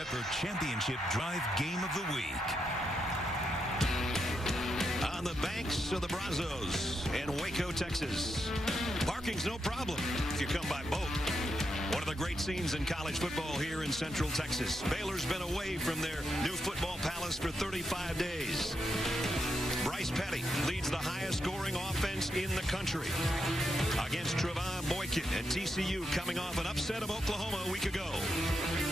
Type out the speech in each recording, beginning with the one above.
Pepper Championship Drive Game of the Week. On the banks of the Brazos in Waco, Texas. Parking's no problem if you come by boat. One of the great scenes in college football here in Central Texas. Baylor's been away from their new football palace for 35 days. Bryce Petty leads the highest scoring offense in the country against Trevon Boykin and TCU, coming off an upset of Oklahoma a week ago.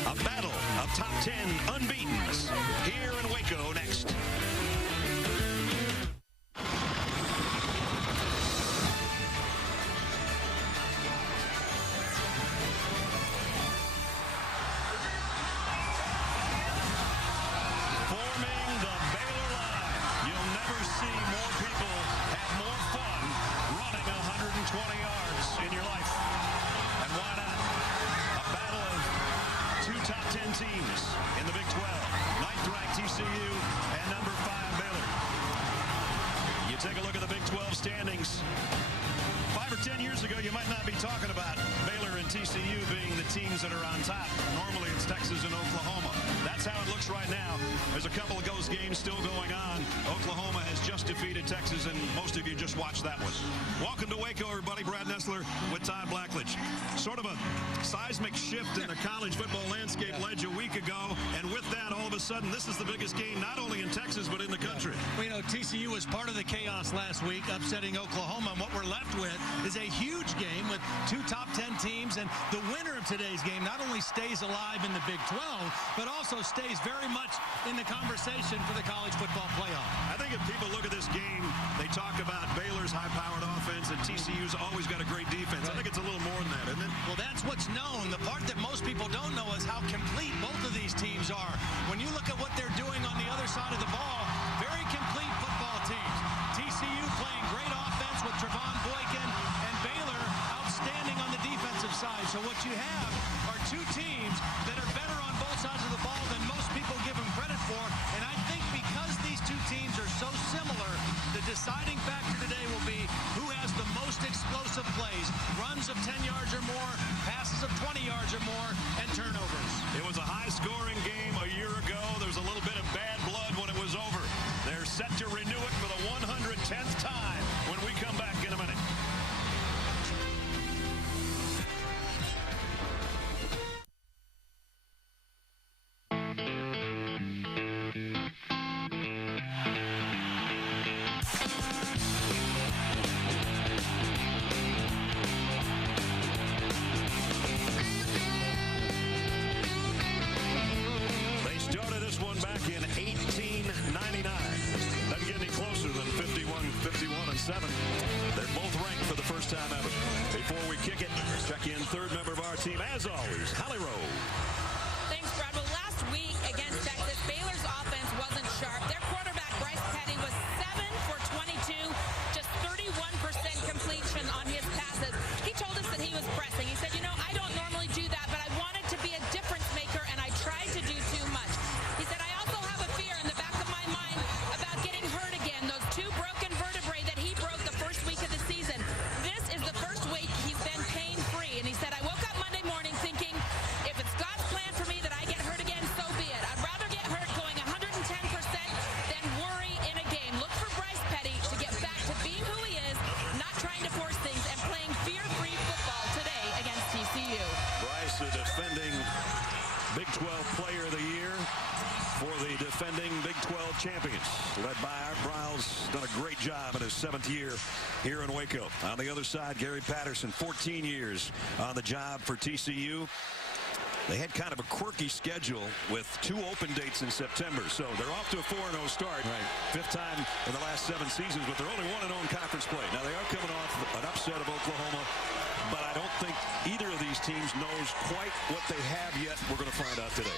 A battle of top 10 unbeatens here in Waco next. Teams in the Big 12, 9th-ranked TCU and number 5 Baylor. You take a look at the Big 12 standings. 5 or 10 years ago, you might not be talking about Baylor and TCU being the teams that are on top. Normally, it's Texas and Oklahoma. That's how it looks right now. There's a couple of those games still going on. Oklahoma has just defeated Texas, and most of you just watched that one. Welcome to Waco, everybody. Brad Nessler with Todd Blackledge. Sort of a seismic shift in the college football landscape led you a week ago, and with that, all of a sudden, this is the biggest game not only in Texas, but in the country. Well, you know, TCU was part of the chaos last week, upsetting Oklahoma, and what we're left with is a huge game with 2 top 10 teams, and the winner of today's game not only stays alive in the Big 12, but also stays very much in the conversation for the college football playoff. I think if people look at this game, they talk about Baylor's high-powered offense, and TCU's always got a great defense. Right. I think it's a little more than that, isn't it? Well, that's what's known. The part that most people don't know is how complete both of these teams are. When you look at what they're doing on the other side of the ball, very complete football teams. TCU playing great offense with Trevon Boykin, and Baylor outstanding on the defensive side. So what you have are 2 teams that are better on both sides of the ball than most people give them credit for. And I think because these 2 teams are so similar, the deciding factor today will be who has the most explosive plays, runs of 10 yards or more, passes of 20 yards or more, and turnovers. It was a high-scoring game a year ago. There was a little bit of bad blood when it was over. They're set to renew it for the 110th time when we come back in a minute. They're both ranked for the first time ever. Before we kick it, check in third member of our team, as always, Holly Rowe. Thanks, Brad. Well, last week against Texas, Baylor's offense wasn't sharp. Their quarterback, Bryce Petty, was 7 for 22, just 31% completion on his passes. He told us that he was pressing. He said, you know, I don't normally do that, but I wanted to be a difference maker, and I tried to do too much. He said, I also have a fear in the back of my mind about getting hurt again. Those 2 broken vertebrae that he broke the first week of the season. This is the first week he's been pain-free. And he said, I woke up Monday morning thinking, if it's God's plan for me that I get hurt again, so be it. I'd rather get hurt going 110% than worry in a game. Look for Bryce Petty to get back to being who he is, not trying to force things, and playing fear-free football today against TCU. Bryce, the defending Big 12 Player of the Year for the defending Big 12 champions, led by Art Briles. Done a great job in his 7th year here in Waco. On the other side, Gary Patterson, 14 years on the job for TCU. They had kind of a quirky schedule with 2 open dates in September, so they're off to a 4-0 start. Right. 5th time in the last 7 seasons, but they're only 1-0 in conference play. Now, they are coming off an upset of Oklahoma, but I don't think either of these teams knows quite what they have yet. We're going to find out today.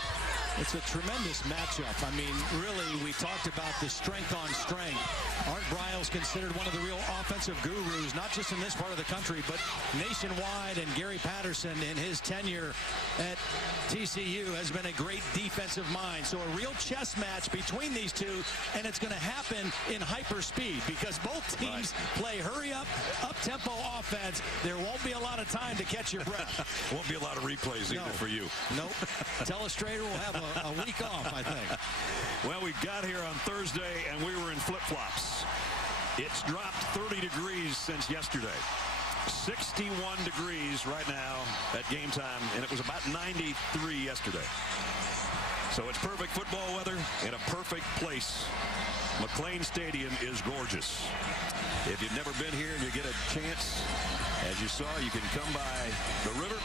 It's a tremendous matchup. I mean, really, we talked about the strength on strength. Art Briles considered one of the real offensive gurus, not just in this part of the country, but nationwide. And Gary Patterson, in his tenure at TCU has been a great defensive mind. So a real chess match between these two, and it's going to happen in hyper speed because both teams play hurry-up, up-tempo offense. There won't be a lot of time to catch your breath. Won't be a lot of replays either for you. Nope. Telestrator will have a week off, I think. Well, we got here on Thursday, and we were in flip-flops. It's dropped 30 degrees since yesterday. 61 degrees right now at game time, and it was about 93 yesterday. So it's perfect football weather in a perfect place. McLean Stadium is gorgeous. If you've never been here and you get a chance, as you saw, you can come by the river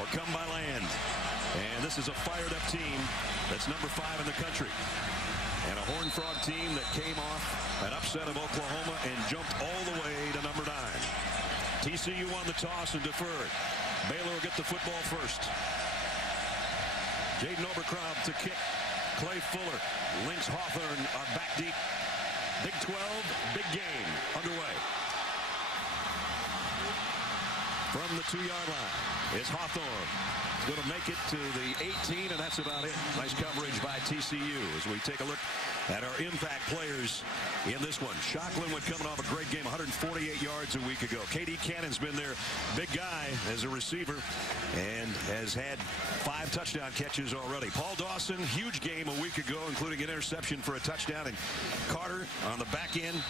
or come by land. And this is a fired-up team that's number 5 in the country. And a Horned Frog team that came off an upset of Oklahoma and jumped all the way to number 9. TCU won the toss and deferred. Baylor will get the football first. Jaden Oberkraub to kick. Clay Fuller, Lynx Hawthorne are back deep. Big 12, big game underway. From the 2-yard line is Hawthorne. He's going to make it to the 18, and that's about it. Nice coverage by TCU as we take a look at our impact players in this one. Shocklinwood coming off a great game, 148 yards a week ago. KD Cannon's been their big guy as a receiver and has had 5 touchdown catches already. Paul Dawson, huge game a week ago, including an interception for a touchdown. And Carter on the back end,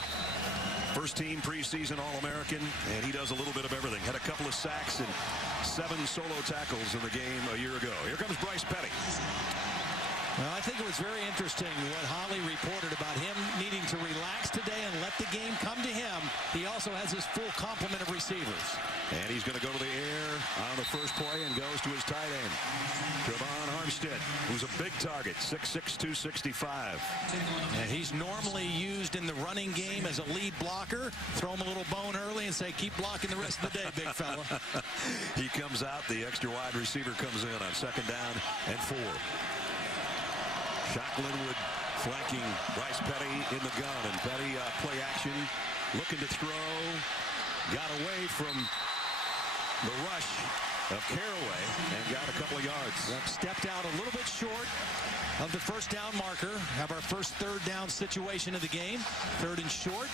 first team preseason All-American, and he does a little bit of everything. Had a couple of sacks and 7 solo tackles in the game a year ago. Here comes Bryce Petty. Well, I think it was very interesting what Holly reported about him needing to relax today and let the game come to him. He also has his full complement of receivers. And he's going to go to the air on the first play and goes to his tight end, Trevon Armstead, who's a big target, 6'6", 265. And he's normally used in the running game as a lead blocker. Throw him a little bone early and say, keep blocking the rest of the day, big fella. He comes out, the extra wide receiver comes in on 2nd down and 4. Shocklinwood flanking Bryce Petty in the gun, and Petty play action, looking to throw, got away from the rush of Caraway and got a couple of yards. Yep, stepped out a little bit short of the first down marker. Have our first 3rd down situation of the game, 3rd and short.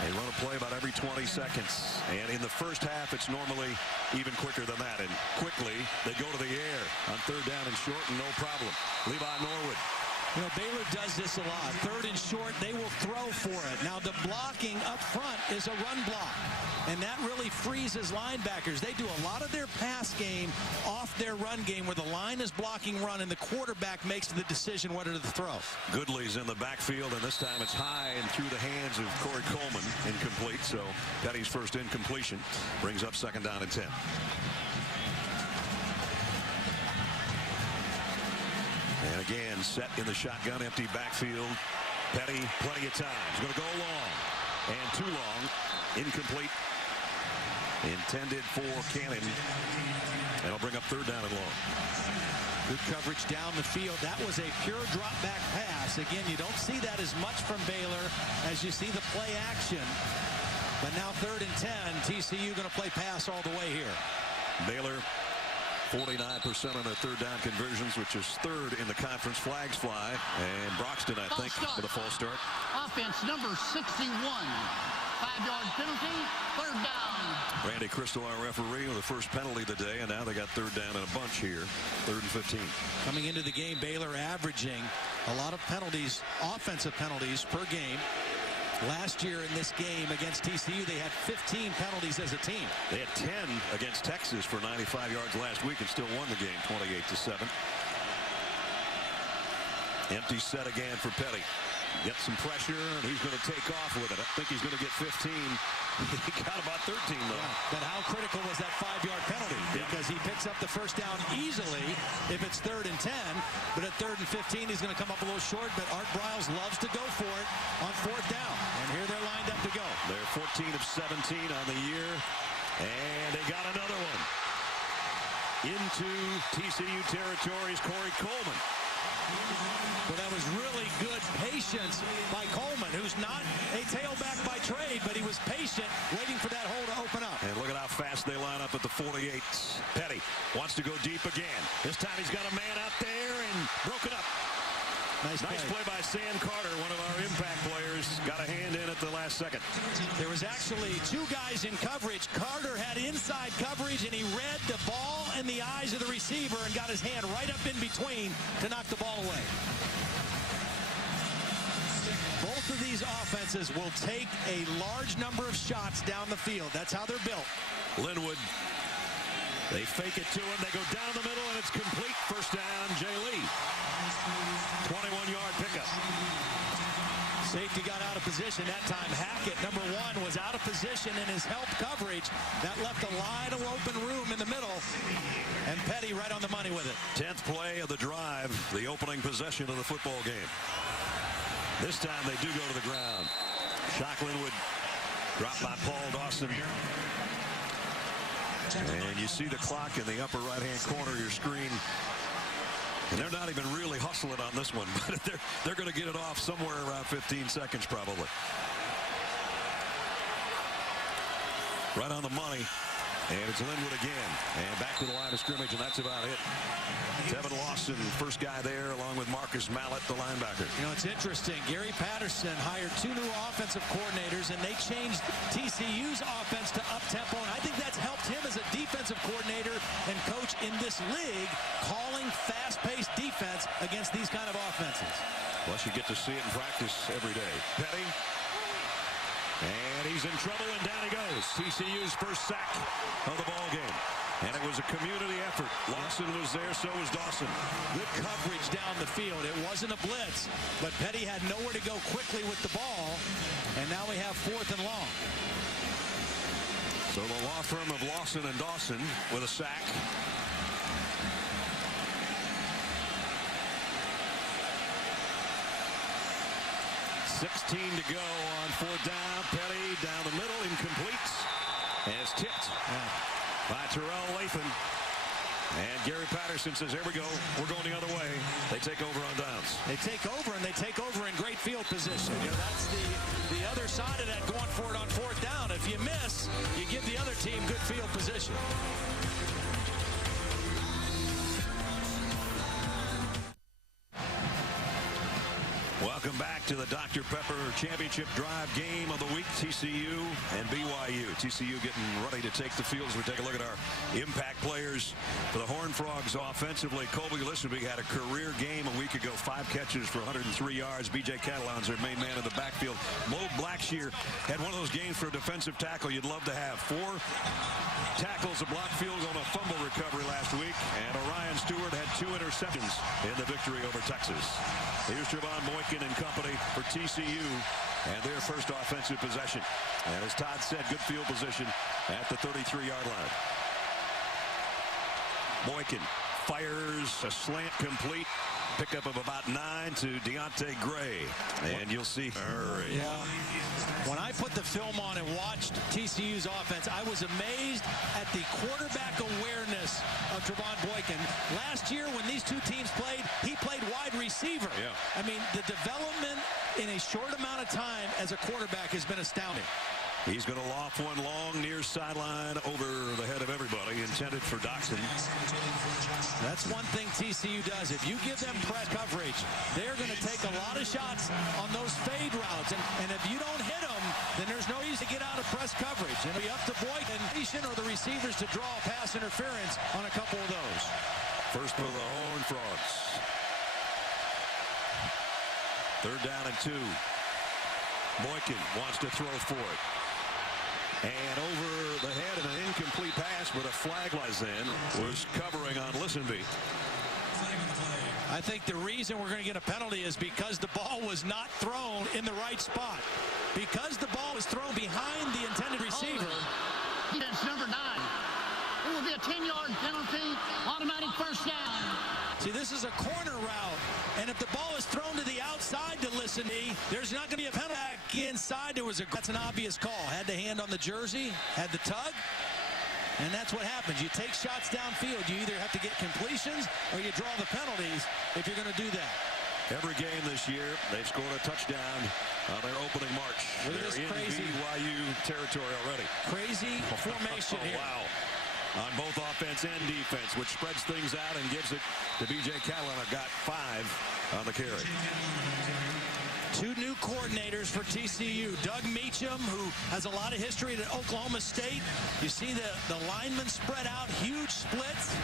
They run a play about every 20 seconds, and in the first half it's normally even quicker than that, and quickly they go to the air on 3rd down and short, and no problem. Levi Norwood. You know, Baylor does this a lot. 3rd and short, they will throw for it. Now, the blocking up front is a run block, and that really freezes linebackers. They do a lot of their pass game off their run game where the line is blocking run, and the quarterback makes the decision whether to throw. Goodley's in the backfield, and this time it's high and through the hands of Corey Coleman, incomplete. So Petty's first incompletion brings up 2nd down and 10. And again, set in the shotgun, empty backfield. Petty, plenty of time. He's going to go long. And too long. Incomplete. Intended for Cannon. And it'll bring up 3rd down and long. Good coverage down the field. That was a pure drop back pass. Again, you don't see that as much from Baylor as you see the play action. But now 3rd and 10. TCU going to play pass all the way here. Baylor 49% on their 3rd down conversions, which is 3rd in the conference. Flags fly, and Broxton, I think, with a false start. Offense number 61. 5-yard penalty, 3rd down. Randy Crystal, our referee, with the first penalty of the day, and now they got 3rd down in a bunch here. 3rd and 15. Coming into the game, Baylor averaging a lot of penalties, offensive penalties per game. Last year in this game against TCU, they had 15 penalties as a team. They had 10 against Texas for 95 yards last week and still won the game 28-7. Empty set again for Petty. Gets some pressure, and he's going to take off with it. I think he's going to get 15. He got about 13, though. Yeah, but how critical was that 5-yard penalty? Because he picks up the first down easily if it's 3rd and 10. But at 3rd and 15, he's going to come up a little short. But Art Briles loves to go for it on 4th down. And here they're lined up to go. They're 14 of 17 on the year. And they got another one. Into TCU territories, Corey Coleman. Well, that was really good patience by Coleman, who's not a tailback by trade, but he was patient, waiting for that hole to open up. And look at how fast they line up at the 48. Petty wants to go deep again. This time he's got a man out there and broken up. Nice play by Sam Carter, one of our impact players. Got a hand in at the last second. There was actually two guys in coverage. Carter had inside coverage, and he read the ball in the eyes of the receiver and got his hand right up in between to knock the ball away. Both of these offenses will take a large number of shots down the field. That's how they're built. Linwood, they fake it to him. They go down the middle, and it's complete. First down, Jay Lee. 21-yard pickup. Safety got out of position that time. Hackett, number 1, was out of position in his help coverage. That left a line of open room in the middle. And Petty right on the money with it. 10th play of the drive, the opening possession of the football game. This time they do go to the ground. Shock Linwood dropped by Paul Dawson. And you see the clock in the upper right-hand corner of your screen. And they're not even really hustling on this one, but they're going to get it off somewhere around 15 seconds probably. Right on the money. And it's Linwood again. And back to the line of scrimmage, and that's about it. Tevin Lawson, first guy there, along with Marcus Mallett, the linebacker. You know, it's interesting. Gary Patterson hired 2 new offensive coordinators, and they changed TCU's offense to up-tempo, and I think that's helped him as a defensive coordinator and coach in this league, calling fast-paced defense against these kind of offenses. Plus, you get to see it in practice every day. Petty. And he's in trouble, and down he goes. TCU's first sack of the ball game. And it was a community effort. Lawson was there, so was Dawson. Good coverage down the field. It wasn't a blitz, but Petty had nowhere to go quickly with the ball, and now we have 4th and long. So the law firm of Lawson and Dawson with a sack. .16 to go on 4th down. Petty down the middle, incomplete. And it's tipped by Terrell Lathan. And Gary Patterson says, here we go. We're going the other way. They take over on downs. They take over, and they take over in great field position. You know, that's the other side of that, going for it on 4th down. If you miss, you give the other team good field position. Welcome back to the Dr. Pepper Championship Drive game of the week. TCU and BYU. TCU getting ready to take the field as we take a look at our impact players for the Horned Frogs offensively. Colby Listenby had a career game a week ago. 5 catches for 103 yards. B.J. Catalon's their main man in the backfield. Mo Blackshear had one of those games for a defensive tackle you'd love to have. 4 tackles, a blocked field goal, and a fumble recovery last week. And Orion Stewart had 2 interceptions in the victory over Texas. Here's Trevon Boykin and company for TCU and their first offensive possession. And as Todd said, good field position at the 33-yard line. Boykin fires a slant complete. Pickup of about 9 to Deontay Gray. And you'll see. Yeah. When I put the film on and watched TCU's offense, I was amazed at the quarterback awareness of Trevon Boykin. Last year when these 2 teams played, he played wide receiver. Yeah. I mean, the development in a short amount of time as a quarterback has been astounding. He's going to loft one long near sideline over the head of everybody, intended for Doxson. That's one thing TCU does. If you give them press coverage, they're going to take a lot of shots on those fade routes. And if you don't hit them, then there's no reason to get out of press coverage. And it'll be up to Boykin or the receivers to draw pass interference on a couple of those. First for the Horned Frogs. 3rd down and 2. Boykin wants to throw for it. And over the head of an incomplete pass, but a flag lies in, was covering on Listenby. I think the reason we're going to get a penalty is because the ball was not thrown in the right spot. Because the ball was thrown behind the intended receiver. Defense number 9. It will be a 10-yard penalty, automatic first down. See, this is a corner route, and if the ball is thrown to the outside to Listenby, there's not going to be a penalty. Back inside, that's an obvious call. Had the hand on the jersey, had the tug, and that's what happens. You take shots downfield. You either have to get completions or you draw the penalties if you're going to do that. Every game this year, they've scored a touchdown on their opening march. Look at this They're in crazy BYU territory already. Crazy formation here. Wow. on both offense and defense, which spreads things out and gives it to B.J. Catalon. Got 5 on the carry. 2 new coordinators for TCU. Doug Meacham, who has a lot of history at Oklahoma State. You see the linemen spread out, huge splits,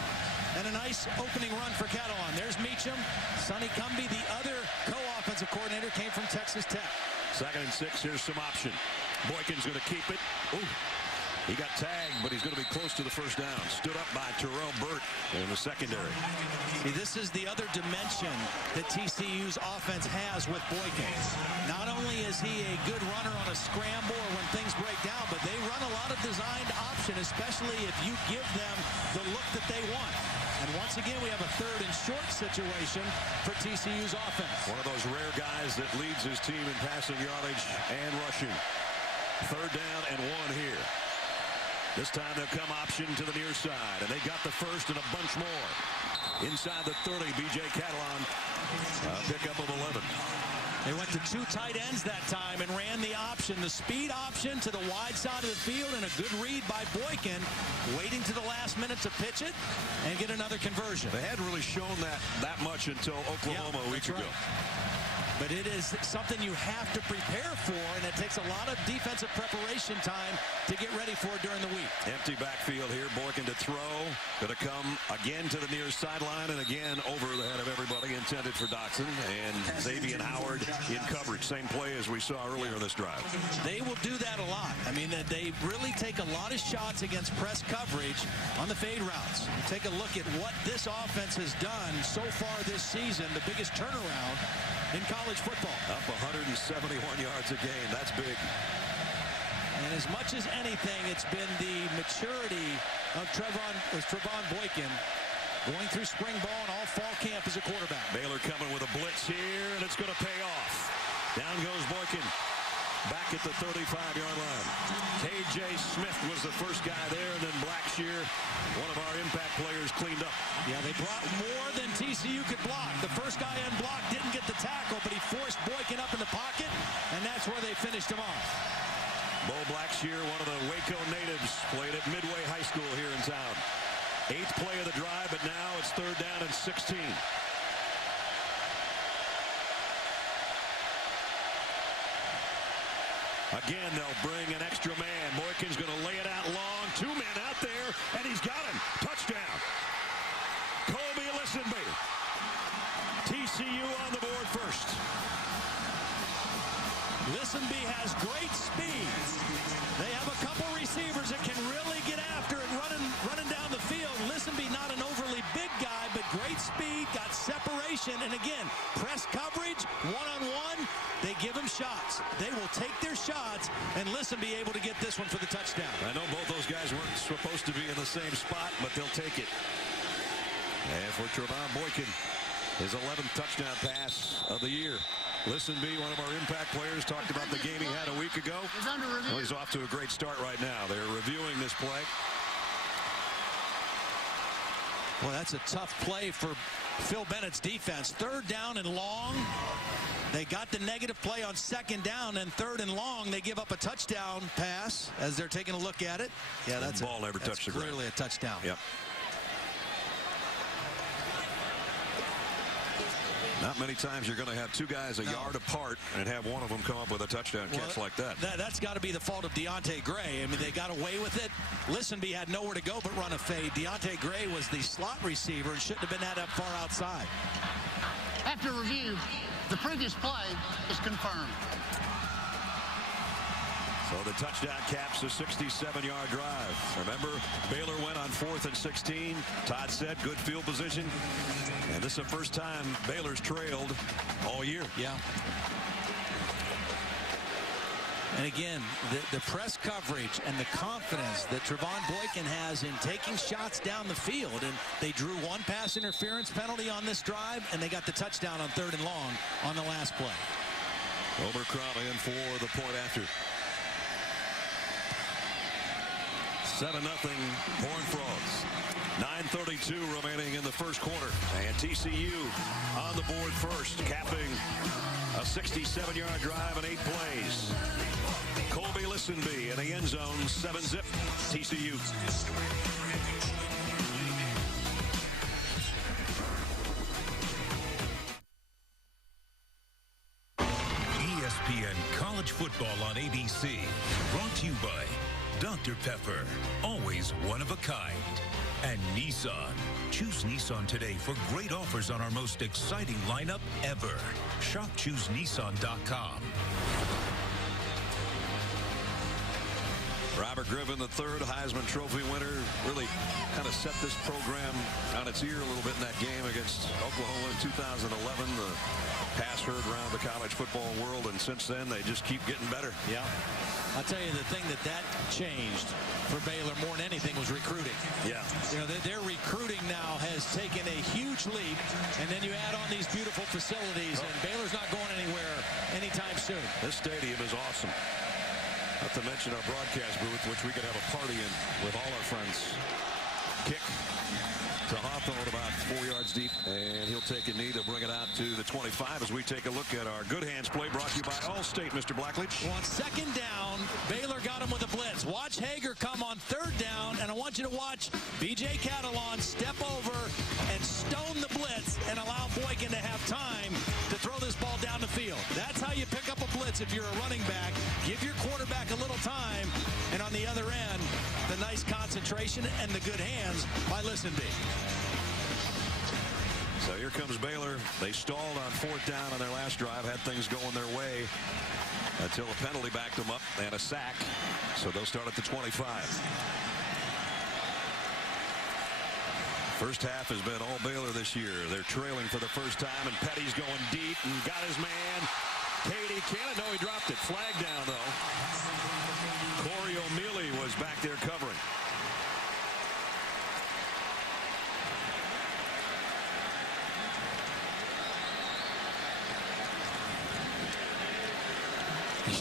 and a nice opening run for Catalon. There's Meacham. Sonny Cumbie, the other co-offensive coordinator, came from Texas Tech. 2nd and 6. Here's some option. Boykin's going to keep it. Ooh. He got tagged, but he's going to be close to the first down. Stood up by Terrell Burt in the secondary. See, this is the other dimension that TCU's offense has with Boykin. Not only is he a good runner on a scramble or when things break down, but they run a lot of designed option, especially if you give them the look that they want. And once again, we have a 3rd and short situation for TCU's offense. One of those rare guys that leads his team in passing yardage and rushing. 3rd down and 1 here. This time they'll come option to the near side, and they got the first and a bunch more. Inside the 30, B.J. Catalon, pickup of 11. They went to 2 tight ends that time and ran the option, the speed option to the wide side of the field, and a good read by Boykin, waiting to the last minute to pitch it and get another conversion. They hadn't really shown that much until Oklahoma a week ago. But it is something you have to prepare for, and it takes a lot of defensive preparation time to get ready for it during the week. Empty backfield here. Boykin to throw. Going to come again to the near sideline and again over the head of everybody, intended for Dotson. And Xavier Howard in coverage. Same play as we saw earlier in this drive. They will do that a lot. I mean, they really take a lot of shots against press coverage on the fade routes. You take a look at what this offense has done so far this season, the biggest turnaround in college football. Up 171 yards a game. That's big. And as much as anything, it's been the maturity of Trevon Boykin going through spring ball and all fall camp as a quarterback. Baylor coming with a blitz here, and it's going to pay off. Down goes Boykin. Back at the 35-yard line. K.J. Smith was the first guy there, and then Blackshear, one of our impact players, cleaned up. Yeah, they brought more than TCU could block. The first guy unblocked didn't get the tackle, but he forced Boykin up in the pocket, and that's where they finished him off. Bo Blackshear, one of the Waco natives, played at Midway High School here in town. 8th play of the drive, but now it's 3rd down and 16. Again, they'll bring an extra man. Boykin's going to lay it out long. 2 men out there, and he's got him. Touchdown. Colby Listenby. TCU on the board first. Listenby has great speed. They have a couple receivers that can really get after it running down the field. Listenby, not an overly big guy, but great speed, got separation, and again, press coverage, one-on-one, they give him shots. They will take their shots, and Listenby able to get this one for the touchdown. I know both those guys weren't supposed to be in the same spot, but they'll take it. And for Trevon Boykin, his 11th touchdown pass of the year. Listenby, one of our impact players, talked about the game he had a week ago. Well, he's off to a great start right now. They're reviewing this play. Well, that's a tough play for Phil Bennett's defense. 3rd down and long. They got the negative play on 2nd down, and 3rd and long, they give up a touchdown pass as they're taking a look at it. Yeah, that's the ball never touched the ground. Clearly a touchdown. Yep. Not many times you're going to have 2 guys a yard apart and have one of them come up with a touchdown catch like that. That's got to be the fault of Deontay Gray. I mean, they got away with it. Listenby had nowhere to go but run a fade. Deontay Gray was the slot receiver and shouldn't have been that far outside. After review, the previous play is confirmed. So the touchdown caps a 67-yard drive. Remember, Baylor went on 4th and 16. Todd said good field position. And this is the first time Baylor's trailed all year. Yeah. And again, the press coverage and the confidence that Trevon Boykin has in taking shots down the field. And they drew 1 pass interference penalty on this drive, and they got the touchdown on 3rd and long on the last play. Homer Crowley in for the point after. 7-0 Horned Frogs. 9:32 remaining in the first quarter. And TCU on the board first, capping a 67-yard drive in 8 plays. Colby Listenby in the end zone, 7-zip, TCU. ESPN College Football on ABC. Brought to you by Dr. Pepper, always one of a kind. And Nissan. Choose Nissan today for great offers on our most exciting lineup ever. Shop ChooseNissan.com. Robert Griffin, the third Heisman Trophy winner, really kind of set this program on its ear a little bit in that game against Oklahoma in 2011. The pass heard around the college football world, and since then they just keep getting better. Yeah. I'll tell you, the thing that changed for Baylor more than anything was recruiting. Yeah. You know, their recruiting now has taken a huge leap, and then you add on these beautiful facilities, and Baylor's not going anywhere anytime soon. This stadium is awesome. Not to mention our broadcast booth, which we could have a party in with all our friends. Kick to Hawthorne about 4 yards deep, and he'll take a knee to bring it out to the 25 as we take a look at our good hands play brought to you by Allstate, Mr. Blackledge. Well, on second down, Baylor got him with a blitz. Watch Hager come on third down, and I want you to watch B.J. Catalon step over and stone the blitz and allow Boykin to have time to throw this ball down the field. That's how you pick up a blitz if you're a running back. Give your quarterback a little time, and on the other end, the nice concentration and the good hands by Listenby. So here comes Baylor. They stalled on fourth down on their last drive, had things going their way until a penalty backed them up and a sack. So they'll start at the 25. First half has been all Baylor this year. They're trailing for the first time, and Petty's going deep and got his man. Katie Cannon, no, he dropped it. Flag down, though. Corey O'Mealy was back there covering.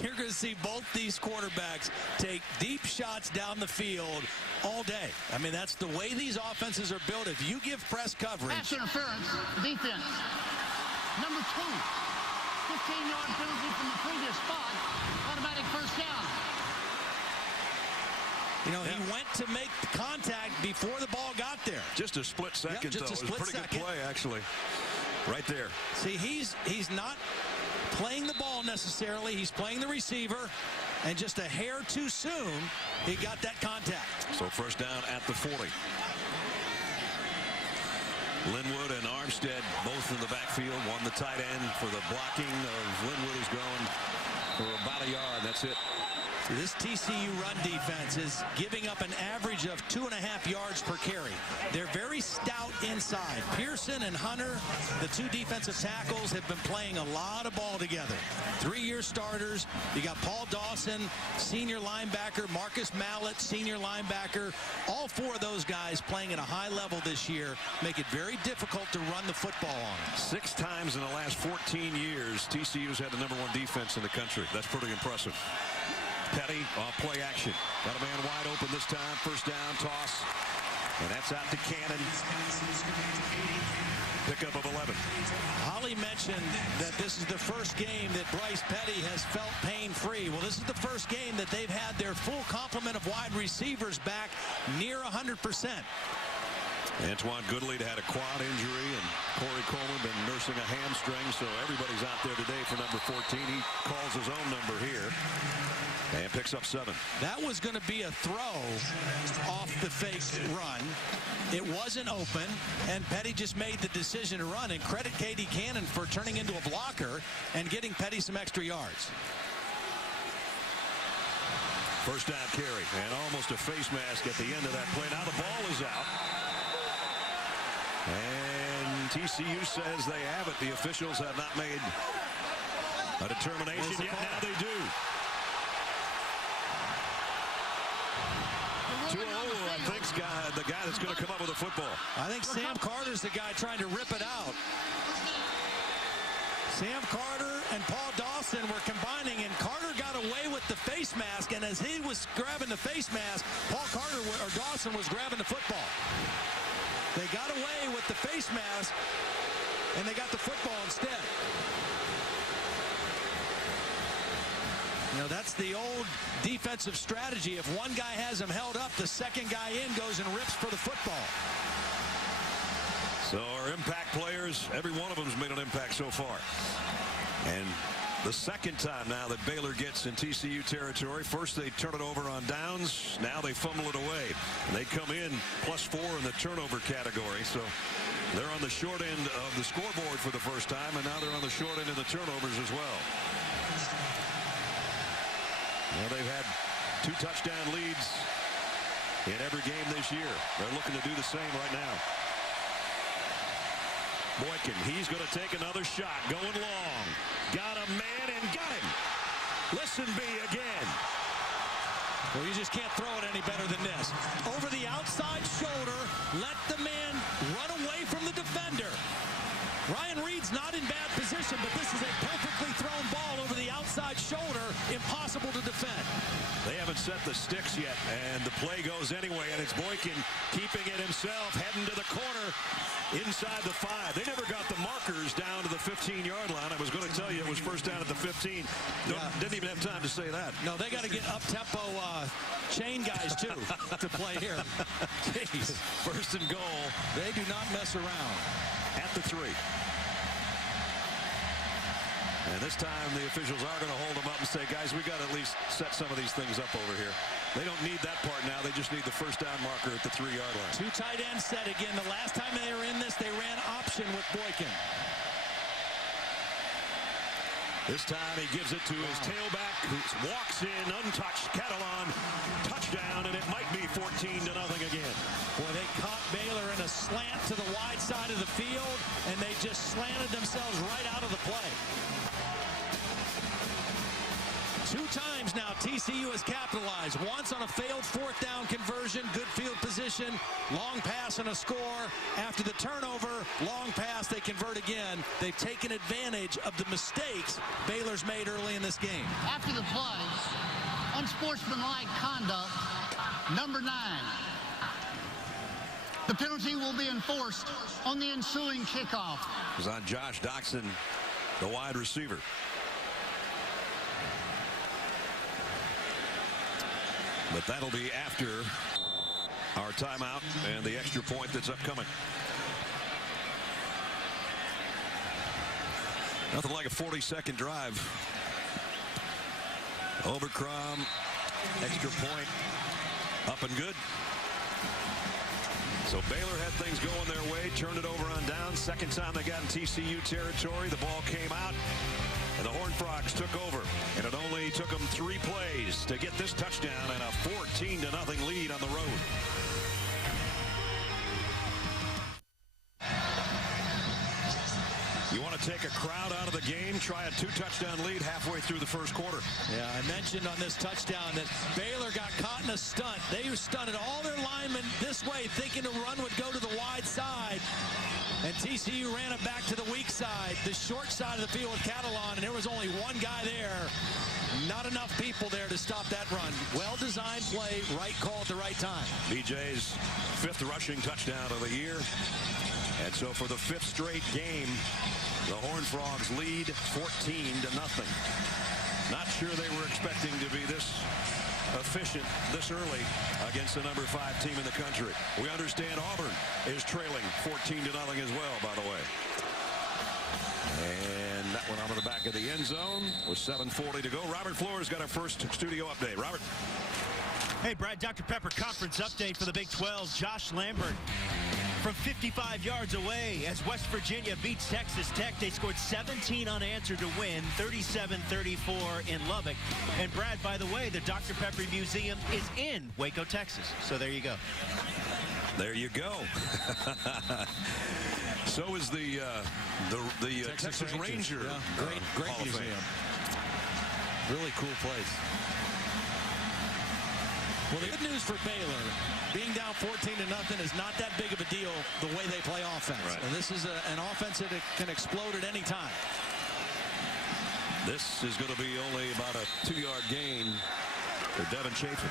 You're going to see both these quarterbacks take deep shots down the field all day. I mean, that's the way these offenses are built. If you give press coverage. Pass interference, defense. Number 2, 15-yard penalty from the previous spot. Automatic first down. You know, he went to make contact before the ball got there. Just a split second, just though. a split it was a pretty second. good play, actually. Right there. See, he's not playing the ball necessarily. He's playing the receiver, and just a hair too soon, he got that contact. So first down at the 40. Linwood and Armstead both in the backfield. One the tight end for the blocking of Linwood is going for about a yard. That's it. This TCU run defense is giving up an average of 2.5 yards per carry. They're very stout inside. Pearson and Hunter, the two defensive tackles, have been playing a lot of ball together. 3-year starters. You got Paul Dawson, senior linebacker, Marcus Mallett, senior linebacker. All 4 of those guys playing at a high level this year make it very difficult to run the football on. 6 times in the last 14 years, TCU's had the #1 defense in the country. That's pretty impressive. Petty off play action. Got a man wide open this time. First down, toss. And that's out to Cannon. Pickup of 11. Holly mentioned that this is the first game that Bryce Petty has felt pain-free. Well, this is the first game that they've had their full complement of wide receivers back near 100%. Antoine Goodley had a quad injury, and Corey Coleman been nursing a hamstring, so everybody's out there today for number 14. He calls his own number here and picks up 7. That was going to be a throw off the fake run. It wasn't open, and Petty just made the decision to run, and credit Katie Cannon for turning into a blocker and getting Petty some extra yards. First down carry, and almost a face mask at the end of that play. Now the ball is out. And TCU says they have it. The officials have not made a determination yet. Now they do. 2-0, I think, the guy that's going to come up with a football. I think Sam Carter's the guy trying to rip it out. Sam Carter and Paul Dawson were combining, and Carter got away with the face mask, and as he was grabbing the face mask, Paul Carter or Dawson was grabbing the football. They got away with the face mask, and they got the football instead. You know, that's the old defensive strategy. If one guy has him held up, the second guy in goes and rips for the football. So our impact players, every one of them has made an impact so far. And the second time now that Baylor gets in TCU territory. First they turn it over on downs. Now they fumble it away. And they come in +4 in the turnover category. So they're on the short end of the scoreboard for the first time. And now they're on the short end of the turnovers as well. Well, they've had 2 touchdown leads in every game this year. They're looking to do the same right now. Boykin, he's going to take another shot, going long. Got a man and got him. Listen be again. Well, you just can't throw it any better than this. Over the outside shoulder, let the man run away from the defender. Ryan Reed's not in bad position, but this is a perfectly thrown ball over the outside shoulder. Impossible to defend. They haven't set the sticks yet, and the play goes anyway, and it's Boykin keeping it himself, heading to the corner inside the 5. They never got the markers down to the 15-yard line. I was going to tell you it was first down at the 15. Didn't even have time to say that. No, they got to get up-tempo chain guys, too, to play here. Jeez. First and goal. They do not mess around. At the 3. And this time the officials are going to hold them up and say, guys, we got to at least set some of these things up over here. They don't need that part now. They just need the first down marker at the 3-yard line. 2 tight ends set again. The last time they were in this, they ran option with Boykin. This time he gives it to his tailback, who walks in untouched. Catalan, touchdown, and it might be 14-0 again. Boy, they caught Baylor in a slant to the wide side of the field, and they just slanted themselves right out of the play. 2 times now TCU has capitalized. Once on a failed 4th down conversion, good field position, long pass and a score. After the turnover, long pass, they convert again. They've taken advantage of the mistakes Baylor's made early in this game. After the play, unsportsmanlike conduct, number 9. The penalty will be enforced on the ensuing kickoff. It was on Josh Doxson, the wide receiver. But that'll be after our timeout and the extra point that's upcoming. Nothing like a 40-second drive. Overcrom, extra point, up and good. So Baylor had things going their way, turned it over on downs. Second time they got in TCU territory, the ball came out, and the Horned Frogs took over. And it only took them 3 plays to get this touchdown and a 14-0 lead on the road. You want to take a crowd out of the game, try a 2-touchdown lead halfway through the first quarter. Yeah, I mentioned on this touchdown that Baylor got caught in a stunt. They stunted all their linemen this way, thinking the run would go to the wide side. And TCU ran it back to the weak side, the short side of the field with Catalan, and there was only one guy there. Not enough people there to stop that run. Well-designed play, right call at the right time. BJ's 5th rushing touchdown of the year. And so for the 5th straight game, the Horned Frogs lead 14-0. Not sure they were expecting to be this efficient this early against the number 5 team in the country. We understand Auburn is trailing 14-0 as well, by the way. And that went onto the back of the end zone with 7:40 to go. Robert Flores got our first studio update. Robert. Hey, Brad, Dr. Pepper conference update for the Big 12. Josh Lambert from 55 yards away as West Virginia beats Texas Tech. They scored 17 unanswered to win, 37-34 in Lubbock. And Brad, by the way, the Dr. Pepper Museum is in Waco, Texas. So there you go. There you go. So is the Texas Ranger. Yeah, great museum. Really cool place. Well, the good news for Baylor, being down 14-0 is not that big of a deal the way they play offense. Right. And this is an offense that can explode at any time. This is going to be only about a 2-yard gain for Devin Chafin.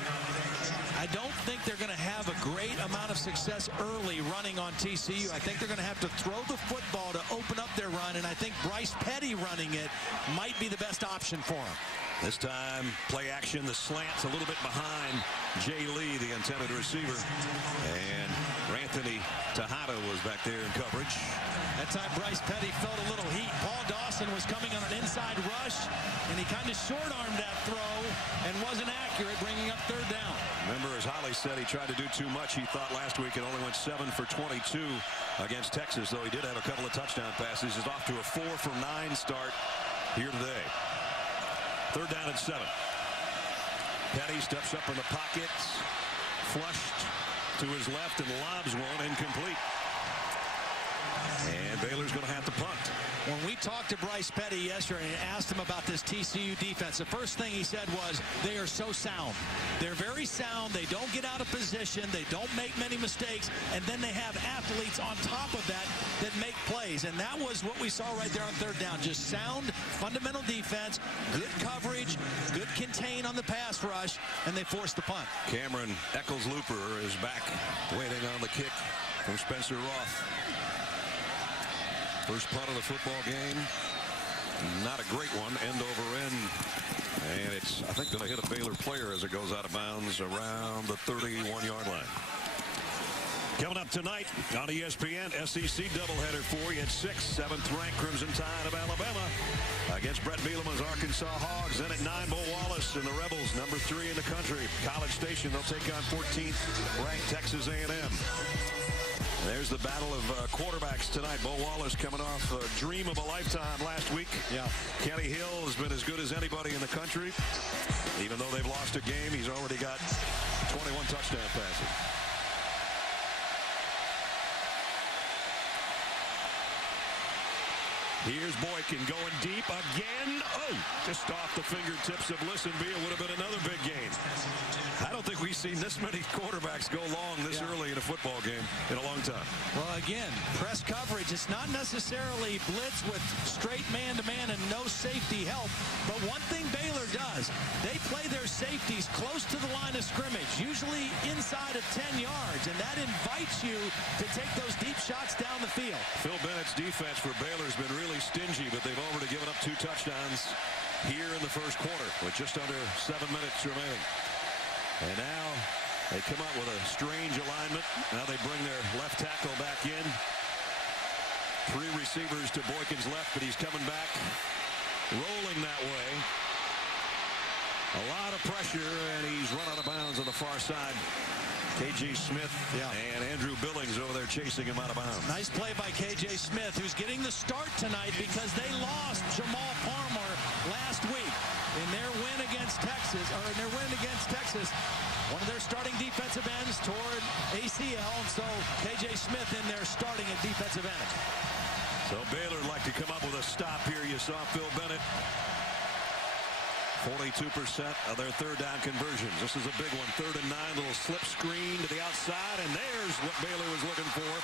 I don't think they're going to have a great amount of success early running on TCU. I think they're going to have to throw the football to open up their run, and I think Bryce Petty running it might be the best option for him. This time, play action, the slant's a little bit behind Jay Lee, the intended receiver. And Anthony Tejada was back there in coverage. That time, Bryce Petty felt a little heat. Paul Dawson was coming on an inside rush, and he kind of short-armed that throw and wasn't accurate, bringing up third down. Remember, as Holly said, he tried to do too much. He thought last week it only went 7 for 22 against Texas, though he did have a couple of touchdown passes. He's off to a 4 for 9 start here today. Third down and 7. Petty steps up in the pocket, flushed to his left and lobs one incomplete. And Baylor's going to have to punt. When we talked to Bryce Petty yesterday and asked him about this TCU defense, the first thing he said was they are so sound. They're very sound. They don't get out of position. They don't make many mistakes. And then they have athletes on top of that that make plays. And that was what we saw right there on third down. Just sound, fundamental defense, good coverage, good contain on the pass rush, and they forced the punt. Cameron Eccles-Looper is back waiting on the kick from Spencer Roth. First punt of the football game. Not a great one, end over end. And it's, I think, going to hit a Baylor player as it goes out of bounds around the 31-yard line. Coming up tonight on ESPN, SEC doubleheader for you at 6. 7th-ranked Crimson Tide of Alabama against Brett Bielema's Arkansas Hogs. Then at 9, Bo Wallace and the Rebels, number 3 in the country. College Station, they'll take on 14th-ranked Texas A&M. There's the battle of quarterbacks tonight. Bo Wallace coming off a dream of a lifetime last week. Yeah. Kenny Hill has been as good as anybody in the country. Even though they've lost a game, he's already got 21 touchdown passes. Here's Boykin going deep again. Oh, just off the fingertips of Listenby. It would have been another big game. I don't think we've seen this many quarterbacks go long this early in a football game in a long time. Well, again, press coverage. It's not necessarily blitz with straight man-to-man and no safety help. But one thing Baylor does, they play their safeties close to the line of scrimmage, usually inside of 10 yards. And that invites you to take those deep shots down the field. Phil Bennett's defense for Baylor has been really stingy, but they've already given up 2 touchdowns here in the first quarter with just under 7 minutes remaining. And now they come out with a strange alignment. Now they bring their left tackle back in. 3 receivers to Boykin's left, but he's coming back, rolling that way. A lot of pressure, and he's run out of bounds on the far side. K.J. Smith and Andrew Billings over there chasing him out of bounds. Nice play by K.J. Smith, who's getting the start tonight because they lost Jamal Palmer last week in their win against Texas, one of their starting defensive ends toward ACL, and so K.J. Smith in there starting at defensive end. So Baylor would like to come up with a stop here. You saw Phil Bennett. 42% of their third down conversions. This is a big one. 3rd and 9, little slip screen to the outside, and there's what Baylor was looking for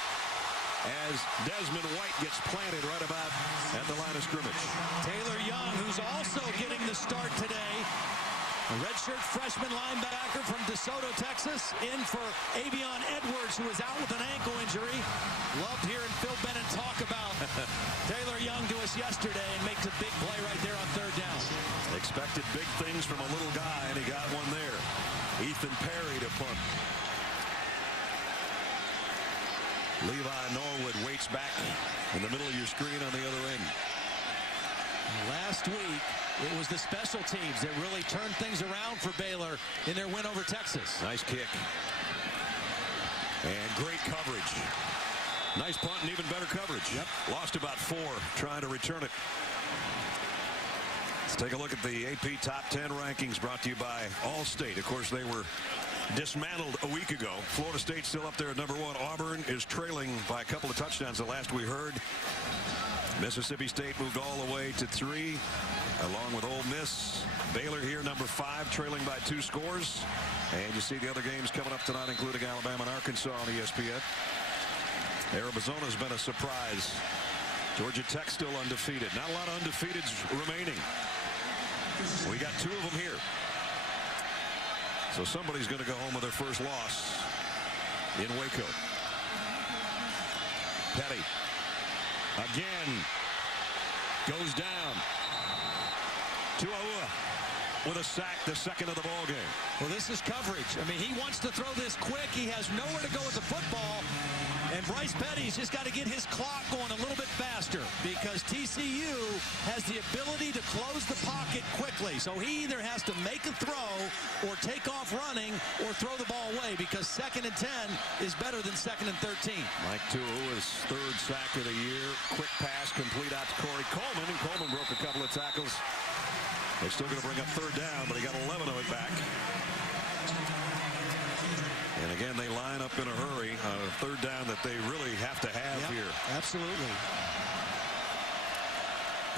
as Desmond White gets planted right about at the line of scrimmage. Taylor Young, who's also getting the start today. A redshirt freshman linebacker from DeSoto, Texas, in for Avion Edwards, who is out with an ankle injury. Loved hearing Phil Bennett talk about Taylor Young to us yesterday, and makes a big play right there on 3rd down. Expected big things from a little guy, and he got one there. Ethan Perry to punt. Levi Norwood waits back in the middle of your screen on the other end. Last week, it was the special teams that really turned things around for Baylor in their win over Texas. Nice kick. And great coverage. Nice punt and even better coverage. Yep. Lost about 4 trying to return it. Let's take a look at the AP Top 10 rankings brought to you by Allstate. Of course, they were dismantled a week ago. Florida State still up there at number 1. Auburn is trailing by a couple of touchdowns the last we heard. Mississippi State moved all the way to 3, along with Ole Miss. Baylor here, number 5, trailing by 2 scores. And you see the other games coming up tonight, including Alabama and Arkansas on ESPN. Arizona's been a surprise. Georgia Tech still undefeated. Not a lot of undefeateds remaining. We got 2 of them here. So somebody's going to go home with their first loss in Waco. Petty again goes down. Tuaua with a sack, the second of the ball game. Well, this is coverage. I mean, he wants to throw this quick. He has nowhere to go with the football. And Bryce Petty's just got to get his clock going a little bit faster because TCU has the ability to close the pocket quickly. So he either has to make a throw or take off running or throw the ball away because 2nd and 10 is better than 2nd and 13. Mike Tua's third sack of the year. Quick pass complete out to Corey Coleman, and Coleman broke a couple of tackles. They're still going to bring up 3rd down, but he got 11 of it back. And again, they line up in a hurry on a 3rd down that they really have to have here. Absolutely.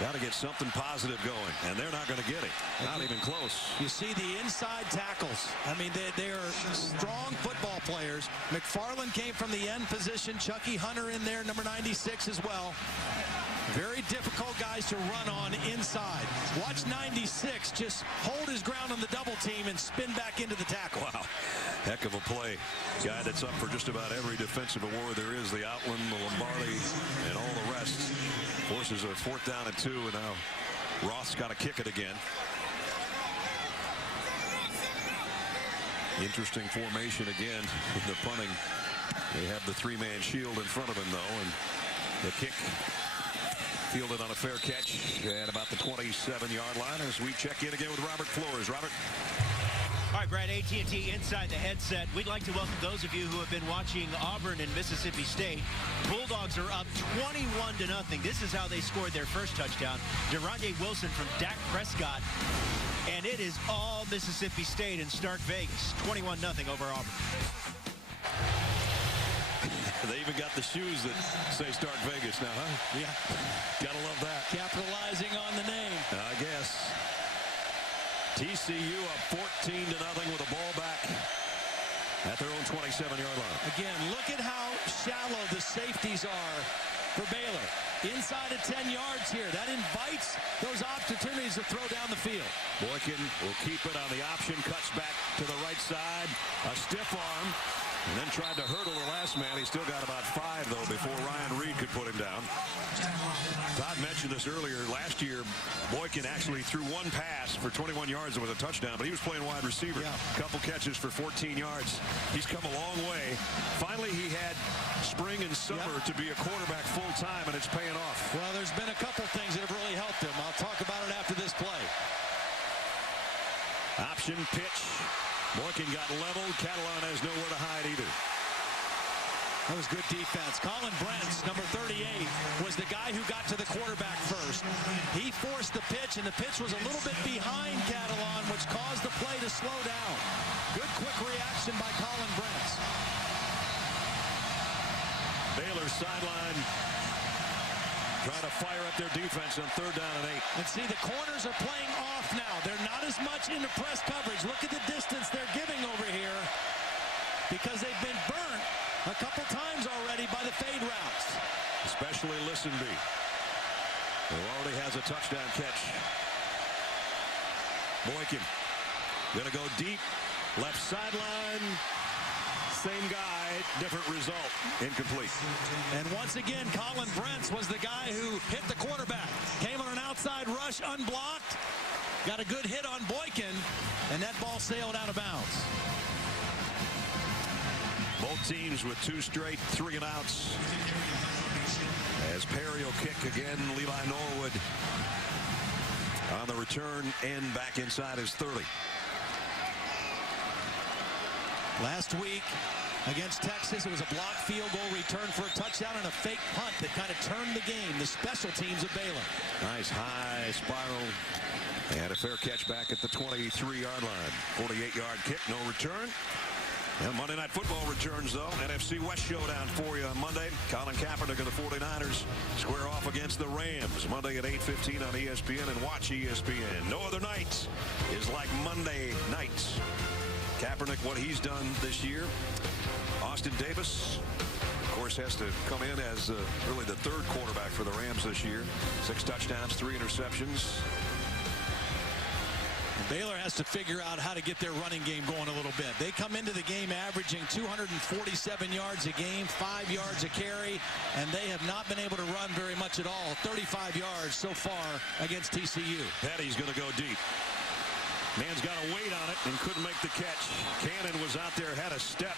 Got to get something positive going, and they're not going to get it. Not even close. You see the inside tackles. I mean, they are strong football players. McFarland came from the end position. Chucky Hunter in there, number 96 as well. Very difficult guys to run on inside. Watch 96 just hold his ground on the double team and spin back into the tackle. Wow. Heck of a play. Guy that's up for just about every defensive award there is. The Outland, the Lombardi, and all the rest. Forces a 4th down and 2, and now Roth's got to kick it again. Interesting formation again with the punting. They have the 3-man shield in front of him, though, and the kick fielded on a fair catch at about the 27-yard line as we check in again with Robert Flores. Robert. All right, Brad, AT&T inside the headset. We'd like to welcome those of you who have been watching Auburn and Mississippi State. Bulldogs are up 21-0. This is how they scored their first touchdown. De'Ronde Wilson from Dak Prescott. And it is all Mississippi State in Stark Vegas. 21-0 over Auburn. They even got the shoes that say Stark Vegas now, huh? Yeah. Gotta love that. Capitalizing on the name. I guess. TCU up 14-0 with a ball back at their own 27-yard line. Again, look at how shallow the safeties are for Baylor. Inside of 10 yards here. That invites those opportunities to throw down the field. Boykin will keep it on the option. Cuts back to the right side. A stiff arm. And then tried to hurdle the last man. He still got about 5, though, before Ryan Reed could put him down. Todd mentioned this earlier. Last year, Boykin actually threw 1 pass for 21 yards with a touchdown, but he was playing wide receiver. A couple catches for 14 yards. He's come a long way. Finally, he had spring and summer to be a quarterback full-time, and it's paying off. Well, there's been a couple things that have really helped him. I'll talk about it after this play. Option pitch. Boykin got leveled. Catalan has nowhere to hide either. That was good defense. Colin Brents, number 38, was the guy who got to the quarterback first. He forced the pitch, and the pitch was a little bit behind Catalan, which caused the play to slow down. Good quick reaction by Colin Brents. Baylor sideline trying to fire up their defense on 3rd down and 8. And see, the corners are playing off now. They're not as much into press coverage. Look at the distance they're giving over here because they've been burnt a couple times already by the fade routes. Especially Listenby, who already has a touchdown catch. Boykin going to go deep, left sideline. Same guy, different result, incomplete. And once again, Colin Brents was the guy who hit the quarterback. Came on an outside rush, unblocked. Got a good hit on Boykin, and that ball sailed out of bounds. Both teams with 2 straight 3-and-outs. As Perry will kick again, Levi Norwood on the return end back inside his 30. Last week against Texas, it was a blocked field goal return for a touchdown and a fake punt that kind of turned the game. The special teams of Baylor. Nice high spiral. They had a fair catch back at the 23-yard line. 48-yard kick, no return. And Monday Night Football returns, though. NFC West showdown for you on Monday. Colin Kaepernick of the 49ers square off against the Rams. Monday at 8:15 on ESPN, and watch ESPN. No other night is like Monday nights. Kaepernick, what he's done this year. Austin Davis, of course, has to come in as really the 3rd quarterback for the Rams this year. 6 touchdowns, 3 interceptions. Baylor has to figure out how to get their running game going a little bit. They come into the game averaging 247 yards a game, 5 yards a carry, and they have not been able to run very much at all. 35 yards so far against TCU. Petty's going to go deep. Man's got to wait on it and couldn't make the catch. Cannon was out there, had a step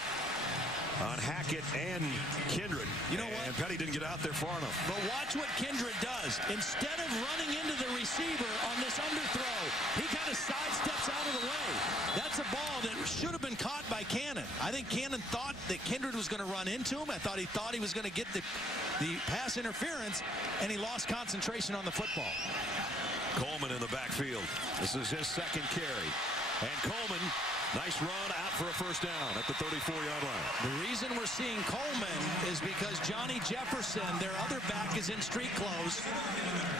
on Hackett and Kindred. You know what? And Petty didn't get out there far enough. But watch what Kindred does. Instead of running into the receiver on this underthrow, he kind of sidesteps out of the way. That's a ball that should have been caught by Cannon. I think Cannon thought that Kindred was going to run into him. I thought he was going to get the pass interference, and he lost concentration on the football. Coleman in the backfield. This is his second carry. And Coleman, nice run out for a first down at the 34-yard line. The reason we're seeing Coleman is because Johnny Jefferson, their other back, is in street clothes.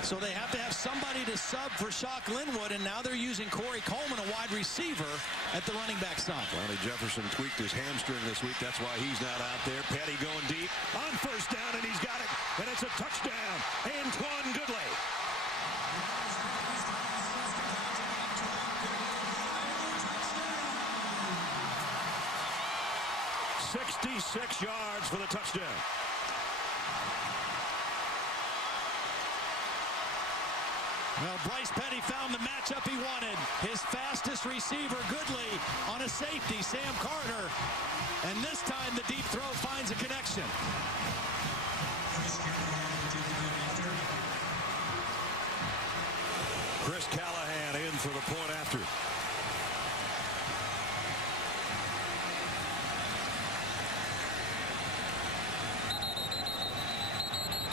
So they have to have somebody to sub for Shock Linwood, and now they're using Corey Coleman, a wide receiver, at the running back side. Johnny Jefferson tweaked his hamstring this week. That's why he's not out there. Petty going deep on first down, and he's got it. And it's a touchdown. Antoine Goodley. 66 yards for the touchdown. Well, Bryce Petty found the matchup he wanted. His fastest receiver, Goodley, on a safety, Sam Carter. And this time the deep throw finds a connection. Chris Callahan in for the point after.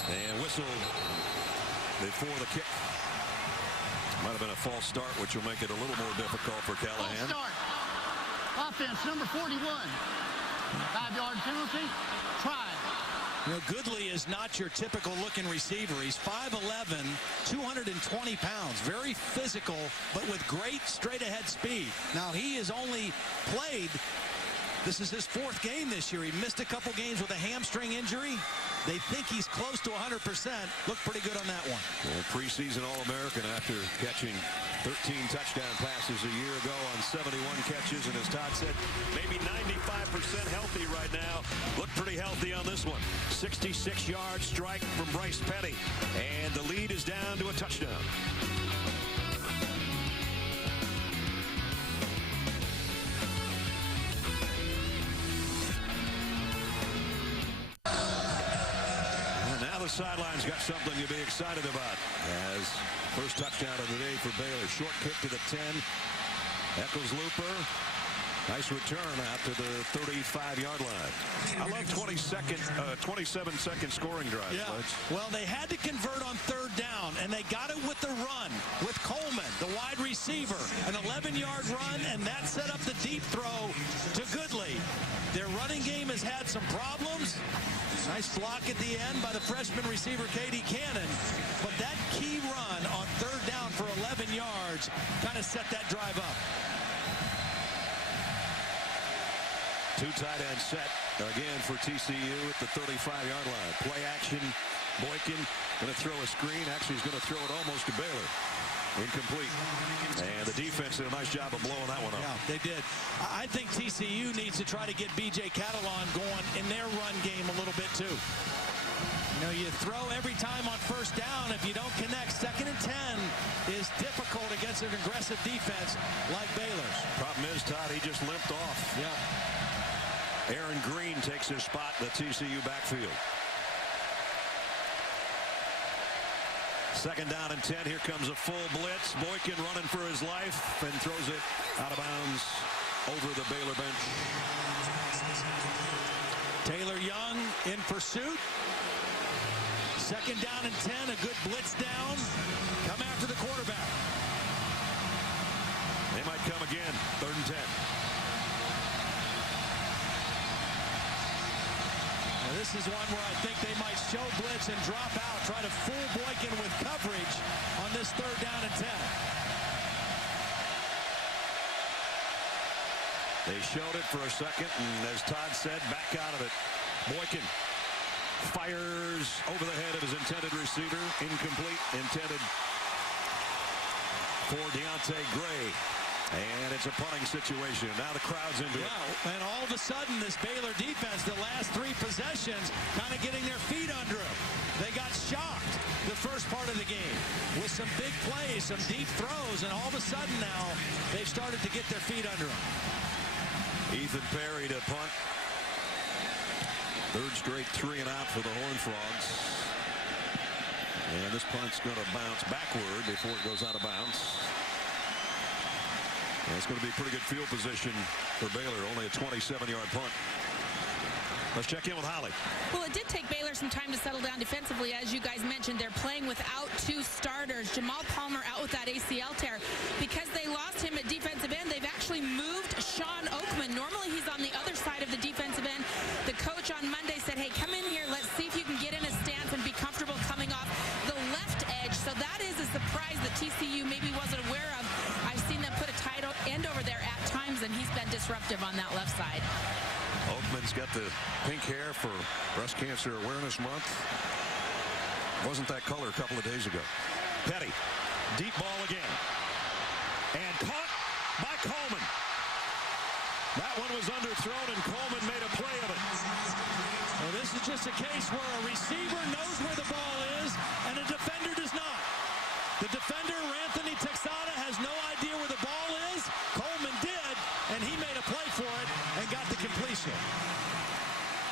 And whistle before the kick. Might have been a false start, which will make it a little more difficult for Callahan. False start. Offense, number 41. 5-yard penalty. Try. You know, Goodley is not your typical looking receiver. He's 5'11", 220 pounds. Very physical, but with great straight ahead speed. Now, he has only played, this is his 4th game this year. He missed a couple games with a hamstring injury. They think he's close to 100%. Looked pretty good on that one. Well, preseason All-American after catching 13 touchdown passes a year ago on 71 catches. And as Todd said, maybe 95% healthy right now. Looked pretty healthy on this one. 66-yard strike from Bryce Petty. And the lead is down to a touchdown. The sidelines got something to be excited about as first touchdown of the day for Baylor. Short kick to the 10. Eccles Looper. Nice return after the 35-yard line. I love 27-second scoring drive. Yeah. Well, they had to convert on 3rd down, and they got it with the run with Coleman, the wide receiver. An 11-yard run, and that set up the deep throw to Goodley. Their running game has had some problems. Nice block at the end by the freshman receiver, K.D. Cannon. But that key run on 3rd down for 11 yards kind of set that drive up. 2 tight end set again for TCU at the 35-yard line. Play action. Boykin going to throw a screen. Actually, he's going to throw it almost to Baylor. Incomplete. And the defense did a nice job of blowing that one up. Yeah, they did. I think TCU needs to try to get B.J. Catalon going in their run game a little bit too. You know, you throw every time on 1st down. If you don't connect, 2nd and 10 is difficult against an aggressive defense like Baylor's. Problem is, Todd, he just limped off. Yeah. Aaron Green takes his spot in the TCU backfield. 2nd down and 10. Here comes a full blitz. Boykin running for his life and throws it out of bounds over the Baylor bench. Taylor Young in pursuit. 2nd down and 10. A good blitz down. Come after the quarterback. They might come again. 3rd and 10. Now this is one where I think they might show blitz and drop out. Try to fool Boykin with coverage on this 3rd down and 10. They showed it for a second, and as Todd said, back out of it. Boykin fires over the head of his intended receiver. Incomplete. Intended for Deontay Gray. And it's a punting situation. Now the crowd's into it. And all of a sudden, this Baylor defense, the last 3 possessions, kind of getting their feet under them. They got shocked the first part of the game with some big plays, some deep throws, and all of a sudden now they've started to get their feet under them. Ethan Perry to punt. Third straight 3 and out for the Horned Frogs. And this punt's going to bounce backward before it goes out of bounds. And it's going to be a pretty good field position for Baylor. Only a 27-yard punt. Let's check in with Holly. Well, it did take Baylor some time to settle down defensively. As you guys mentioned, they're playing without 2 starters. Jamal Palmer out with that ACL tear. Because they lost him at defensive end, they've actually moved Sean Oakman. Normally he's on the other side of the defensive end. The coach on Monday said, hey, come in here. Let's see if you can get in a stance and be comfortable coming off the left edge. So that is a surprise that TCU maybe wasn't aware of. I've seen them put a tight end over there at times, and he's been disruptive on that left side. Oakman's got the pink hair for Breast Cancer Awareness Month. Wasn't that color a couple of days ago. Petty, deep ball again. And caught by Coleman. That one was underthrown, and Coleman made a play of it. Well, this is just a case where a receiver knows where the ball is, and a defender does not. The defender, Anthony Texada, has no idea where the ball is. Coleman did, and he made a play for it and got the completion.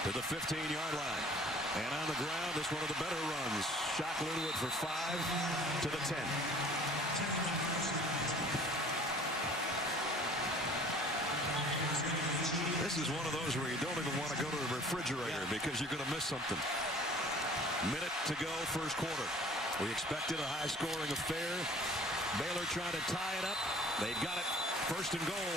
To the 15-yard line. And on the ground, this one of the better runs. Shock Linwood for 5 to the 10. This is one of those where you don't even want to go to the refrigerator because you're going to miss something. Minute to go, first quarter. We expected a high-scoring affair. Baylor trying to tie it up. They've got it. First and goal.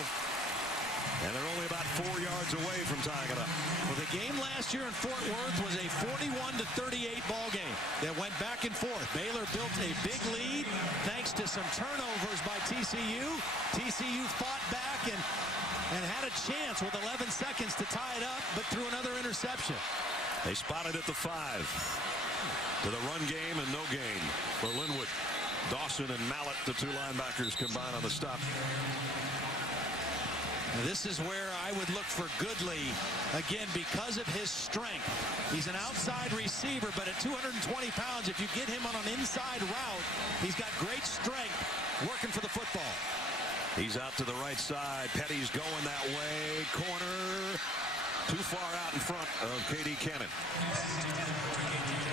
And they're only about 4 yards away from tying it up. Well, the game last year in Fort Worth was a 41-38 ball game that went back and forth. Baylor built a big lead thanks to some turnovers by TCU. TCU fought back and had a chance with 11 seconds to tie it up, but threw another interception. They spotted at the 5. To the run game and no gain for Linwood. Dawson and Mallett, the 2 linebackers, combine on the stop. This is where I would look for Goodley, again, because of his strength. He's an outside receiver, but at 220 pounds, if you get him on an inside route, he's got great strength working for the football. He's out to the right side. Petty's going that way. Corner. Too far out in front of K.D. Cannon.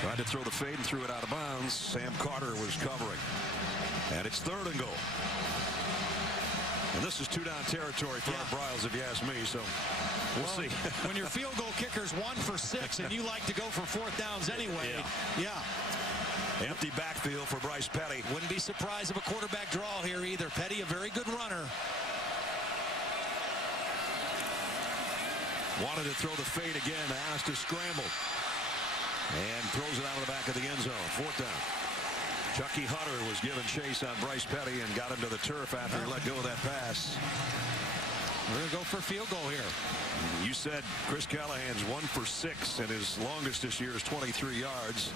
Tried to throw the fade and threw it out of bounds. Sam Carter was covering. And it's third and goal. And this is 2-down territory for our Bryles, if you ask me, so we'll see. When your field goal kicker's 1 for 6 and you like to go for 4th downs anyway, Empty backfield for Bryce Petty. Wouldn't be surprised of a quarterback draw here either. Petty, a very good runner. Wanted to throw the fade again, asked to scramble. And throws it out of the back of the end zone. 4th down. Chucky Hutter was given chase on Bryce Petty and got him to the turf after he let go of that pass. We're going to go for a field goal here. You said Chris Callahan's 1 for 6, and his longest this year is 23 yards.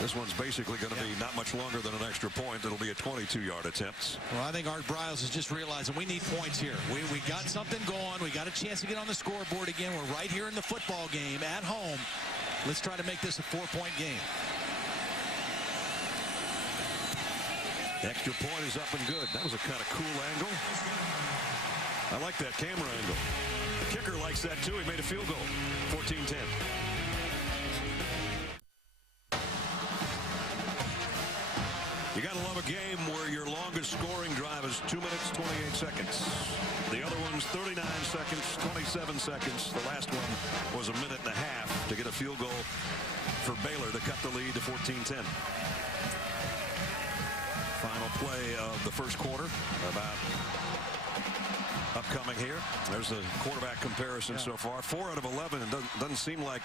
This one's basically going to be not much longer than an extra point. It'll be a 22-yard attempt. Well, I think Art Bryles is just realizing we need points here. We got something going. We got a chance to get on the scoreboard again. We're right here in the football game at home. Let's try to make this a 4-point game. Extra point is up and good. That was a kind of cool angle. I like that camera angle. The kicker likes that too. He made a field goal. 14-10. You got to love a game where your longest scoring drive is 2 minutes, 28 seconds. The other one's 39 seconds, 27 seconds. The last one was a minute and a half to get a field goal for Baylor to cut the lead to 14-10. Final play of the first quarter about upcoming here. There's the quarterback comparison so far. 4 out of 11. It doesn't seem like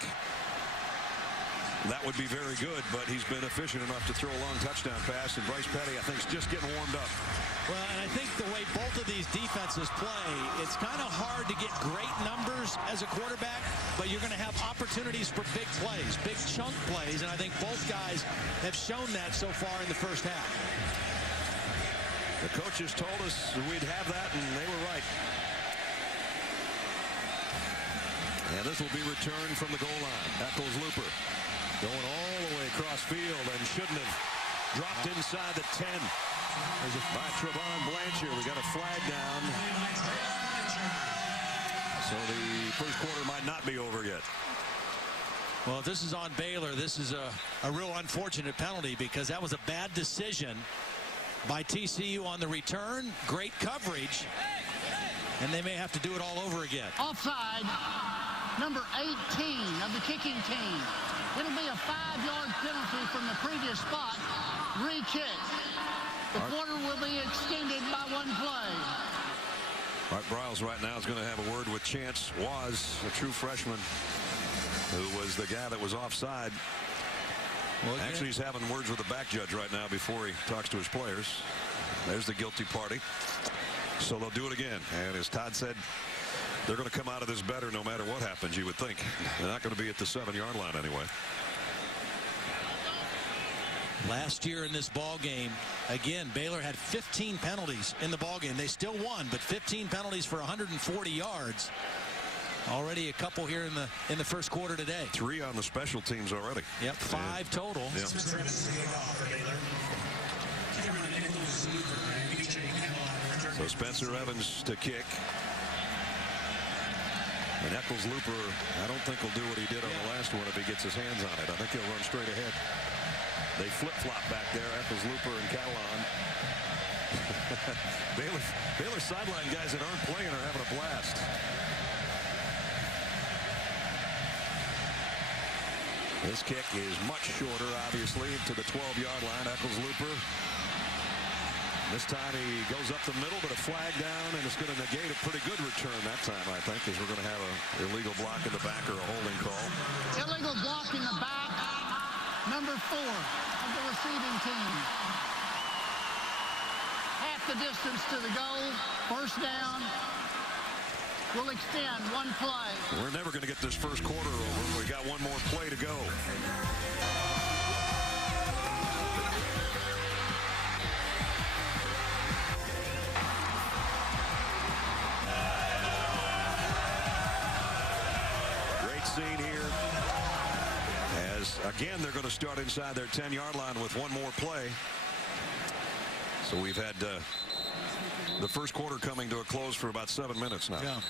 that would be very good, but he's been efficient enough to throw a long touchdown pass. And Bryce Petty, I think, is just getting warmed up. Well, and I think the way both of these defenses play, it's kind of hard to get great numbers as a quarterback, but you're going to have opportunities for big plays, big chunk plays, and I think both guys have shown that so far in the first half. The coaches told us we'd have that, and they were right. And this will be returned from the goal line. Eccles Looper going all the way across field and shouldn't have dropped inside the 10. By Trevon Blanchard. We got a flag down. So the first quarter might not be over yet. Well, if this is on Baylor, this is a real unfortunate penalty because that was a bad decision by TCU on the return. Great coverage. And they may have to do it all over again. Offside, number 18 of the kicking team. It'll be a 5-yard penalty from the previous spot. Re-kick. The quarter will be extended by 1 play. Art Briles right now is going to have a word with Chance Was, a true freshman, who was the guy that was offside. Well, actually, he's having words with the back judge right now before he talks to his players. There's the guilty party. So they'll do it again. And as Todd said, they're going to come out of this better no matter what happens, you would think. They're not going to be at the 7-yard line anyway. Last year in this ball game, again, Baylor had 15 penalties in the ball game. They still won, but 15 penalties for 140 yards. Already a couple here in the first quarter today. 3 on the special teams already. Yep, 5 total. Yep. So Spencer Evans to kick. And Eccles Looper, I don't think will do what he did on the last one if he gets his hands on it. I think he'll run straight ahead. They flip-flop back there, Eccles Looper and Catalan. Baylor sideline guys that aren't playing are having a blast. This kick is much shorter, obviously, to the 12-yard line. Eccles Looper. This time he goes up the middle, but a flag down, and it's going to negate a pretty good return that time, I think, because we're going to have an illegal block in the back or a holding call. Illegal block in the back, number 4 of the receiving team. Half the distance to the goal, first down. Will extend 1 play. We're never going to get this first quarter over. We got 1 more play to go. Great scene here. As again, they're going to start inside their 10-yard line with 1 more play. So we've had the first quarter coming to a close for about 7 minutes now. Yeah.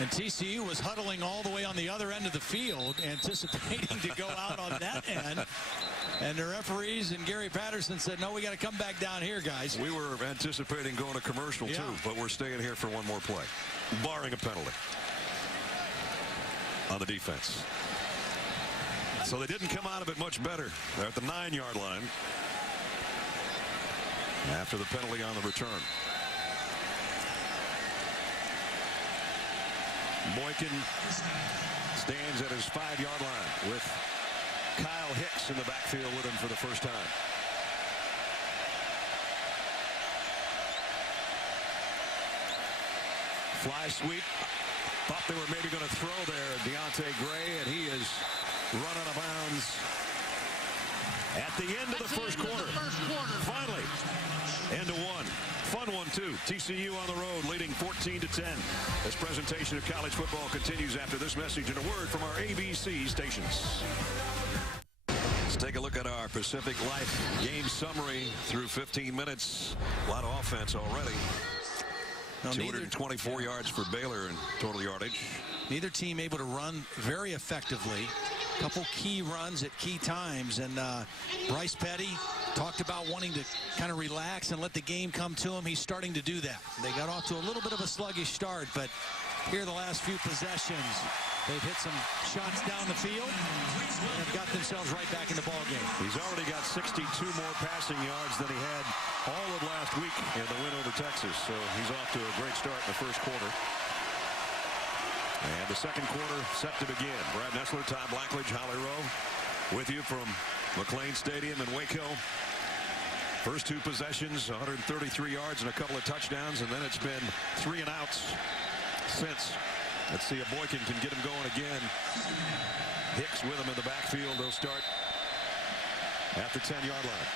And TCU was huddling all the way on the other end of the field, anticipating to go out on that end. And the referees and Gary Patterson said, no, we got to come back down here, guys. We were anticipating going to commercial, too, but we're staying here for 1 more play, barring a penalty on the defense. So they didn't come out of it much better. They're at the 9-yard line after the penalty on the return. Boykin stands at his 5-yard line with Kyle Hicks in the backfield with him for the first time. Fly sweep. Thought they were maybe going to throw there. Deontay Gray, and he is run out of bounds at the end of the first quarter. Finally, end of 1. Fun one, too. TCU on the road, leading 14-10. This presentation of college football continues after this message and a word from our ABC stations. Let's take a look at our Pacific Life game summary through 15 minutes. A lot of offense already. 224 yards for Baylor in total yardage. Neither team able to run very effectively. A couple key runs at key times, and Bryce Petty talked about wanting to kind of relax and let the game come to him. He's starting to do that. They got off to a little bit of a sluggish start, but here the last few possessions, they've hit some shots down the field and have got themselves right back in the ball game. He's already got 62 more passing yards than he had all of last week in the win over Texas. So he's off to a great start in the first quarter. And the second quarter set to begin. Brad Nessler, Tom Blackledge, Holly Rowe with you from McLean Stadium in Waco. First 2 possessions, 133 yards and a couple of touchdowns, and then it's been 3 and outs since. Let's see if Boykin can get him going again. Hicks with him in the backfield. They'll start at the 10-yard line.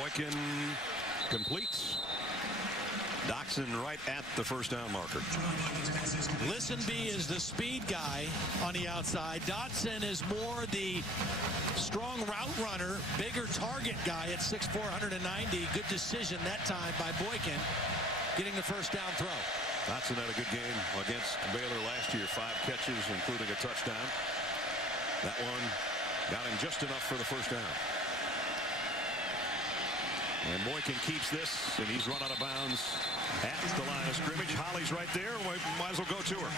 Boykin completes. Doxson right at the first down marker. Listenby is the speed guy on the outside. Dotson is more the strong route runner, bigger target guy at 6'4", 190. Good decision that time by Boykin, getting the first down throw. Dotson had a good game against Baylor last year. 5 catches, including a touchdown. That one got him just enough for the first down. And Boykin keeps this, and he's run out of bounds at the line of scrimmage. Holly's right there. We might as well go to her.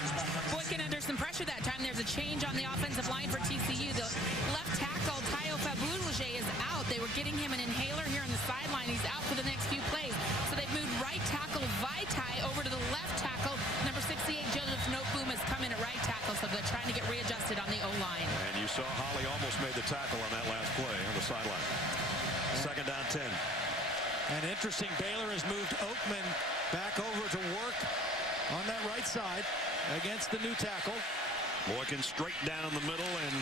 Boykin under some pressure that time. There's a change on the offensive line for TCU. The left tackle, Tayo Fabulje, is out. They were getting him an inhaler here on the sideline. He's out for the next few plays. So they've moved right tackle Vaitai over to the left tackle. Number 68, Joseph Noteboom, has come in at right tackle, so they're trying to get readjusted on the O-line. And you saw Holly almost made the tackle on that last play on the sideline. Second down 10. And interesting, Baylor has moved Oakman back over to work on that right side against the new tackle. Boykin straight down the middle, and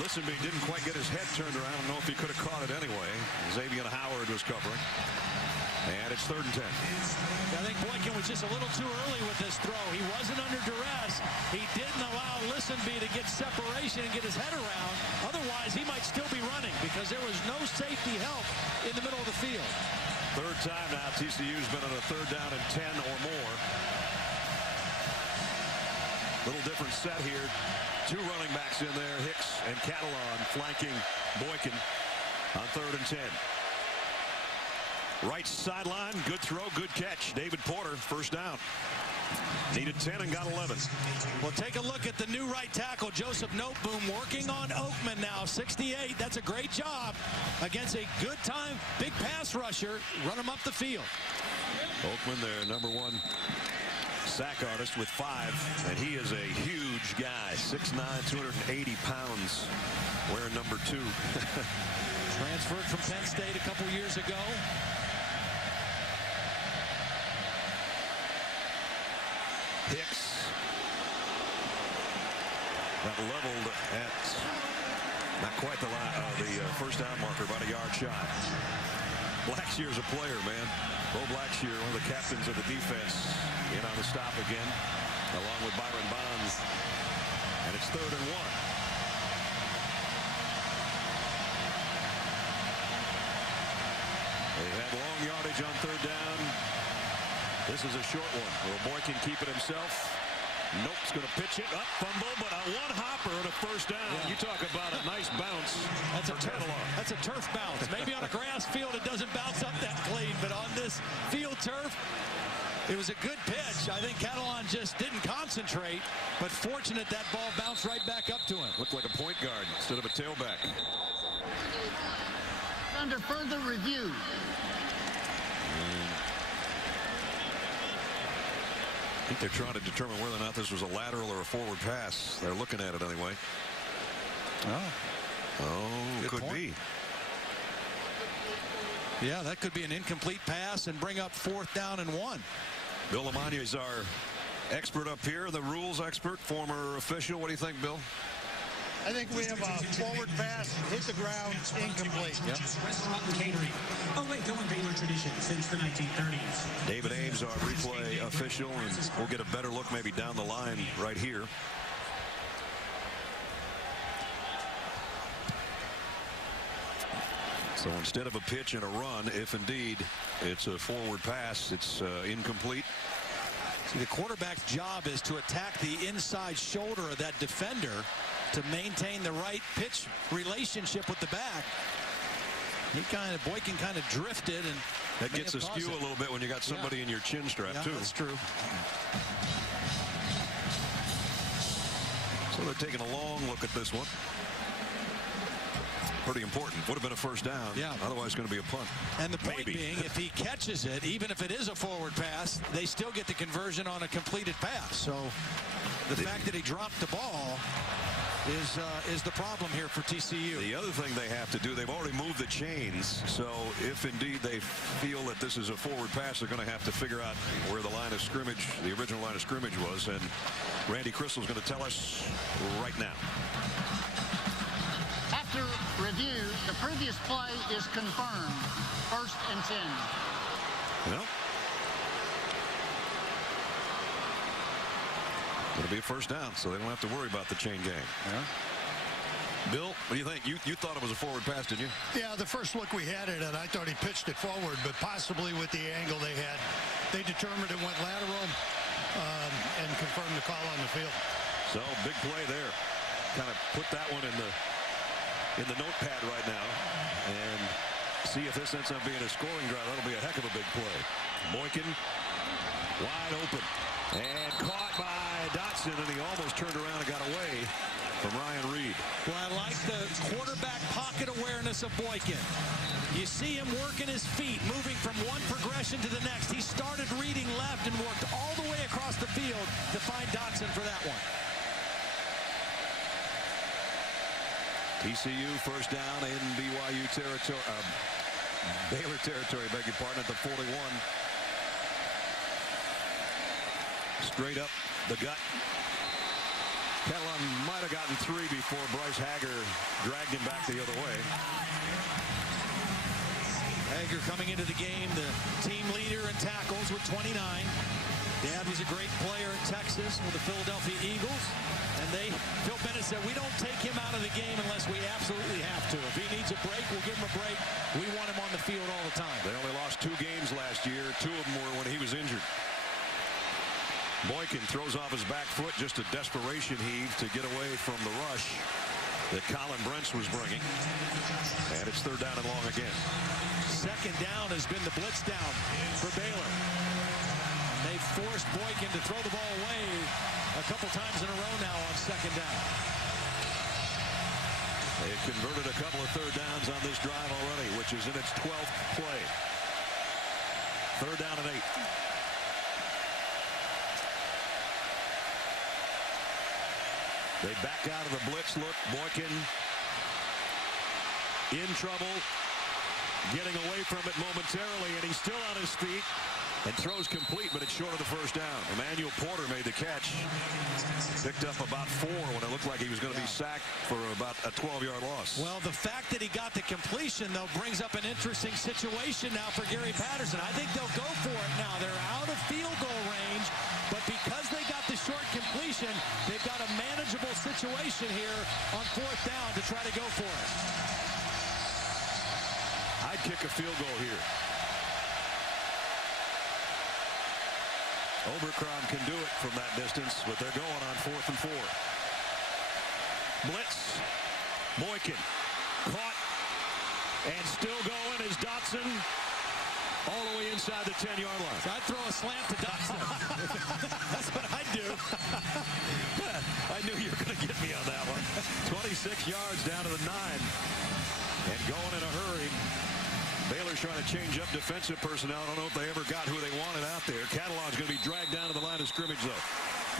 Listenby didn't quite get his head turned around. I don't know if he could have caught it anyway. Xavier Howard was covering. And it's 3rd and 10. I think Boykin was just a little too early with this throw. He wasn't under duress. He didn't allow Listenby to get separation and get his head around. Otherwise, he might still be running because there was no safety help in the middle of the field. 3rd time now TCU's been on a 3rd down and 10 or more. Little different set here. 2 running backs in there, Hicks and Catalan flanking Boykin on 3rd and 10. Right sideline, good throw, good catch. David Porter, first down. Needed 10 and got 11. Well, take a look at the new right tackle, Joseph Noteboom, working on Oakman now, 68. That's a great job against a good time, big pass rusher. Run him up the field. Oakman, their number 1 sack artist with 5, and he is a huge guy, 6'9", 280 pounds, wearing number 2. Transferred from Penn State a couple years ago. Hicks got leveled at not quite the first down marker, about a yard shy. Blackshear's a player, man. Bo Blackshear, one of the captains of the defense, in on the stop again, along with Byron Bonds. And it's 3rd and 1. They've had long yardage on 3rd down. This is a short one. Will Boykin keep it himself? Nope's going to pitch it up, fumble, but a one-hopper and a first down. Yeah. You talk about a nice bounce. That's a turf bounce. Maybe on a grass field it doesn't bounce up that clean, but on this field turf, it was a good pitch. I think Catalan just didn't concentrate, but fortunate that ball bounced right back up to him. Looked like a point guard instead of a tailback. Under further review. I think they're trying to determine whether or not this was a lateral or a forward pass. They're looking at it anyway. Oh, could be. Yeah, that could be an incomplete pass and bring up 4th down and 1. Bill Lamagna is our expert up here, the rules expert, former official. What do you think, Bill? I think we have a forward pass, hit the ground, incomplete. Yep. Restaurant and catering. A Waco and Baylor tradition since the 1930s. David Ames, our replay official, and we'll get a better look maybe down the line right here. So instead of a pitch and a run, if indeed it's a forward pass, it's incomplete. See, the quarterback's job is to attack the inside shoulder of that defender to maintain the right pitch relationship with the back. Boykin kind of drifted, and that gets askew a little bit when you got somebody in your chin strap too. That's true. So they're taking a long look at this one. Pretty important. Would have been a first down. Yeah. Otherwise, it's going to be a punt. And the point being, if he catches it, even if it is a forward pass, they still get the conversion on a completed pass. So the fact that he dropped the ball is the problem here for TCU. The other thing they have to do, they've already moved the chains. So if indeed they feel that this is a forward pass, they're going to have to figure out where the line of scrimmage, the original line of scrimmage was. And Randy Crystal's going to tell us right now. After review, the previous play is confirmed. 1st and 10. Well, it'll be a first down, so they don't have to worry about the chain gang. Yeah. Bill, what do you think? You thought it was a forward pass, didn't you? Yeah, the first look we had at it, I thought he pitched it forward, but possibly with the angle they had, they determined it went lateral and confirmed the call on the field. So big play there. Kind of put that one in the notepad right now and see if this ends up being a scoring drive. That'll be a heck of a big play. Boykin wide open and caught by Dotson, and he almost turned around and got away from Ryan Reed. Well, I like the quarterback pocket awareness of Boykin. You see him working his feet, moving from one progression to the next. He started reading left and worked all the way across the field to find Dotson for that one. TCU first down in BYU territory, Baylor territory, beg your pardon, at the 41. Straight up the gut. Catalon might have gotten 3 before Bryce Hager dragged him back the other way. Hager coming into the game, the team leader in tackles with 29. Dad was a great player in Texas with the Philadelphia Eagles. And Phil Bennett said, we don't take him out of the game unless we absolutely have to. If he needs a break, we'll give him a break. We want him on the field all the time. They only lost 2 games last year. 2 of them were when he was injured. Boykin throws off his back foot, just a desperation heave to get away from the rush that Colin Brentz was bringing. And it's 3rd down and long again. 2nd down has been the blitz down for Baylor. They forced Boykin to throw the ball away a couple times in a row now on 2nd down. They had converted a couple of 3rd downs on this drive already, which is in its 12th play. 3rd down and 8. They back out of the blitz look. Boykin in trouble, getting away from it momentarily, and he's still on his feet and throws complete, but it's short of the 1st down. Emmanuel Porter made the catch. Picked up about 4 when it looked like he was going to be sacked for about a 12-yard loss. Well, the fact that he got the completion, though, brings up an interesting situation now for Gary Patterson. I think they'll go for it now. They're out of field goal range, but because they got the short completion, they've got a manageable situation here on 4th down to try to go for it. I'd kick a field goal here. Oberkron can do it from that distance, but they're going on 4th and 4. Blitz. Boykin caught and still going is Dotson all the way inside the 10-yard line. So I'd throw a slant to Dotson. That's what I'd do. I knew you were going to get me on that one. 26 yards down to the 9 and going in a hurry. Baylor's trying to change up defensive personnel. I don't know if they ever got who they wanted out there. Catalon's going to be dragged down to the line of scrimmage, though.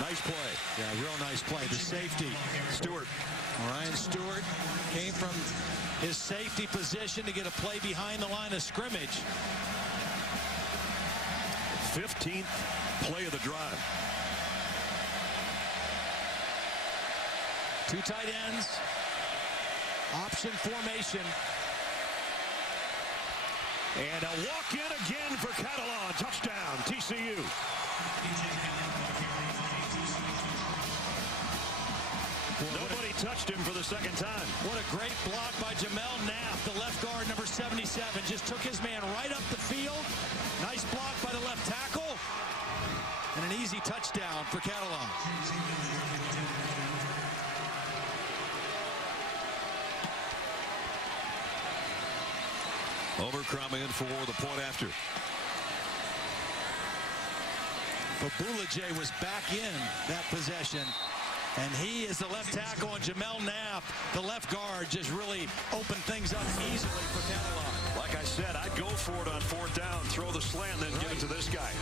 Nice play. Yeah, real nice play. The safety, Stewart. Ryan Stewart, came from his safety position to get a play behind the line of scrimmage. 15th play of the drive. 2 tight ends. Option formation. And a walk-in again for Catalan. Touchdown, TCU. Nobody touched him for the 2nd time. What a great block by Jamel Knapp, the left guard, number 77. Just took his man right up the field. Nice block by the left tackle. And an easy touchdown for Catalan. Oberkron in for the point after. But Boulanger was back in that possession. And he is the left tackle, and Jamel Knapp, the left guard, just really opened things up easily for Catalan. Like I said, I'd go for it on 4th down, throw the slant, then give it to this guy.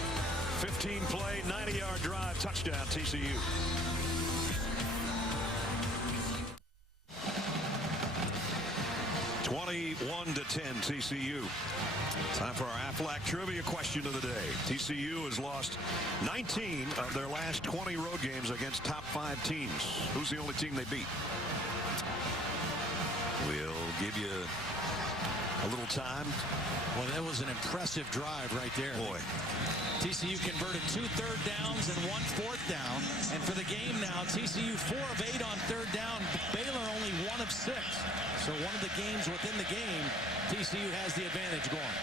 15-play, 90-yard drive, touchdown, TCU. (21-10) TCU. Time for our Aflac trivia question of the day. TCU has lost 19 of their last 20 road games against top 5 teams. Who's the only team they beat? We'll It'll give you a little time. Well, that was an impressive drive right there. Boy. TCU converted 2 third downs and 1 fourth down. And for the game now, TCU 4 of 8 on third down. Baylor only 1 of 6. So one of the games within the game, TCU has the advantage going.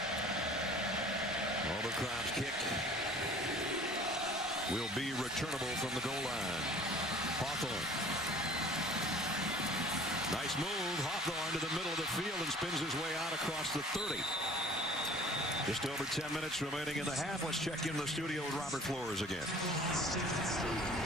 Overcroft's kick will be returnable from the goal line. Hawthorne. Nice move. Hawthorne to the middle of the field and spins his way out across the 30. Just over 10 minutes remaining in the half. Let's check in the studio with Robert Flores again.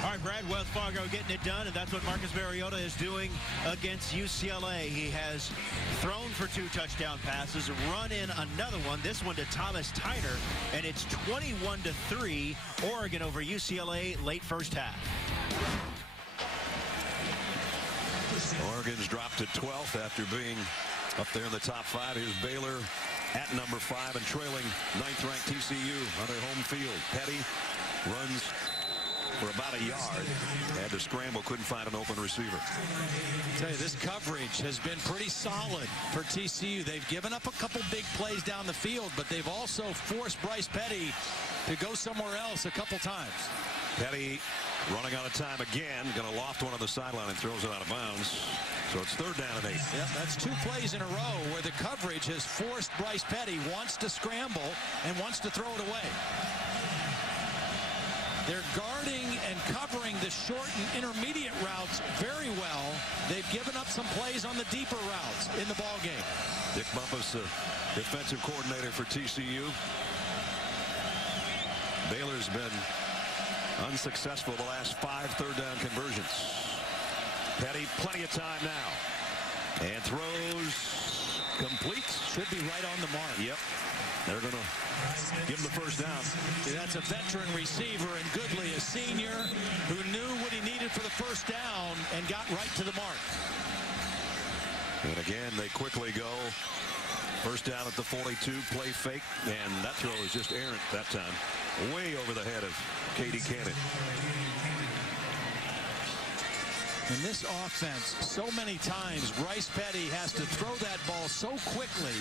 All right, Brad, Wells Fargo getting it done, and that's what Marcus Mariota is doing against UCLA. He has thrown for 2 touchdown passes, run in another one, this one to Thomas Tyner, and it's 21-3, Oregon over UCLA late first half. Oregon's dropped to 12th after being up there in the top 5. Here's Baylor at number 5 and trailing 9th-ranked TCU on their home field. Petty runs for about a yard. Had to scramble, couldn't find an open receiver. I tell you, this coverage has been pretty solid for TCU. They've given up a couple big plays down the field, but they've also forced Bryce Petty to go somewhere else a couple times. Petty running out of time again. Going to loft one on the sideline and throws it out of bounds. So it's 3rd down and 8. Yep, that's 2 plays in a row where the coverage has forced Bryce Petty, wants to scramble and wants to throw it away. They're guarding and covering the short and intermediate routes very well. They've given up some plays on the deeper routes in the ball game. Dick Bumpus, the defensive coordinator for TCU. Baylor's been unsuccessful the last 5 third down conversions. Petty, plenty of time now. And throws complete. Should be right on the mark. Yep. They're going to give him the first down. That's a veteran receiver, and Goodley, a senior, who knew what he needed for the first down and got right to the mark. And again, they quickly go. First down at the 42, play fake, and that throw is just errant that time. Way over the head of Katie Cannon. In this offense, so many times, Bryce Petty has to throw that ball so quickly.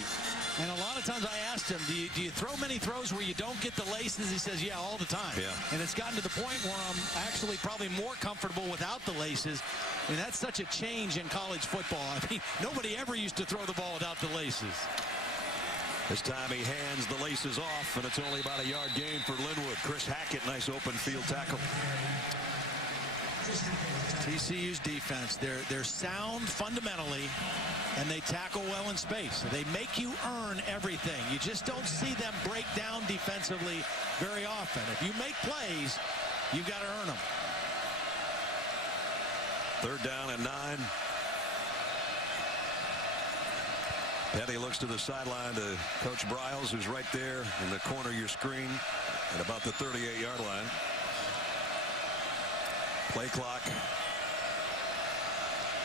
And a lot of times I asked him, do you throw many throws where you don't get the laces? He says, yeah, all the time. Yeah. And it's gotten to the point where I'm actually probably more comfortable without the laces. And that's such a change in college football. I mean, nobody ever used to throw the ball without the laces. This time he hands the laces off, and it's only about a yard gain for Linwood. Chris Hackett, nice open field tackle. TCU's defense, they're sound fundamentally, and they tackle well in space. They make you earn everything. You just don't see them break down defensively very often. If you make plays, you've got to earn them. 3rd down and 9. Petty looks to the sideline to Coach Briles, who's right there in the corner of your screen at about the 38-yard line. Play clock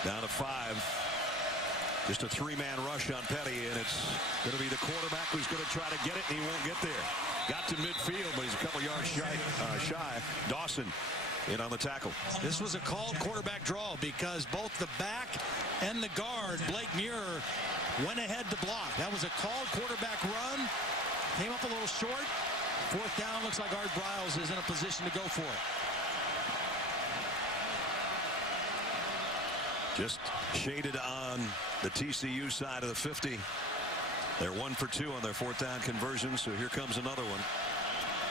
down to 5. Just a 3-man rush on Petty, and it's going to be the quarterback who's going to try to get it, and he won't get there. Got to midfield, but he's a couple yards shy. Dawson in on the tackle. This was a called quarterback draw because both the back and the guard, Blake Muir, went ahead to block. That was a called quarterback run. Came up a little short. 4th down, looks like Art Briles is in a position to go for it. Just shaded on the TCU side of the 50. They're 1 for 2 on their 4th down conversion, so here comes another one.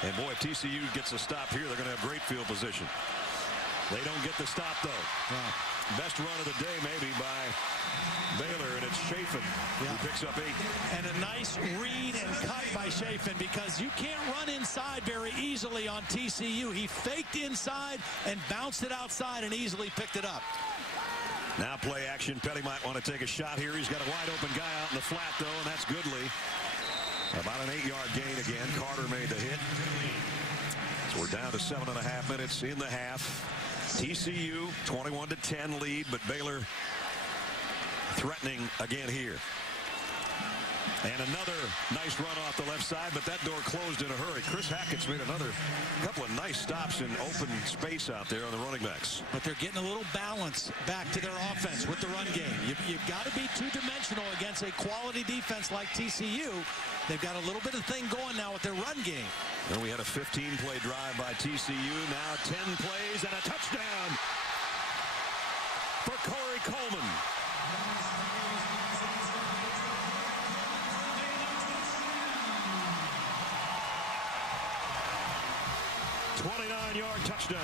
And boy, if TCU gets a stop here, they're going to have great field position. They don't get the stop, though. Yeah. Best run of the day, maybe, by Baylor, and it's Chafin who picks up 8. And a nice read and cut by Chafin, because you can't run inside very easily on TCU. He faked inside and bounced it outside and easily picked it up. Now play action. Petty might want to take a shot here. He's got a wide open guy out in the flat, though, and that's Goodley. About an 8-yard gain again. Carter made the hit. So we're down to 7.5 minutes in the half. TCU 21-10 lead, but Baylor threatening again here. And another nice run off the left side, but that door closed in a hurry. Chris Hackett's made another couple of nice stops in open space out there on the running backs. But they're getting a little balance back to their offense with the run game. You've got to be two-dimensional against a quality defense like TCU. They've got a little bit of thing going now with their run game. And we had a 15-play drive by TCU. Now 10 plays and a touchdown for Corey Coleman. .29-yard touchdown.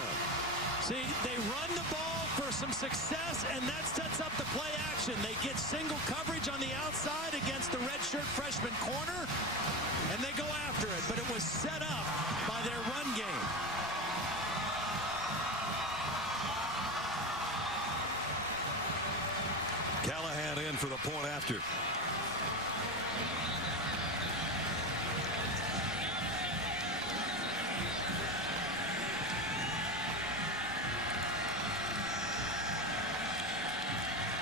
See, they run the ball for some success, and that sets up the play action. They get single coverage on the outside against the redshirt freshman corner, and they go after it. But it was set up by their run game. Callahan in for the point after.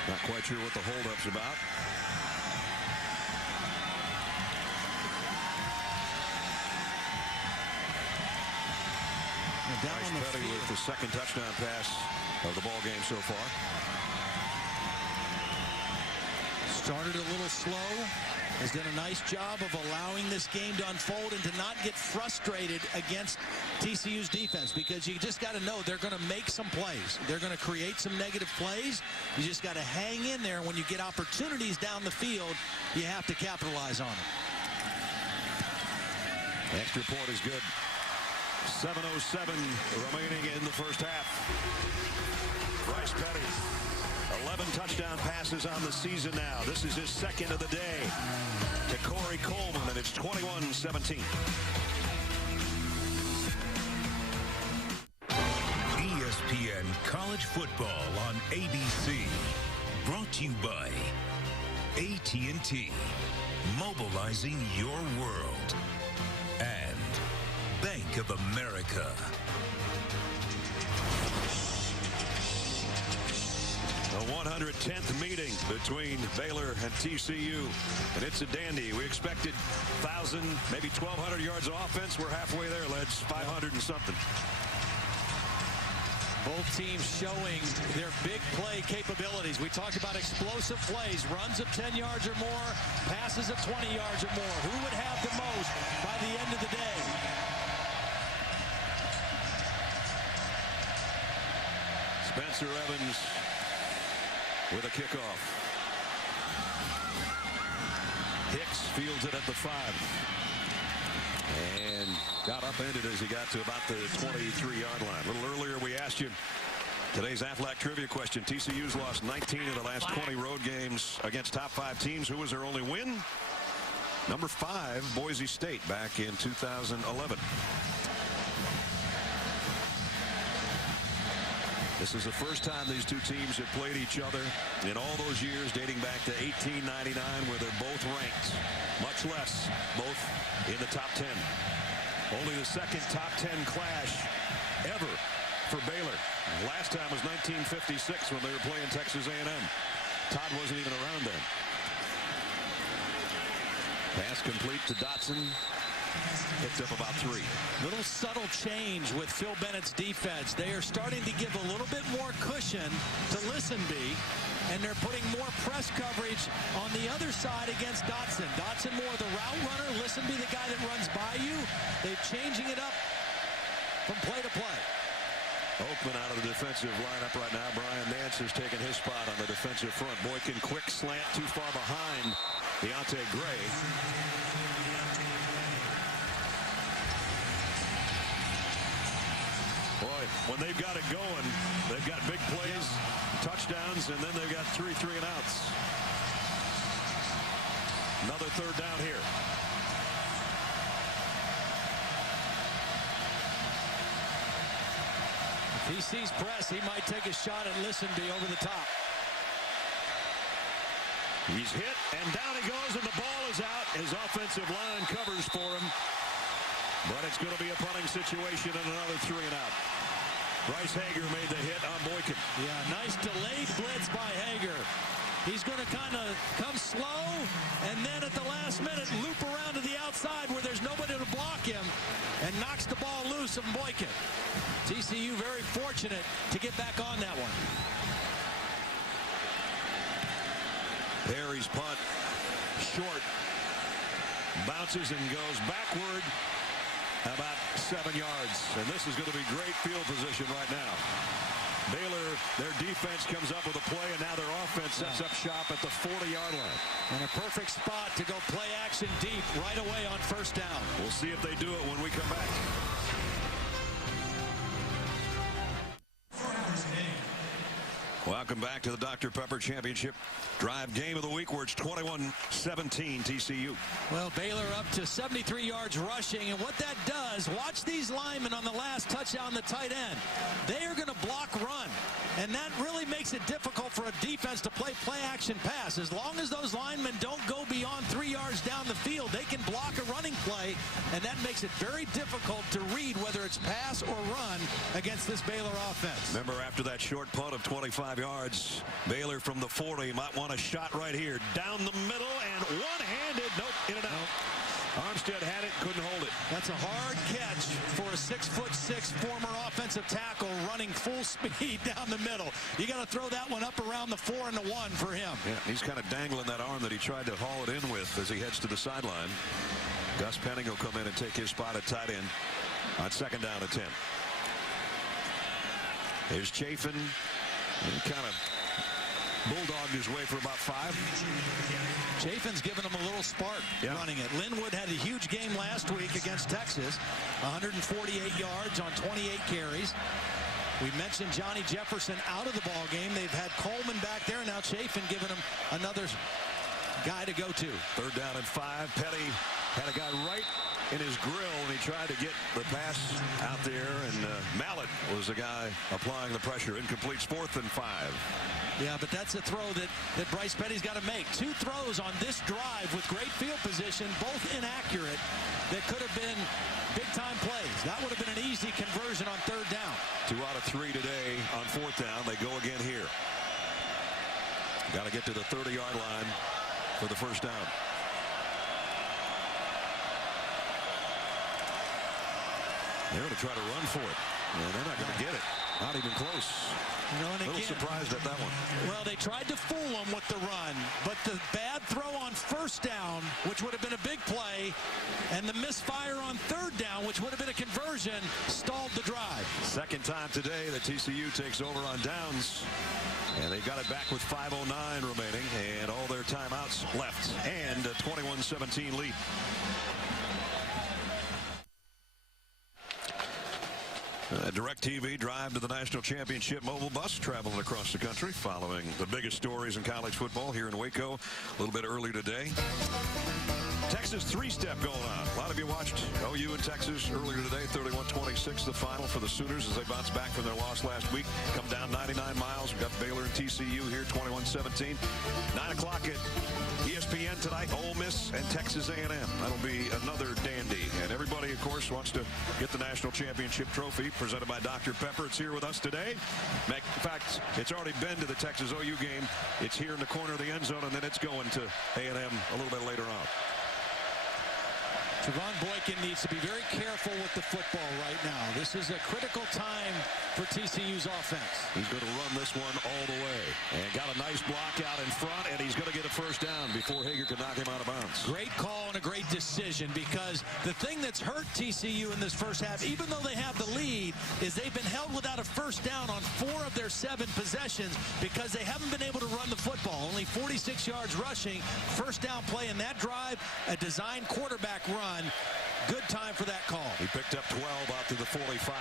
Not quite sure what the holdup's about. Bryce Petty with the second touchdown pass of the ball game so far. Started a little slow. Has done a nice job of allowing this game to unfold and to not get frustrated against TCU's defense, because you just got to know they're going to make some plays. They're going to create some negative plays. You just got to hang in there. When you get opportunities down the field, you have to capitalize on it. Extra point is good. 7:07 remaining in the first half. Bryce Petty, 11 touchdown passes on the season now. This is his second of the day to Corey Coleman, and it's 21-17. ESPN College Football on ABC. Brought to you by AT&T. Mobilizing your world. And Bank of America. The 110th meeting between Baylor and TCU, and it's a dandy. We expected 1,000, maybe 1,200 yards of offense. We're halfway there, lads. 500 and something. Both teams showing their big play capabilities. We talked about explosive plays, runs of 10 yards or more, passes of 20 yards or more. Who would have the most by the end of the day? Spencer Evans with a kickoff. Hicks fields it at the 5. And got upended as he got to about the 23-yard line. A little earlier we asked you today's Aflac trivia question. TCU's lost 19 of the last 20 road games against top 5 teams. Who was their only win? Number 5, Boise State, back in 2011. This is the first time these two teams have played each other in all those years, dating back to 1899, where they're both ranked, much less both in the top 10. Only the second top 10 clash ever for Baylor. Last time was 1956 when they were playing Texas A&M. Todd wasn't even around then. Pass complete to Dotson. Picked up about 3. Little subtle change with Phil Bennett's defense. They are starting to give a little bit more cushion to Listenby, and they're putting more press coverage on the other side against Dotson. Dotson more the route runner, Listenby the guy that runs by you. They're changing it up from play to play. Oakman out of the defensive lineup right now. Brian Nance has taken his spot on the defensive front. Boykin quick slant too far behind Deontay Gray. Boy, when they've got it going, they've got big plays, touchdowns, and then they've got 3 and outs. Another third down here. If he sees press, he might take a shot at Listenby over the top. He's hit, and down he goes, and the ball is out. His offensive line covers for him. But it's going to be a punting situation and another 3 and out. Bryce Hager made the hit on Boykin. Yeah, nice delayed blitz by Hager. He's going to kind of come slow and then at the last minute loop around to the outside where there's nobody to block him and knocks the ball loose of Boykin. TCU very fortunate to get back on that one. Perry's punt short. Bounces and goes backward about 7 yards. And this is going to be great field position right now. Baylor, their defense comes up with a play, and now their offense sets up shop at the 40-yard line. And a perfect spot to go play action deep right away on first down. We'll see if they do it when we come back. Welcome back to the Dr. Pepper Championship Drive game of the week, where it's 21-17 TCU. Well, Baylor up to 73 yards rushing, and what that does, watch these linemen on the last touchdown, the tight end. They are going to block run, and that really makes it difficult for a defense to play play-action pass. As long as those linemen don't go beyond 3 yards down the field, they can block a running play, and that makes it very difficult to read whether it's pass or run against this Baylor offense. Remember, after that short punt of 25 yards, Baylor from the 40 might want a shot right here. Down the middle and one-handed. Nope, in and out. Armstead had it, couldn't hold it. That's a hard catch for a 6'6" former offensive tackle running full speed down the middle. You got to throw that one up around the 4 and the 1 for him. Yeah, he's kind of dangling that arm that he tried to haul it in with as he heads to the sideline. Gus Penning will come in and take his spot at tight end on 2nd down and 10. There's Chafin. He kind of bulldogged his way for about 5. Chafin's given him a little spark running it. Linwood had a huge game last week against Texas. 148 yards on 28 carries. We mentioned Johnny Jefferson out of the ball game. They've had Coleman back there. Now Chafin giving him another guy to go to. 3rd down and 5. Petty had a guy right in his grill, and he tried to get the pass out there, and Mallett was the guy applying the pressure. Incomplete. 4th and 5. Yeah, but that's a throw that Bryce Petty's got to make. 2 throws on this drive with great field position, both inaccurate, that could have been big-time plays. That would have been an easy conversion on 3rd down. 2 out of 3 today on 4th down. They go again here. Got to get to the 30-yard line for the 1st down. They're going to try to run for it, and they're not going to get it. Not even close. You know, and a little surprised at that one. Well, they tried to fool him with the run, but the bad throw on 1st down, which would have been a big play, and the misfire on 3rd down, which would have been a conversion, stalled the drive. 2nd time today that TCU takes over on downs, and they got it back with 5:09 remaining, and all their timeouts left, and a 21-17 lead. DirecTV Drive to the National Championship mobile bus traveling across the country, following the biggest stories in college football here in Waco a little bit earlier today. Texas 3-step going on. A lot of you watched OU and Texas earlier today. 31-26 the final for the Sooners as they bounce back from their loss last week. Come down 99 miles. We've got Baylor and TCU here 21-17. 9 o'clock at ESPN tonight. Ole Miss and Texas A&M. That'll be another dandy. And everybody, of course, wants to get the national championship trophy presented by Dr. Pepper. It's here with us today. In fact, it's already been to the Texas OU game. It's here in the corner of the end zone, and then it's going to A&M a little bit later on. Trevon Boykin needs to be very careful with the football right now. This is a critical time for TCU's offense. He's going to run this one all the way. And got a nice block out in front, and he's going to get a 1st down before Hager can knock him out of bounds. Great call and a great decision, because the thing that's hurt TCU in this first half, even though they have the lead, is they've been held without a 1st down on 4 of their 7 possessions because they haven't been able to run the football. Only 46 yards rushing. 1st down play in that drive, a designed quarterback run. Good time for that call. He picked up 12 out to the 45.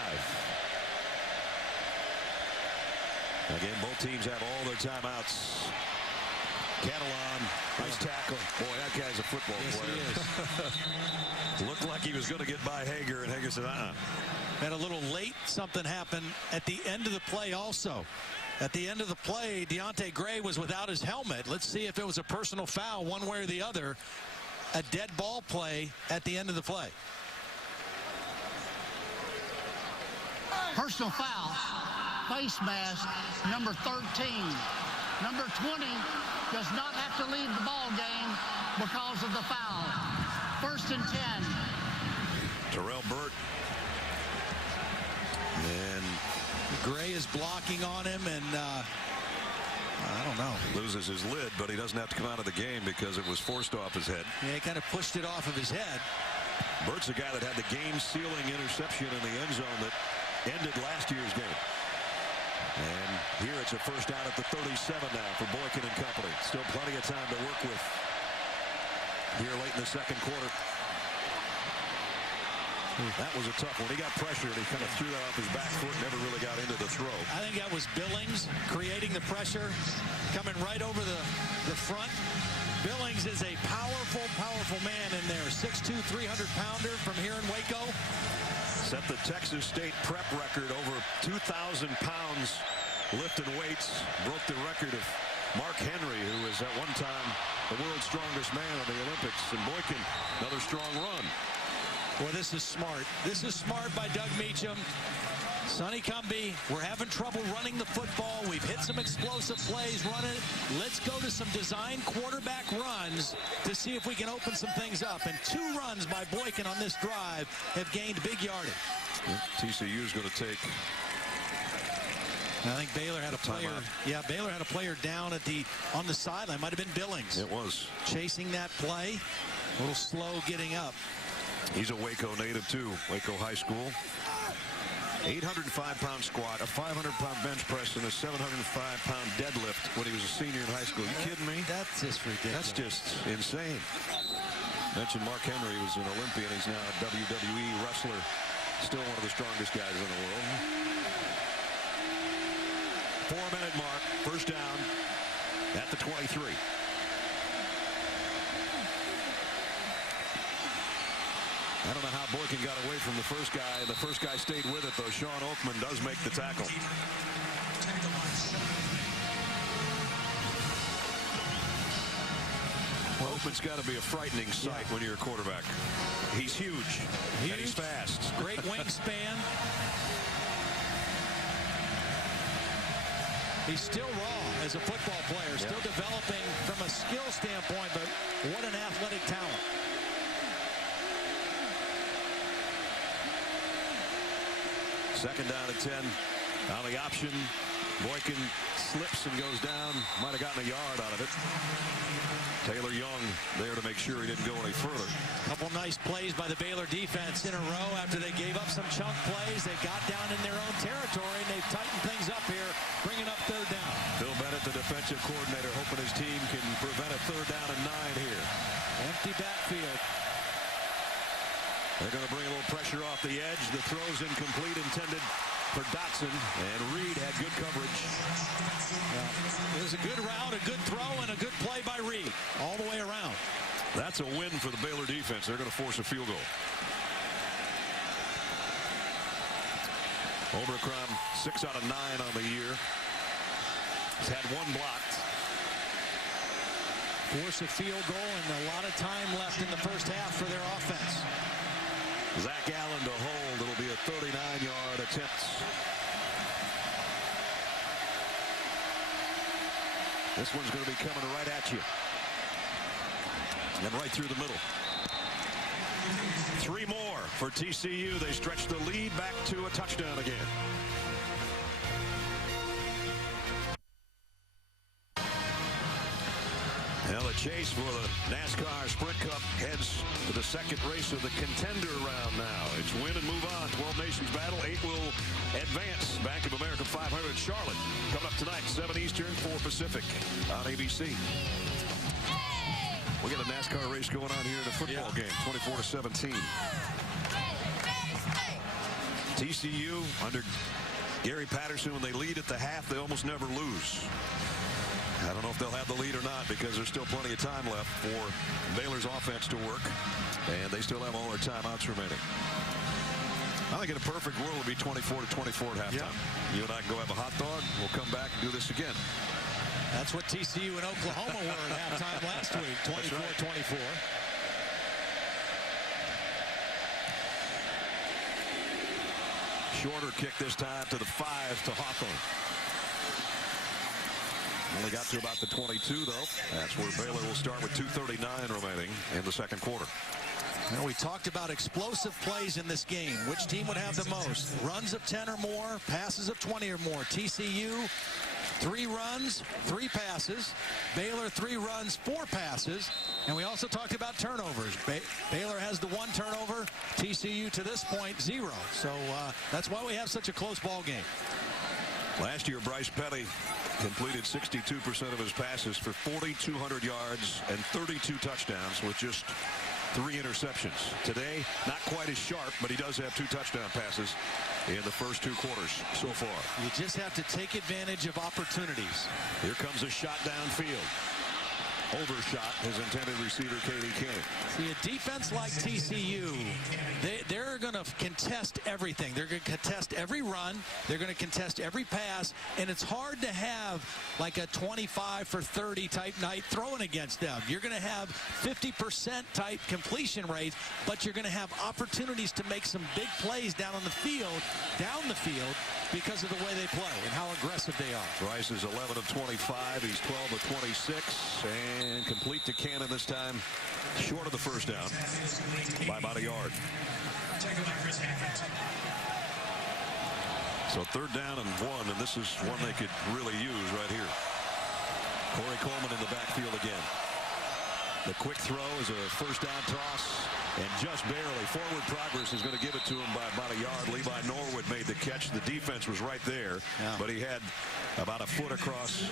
Again, both teams have all their timeouts. Catalan, nice tackle. Boy, that guy's a football player. He is. Looked like he was going to get by Hager, and Hager said, Had a little late something happen at the end of the play also. At the end of the play, Deontay Gray was without his helmet. Let's see if it was a personal foul one way or the other. A dead ball play at the end of the play. Personal foul, face mask, number 13. Number 20 does not have to leave the ball game because of the foul. 1st and 10. Terrell Burt. And Gray is blocking on him, and I don't know. Loses his lid, but he doesn't have to come out of the game because it was forced off his head. Yeah, he kind of pushed it off of his head. Burt's the guy that had the game-sealing interception in the end zone that ended last year's game. And here it's a first down at the 37 now for Boykin and company. Still plenty of time to work with here late in the second quarter. That was a tough one. He got pressured. He kind of threw that off his back foot, never really got into the throw. I think that was Billings creating the pressure, coming right over the front. Billings is a powerful, powerful man in there. 6'2", 300-pounder from here in Waco. Set the Texas State prep record, over 2,000 pounds lifting weights. Broke the record of Mark Henry, who was at one time the world's strongest man in the Olympics. And Boykin, another strong run. Well, this is smart. This is smart by Doug Meacham. Sonny Cumbie, we're having trouble running the football. We've hit some explosive plays running it. Let's go to some design quarterback runs to see if we can open some things up. And 2 runs by Boykin on this drive have gained big yardage. TCU is going to take. I think Baylor had a player. Yeah, Baylor had a player down on the sideline. Might have been Billings. It was. Chasing that play. A little slow getting up. He's a Waco native, too. Waco High School. 805-pound squat, a 500-pound bench press, and a 705-pound deadlift when he was a senior in high school. You kidding me? That's just ridiculous. That's just insane. Mentioned Mark Henry was an Olympian. He's now a WWE wrestler. Still one of the strongest guys in the world. 4-minute mark. First down at the 23. I don't know how Boykin got away from the first guy. The first guy stayed with it, though. Sean Oakman does make the tackle. Oakman's got to be a frightening sight when you're a quarterback. He's huge. And he's fast. Great wingspan. He's still raw as a football player, still developing from a skill standpoint, but what an athletic talent. Second down at 10. On the option, Boykin slips and goes down. Might have gotten a yard out of it. Taylor Young there to make sure he didn't go any further. A couple nice plays by the Baylor defense in a row after they gave up some chunk plays. They got down in their own territory, and they've tightened things up here, bringing up 3rd down. Bill Bennett, the defensive coordinator, hoping his team can prevent a 3rd down and 9 here. Empty backfield. They're going to bring a little pressure off the edge. The throw's incomplete, intended for Dotson, and Reed had good coverage. It was a good route, a good throw, and a good play by Reed all the way around. That's a win for the Baylor defense. They're going to force a field goal. Oberkron 6 out of 9 on the year. He's had 1 blocked. Force a field goal, and a lot of time left in the first half for their offense. Zach Allen to hold. It'll be a 39-yard attempt. This one's going to be coming right at you. And right through the middle. 3 more for TCU. They stretch the lead back to a touchdown again. Now the chase for the NASCAR Sprint Cup heads to the second race of the contender round now. It's win and move on. 12 nations battle. 8 will advance. Bank of America 500 Charlotte. Coming up tonight, 7 Eastern, 4 Pacific on ABC. We got a NASCAR race going on here in a football game. 24-17. TCU under Gary Patterson, when they lead at the half, they almost never lose. I don't know if they'll have the lead or not, because there's still plenty of time left for Baylor's offense to work, and they still have all their timeouts remaining. I think in a perfect world it would be 24-24 at halftime. You and I can go have a hot dog. We'll come back and do this again. That's what TCU and Oklahoma were at halftime last week, 24-24. Shorter kick this time to the 5 to Hawthorne. Only got to about the 22, though. That's where Baylor will start with 2:39 remaining in the second quarter. Well, we talked about explosive plays in this game. Which team would have the most? Runs of 10 or more, passes of 20 or more. TCU, 3 runs, 3 passes. Baylor, 3 runs, 4 passes. And we also talked about turnovers. Baylor has the 1 turnover. TCU to this point 0. So that's why we have such a close ball game. Last year, Bryce Petty completed 62% of his passes for 4,200 yards and 32 touchdowns with just 3 interceptions. Today, not quite as sharp, but he does have 2 touchdown passes in the first 2 quarters so far. You just have to take advantage of opportunities. Here comes a shot downfield. Overshot his intended receiver, Katie Cannon. See, a defense like TCU, they're going to contest everything. They're going to contest every run. They're going to contest every pass. And it's hard to have like a 25 for 30 type night thrown against them. You're going to have 50% type completion rates, but you're going to have opportunities to make some big plays down the field, because of the way they play and how aggressive they are. Bryce is 11 of 25. He's 12 of 26. And complete to Cannon this time, short of the first down by about a yard. So 3rd down and 1, and this is one they could really use right here. Corey Coleman in the backfield again. The quick throw is a first down toss, and just barely. Forward progress is going to give it to him by about a yard. Levi Norwood made the catch. The defense was right there, but he had about a foot across,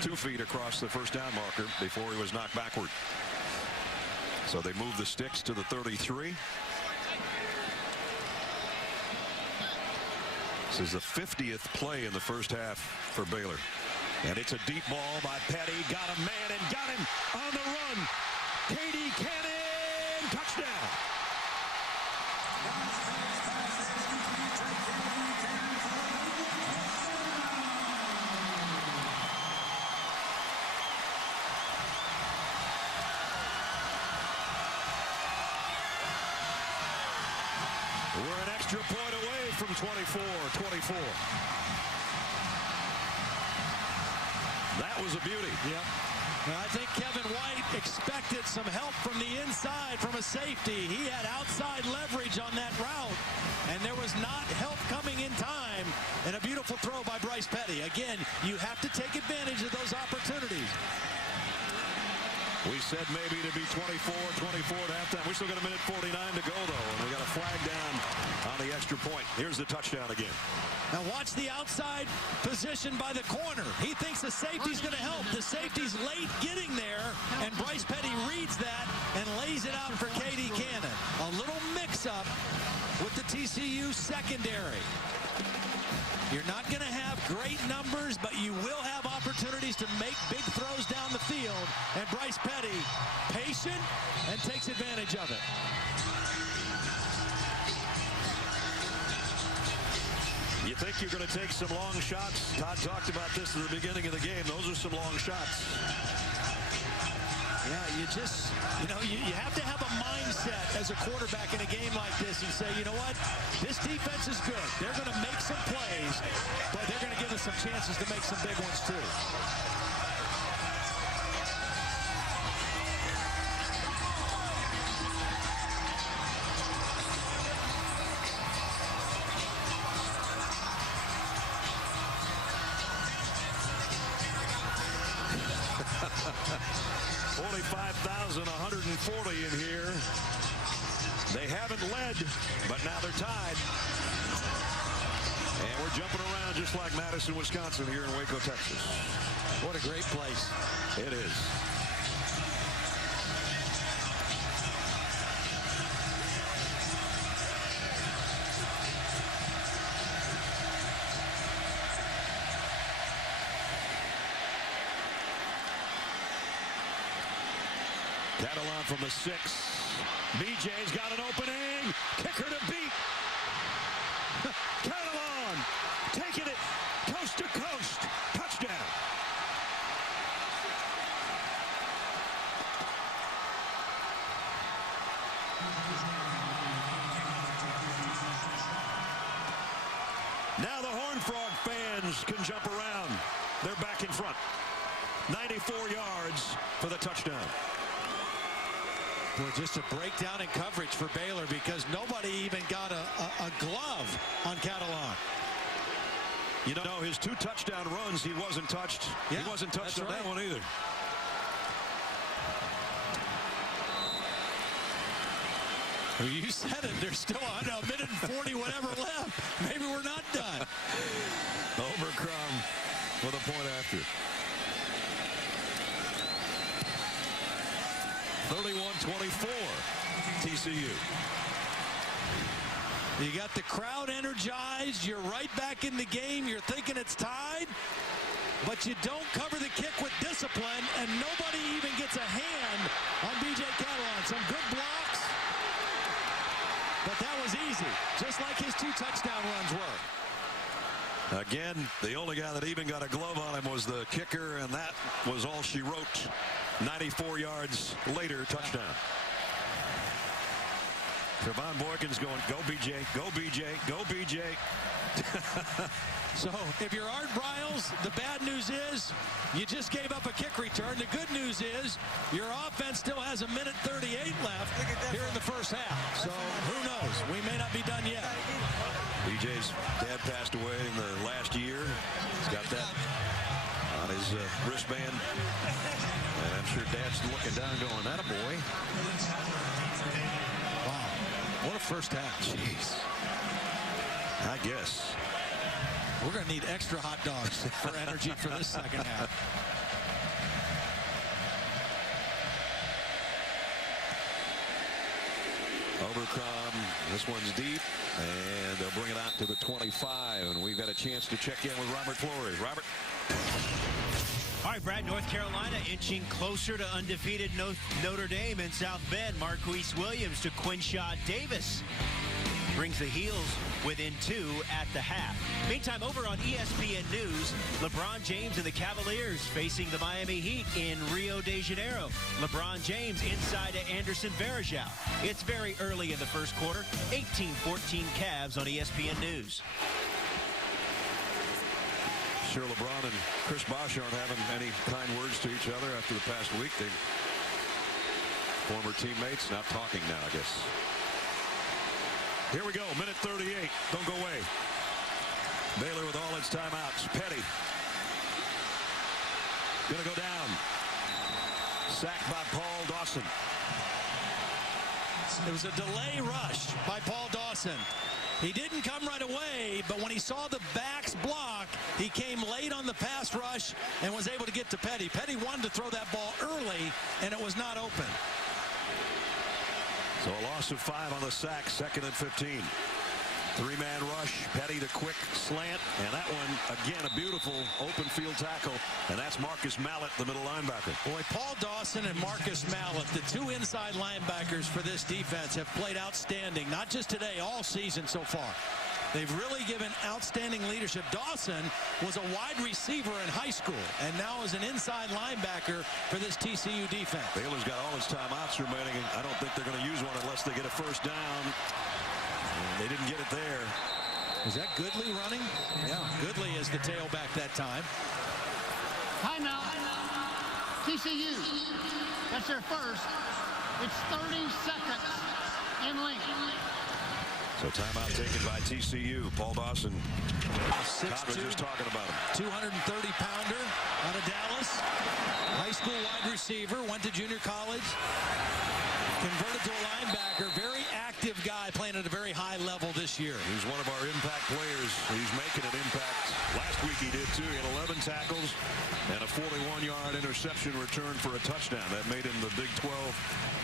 2 feet across the first down marker before he was knocked backward. So they move the sticks to the 33. This is the 50th play in the first half for Baylor. And it's a deep ball by Petty. Got a man and got him on the run. Katie Cannon, touchdown. We're an extra point away from 24-24. That was a beauty. Yep. And I think Kevin White expected some help from the inside from a safety. He had outside leverage on that route, and there was not help coming in time. And a beautiful throw by Bryce Petty. Again, you have to take advantage of those opportunities. We said maybe to be 24-24 at halftime. We still got a minute 49 to go, though, and we got a flag down on the extra point. Here's the touchdown again. Now watch the outside position by the corner. He thinks the safety's going to help. The safety's late getting there, and Bryce Petty reads that and lays it out for Katie Cannon. A little mix-up with the TCU secondary. You're not going to have great numbers, but you will have opportunities to make big throws down the field. And Bryce Petty, patient and takes advantage of it. You think you're going to take some long shots? Todd talked about this at the beginning of the game. Those are some long shots. Yeah, you have to have a mindset as a quarterback in a game like this and say, you know what, this defense is good. They're going to make some plays, but they're going to give us some chances to make some big ones too. Only 5,140 in here. They haven't led, but now they're tied. And we're jumping around just like Madison, Wisconsin here in Waco, Texas. What a great place. It is. Catalan from the 6. BJ's got an opening. Kicker to beat. Catalan taking it coast to coast. Touchdown. Bucks can jump around. They're back in front. 94 yards for the touchdown. Boy, just a breakdown in coverage for Baylor because nobody even got a glove on Catalan. You know, his 2 touchdown runs, he wasn't touched. Yeah, he wasn't touched on that one either. Well, you said it. There's still a minute and 40 whatever left. Maybe we're not done. Overcrom with a point after. 31-24 TCU. You got the crowd energized. You're right back in the game. You're thinking it's tied, but you don't cover the kick with discipline, and nobody even gets a hand on B.J. Catalan. Some good blocks, but that was easy, just like his 2 touchdown runs were. Again, the only guy that even got a glove on him was the kicker, and that was all she wrote. 94 yards later, touchdown. Trevon Boykins going, go BJ, go BJ, go BJ. So if you're Art Briles, the bad news is you just gave up a kick return. The good news is your offense still has a minute 38 left here in the first half. So who knows? We may not be done yet. BJ's dad passed away in the last year. He's got that on his wristband. And I'm sure Dad's looking down going, that a boy. Wow. What a first half. Jeez. I guess. We're going to need extra hot dogs for energy for this second half. Overcrom, this one's deep, and they'll bring it out to the 25, and we've got a chance to check in with Robert Flores. Robert. All right, Brad, North Carolina inching closer to undefeated Notre Dame in South Bend. Marquise Williams to Quinshad Davis. Brings the Heels within 2 at the half. Meantime, over on ESPN News, LeBron James and the Cavaliers facing the Miami Heat in Rio de Janeiro. LeBron James inside to Anderson Varejao. It's very early in the first quarter. 18-14 Cavs on ESPN News. Sure, LeBron and Chris Bosh aren't having any kind words to each other after the past week. They former teammates not talking now, I guess. Here we go, minute 38. Don't go away. Baylor with all its timeouts. Petty. Gonna go down. Sacked by Paul Dawson. It was a delay rush by Paul Dawson. He didn't come right away, but when he saw the backs block, he came late on the pass rush and was able to get to Petty. Petty wanted to throw that ball early, and it was not open. So a loss of 5 on the sack, 2nd and 15. 3-man rush, Petty the quick slant, and that one, again, a beautiful open field tackle, and that's Marcus Mallett, the middle linebacker. Boy, Paul Dawson and Marcus Mallett, the 2 inside linebackers for this defense, have played outstanding, not just today, all season so far. They've really given outstanding leadership. Dawson was a wide receiver in high school and now is an inside linebacker for this TCU defense. Baylor's got all his timeouts remaining, and I don't think they're going to use one unless they get a first down. And they didn't get it there. Is that Goodley running? Yeah, Goodley is the tailback that time. Timeout. TCU. That's their first. It's 30 seconds in length. So timeout taken by TCU. Paul Dawson. 6'2", just talking about him. 230-pounder out of Dallas. High school wide receiver. Went to junior college. Converted to a linebacker. Very active guy playing at a very high level this year. He's one of our impact players. He's making an impact. Last week he did too. He had 11 tackles and a 41-yard interception return for a touchdown. That made him the Big 12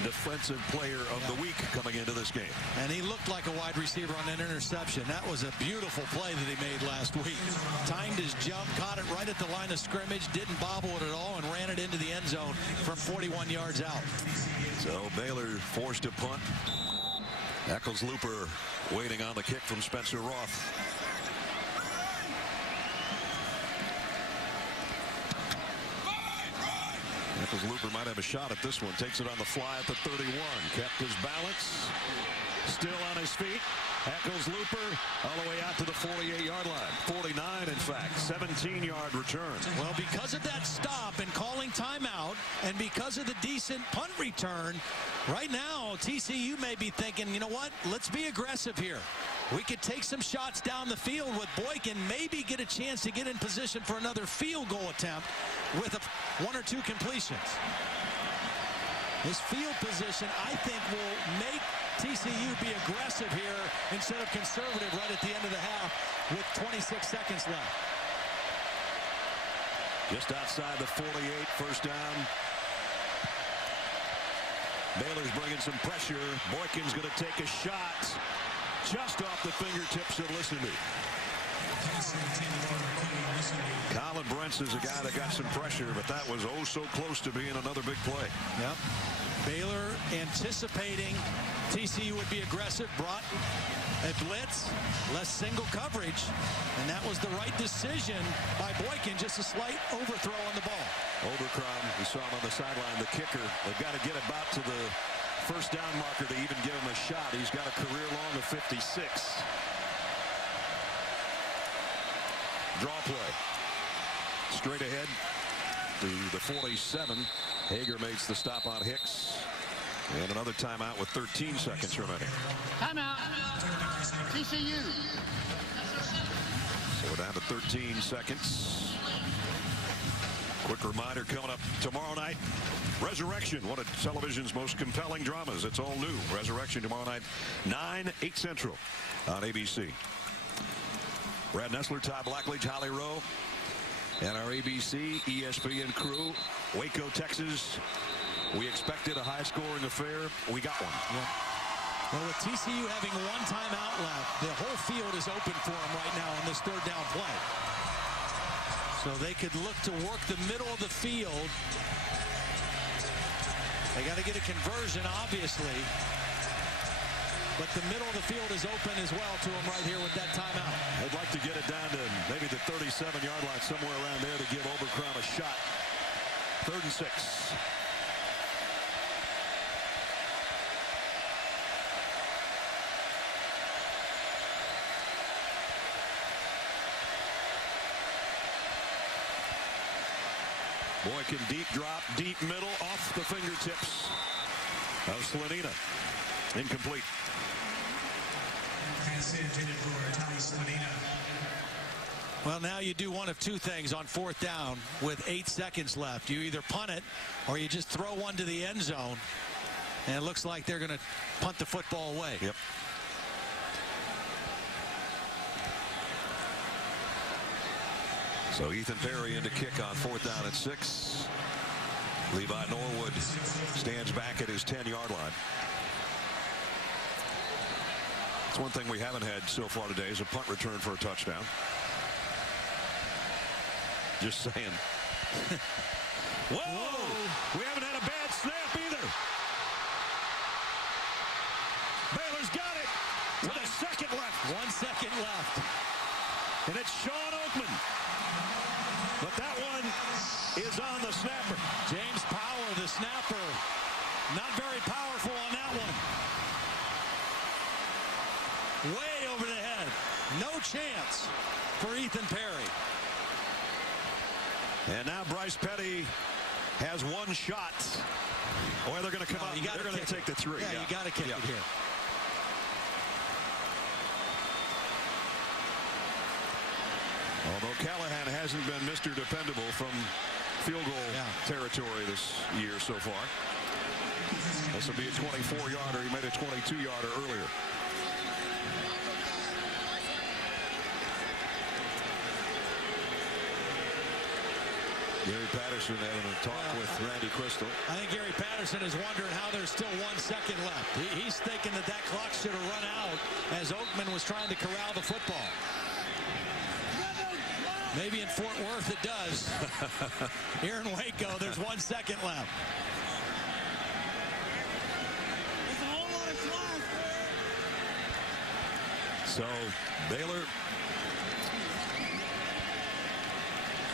Defensive Player of the Week coming into this game. And he looked like a wide receiver on that interception. That was a beautiful play that he made last week. Timed his jump, caught it right at the line of scrimmage, didn't bobble it at all, and ran it into the end zone from 41 yards out. So Baylor forced to punt. Eccles-Looper waiting on the kick from Spencer Roth. Eccles-Looper might have a shot at this one. Takes it on the fly at the 31. Kept his balance. Still on his feet. Eccles Looper all the way out to the 48-yard line. 49, in fact. 17-yard return. Well, because of that stop and calling timeout, and because of the decent punt return, right now TCU may be thinking, you know what, let's be aggressive here. We could take some shots down the field with Boykin, maybe get a chance to get in position for another field goal attempt with one or two completions. This field position, I think, will make TCU be aggressive here instead of conservative right at the end of the half with 26 seconds left. Just outside the 48, first down. Baylor's bringing some pressure. Boykin's going to take a shot just off the fingertips of Listenby. Colin Brentz is a guy that got some pressure, but that was oh so close to being another big play. Yep. Baylor anticipating TCU would be aggressive, brought a blitz, less single coverage, and that was the right decision by Boykin, just a slight overthrow on the ball. Overcrom, we saw him on the sideline, the kicker. They've got to get about to the first down marker to even give him a shot. He's got a career long of 56. Draw play. Straight ahead to the 47. Hager makes the stop on Hicks. And another timeout with 13 seconds remaining. Timeout. TCU. So we're down to 13 seconds. Quick reminder coming up tomorrow night. Resurrection, one of television's most compelling dramas. It's all new. Resurrection tomorrow night, 8 Central on ABC. Brad Nessler, Todd Blackledge, Holly Rowe, and our ABC, ESPN crew. Waco, Texas. We expected a high-scoring affair. We got one. Yeah. Well, with TCU having one timeout left, the whole field is open for them right now on this third down play. So they could look to work the middle of the field. They got to get a conversion, obviously. But the middle of the field is open as well to them right here with that timeout. I'd like to get it down to maybe the 37-yard line, somewhere around there, to give Overcrom a shot. 3rd and 6. Boykin deep drop, deep middle, off the fingertips of Slanina. Incomplete. Pass intended for Tommy Slanina. Well, now you do one of two things on 4th down with 8 seconds left. You either punt it or you just throw one to the end zone. And it looks like they're going to punt the football away. Yep. So Ethan Perry in to kick on 4th down and 6. Levi Norwood stands back at his 10-yard line. It's one thing we haven't had so far today is a punt return for a touchdown. Just saying. Whoa! We haven't had a bad snap either. Baylor's got it with a second left. 1 second left. And it's Sean Oakman. But that one is on the snapper. James Power, the snapper, not very powerful on that one. Way over the head. No chance for Ethan Perry. And now Bryce Petty has one shot. Or they're going to come out. They're going to take the 3. Yeah, you got to kick it here. Although Callahan hasn't been Mr. Dependable from field goal territory this year so far. This will be a 24-yarder. He made a 22-yarder earlier. Gary Patterson having a talk with Randy Crystal. I think Gary Patterson is wondering how there's still 1 second left. He's thinking that clock should have run out as Oakman was trying to corral the football. Maybe in Fort Worth it does. Here in Waco, there's 1 second left. It's a whole lot of class. So Baylor,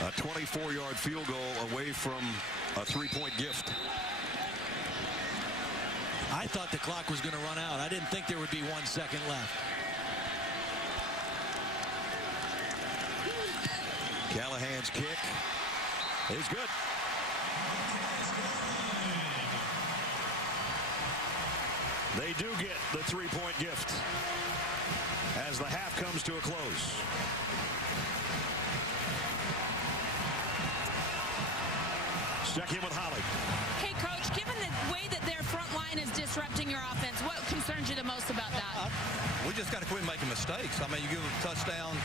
a 24-yard field goal away from a 3-point gift. I thought the clock was going to run out. I didn't think there would be 1 second left. Callahan's kick is good. They do get the three-point gift as the half comes to a close. Check in with Holly. Hey, Coach, given the way that their front line is disrupting your offense, what concerns you the most about that? We just got to quit making mistakes. I mean, you give a touchdown,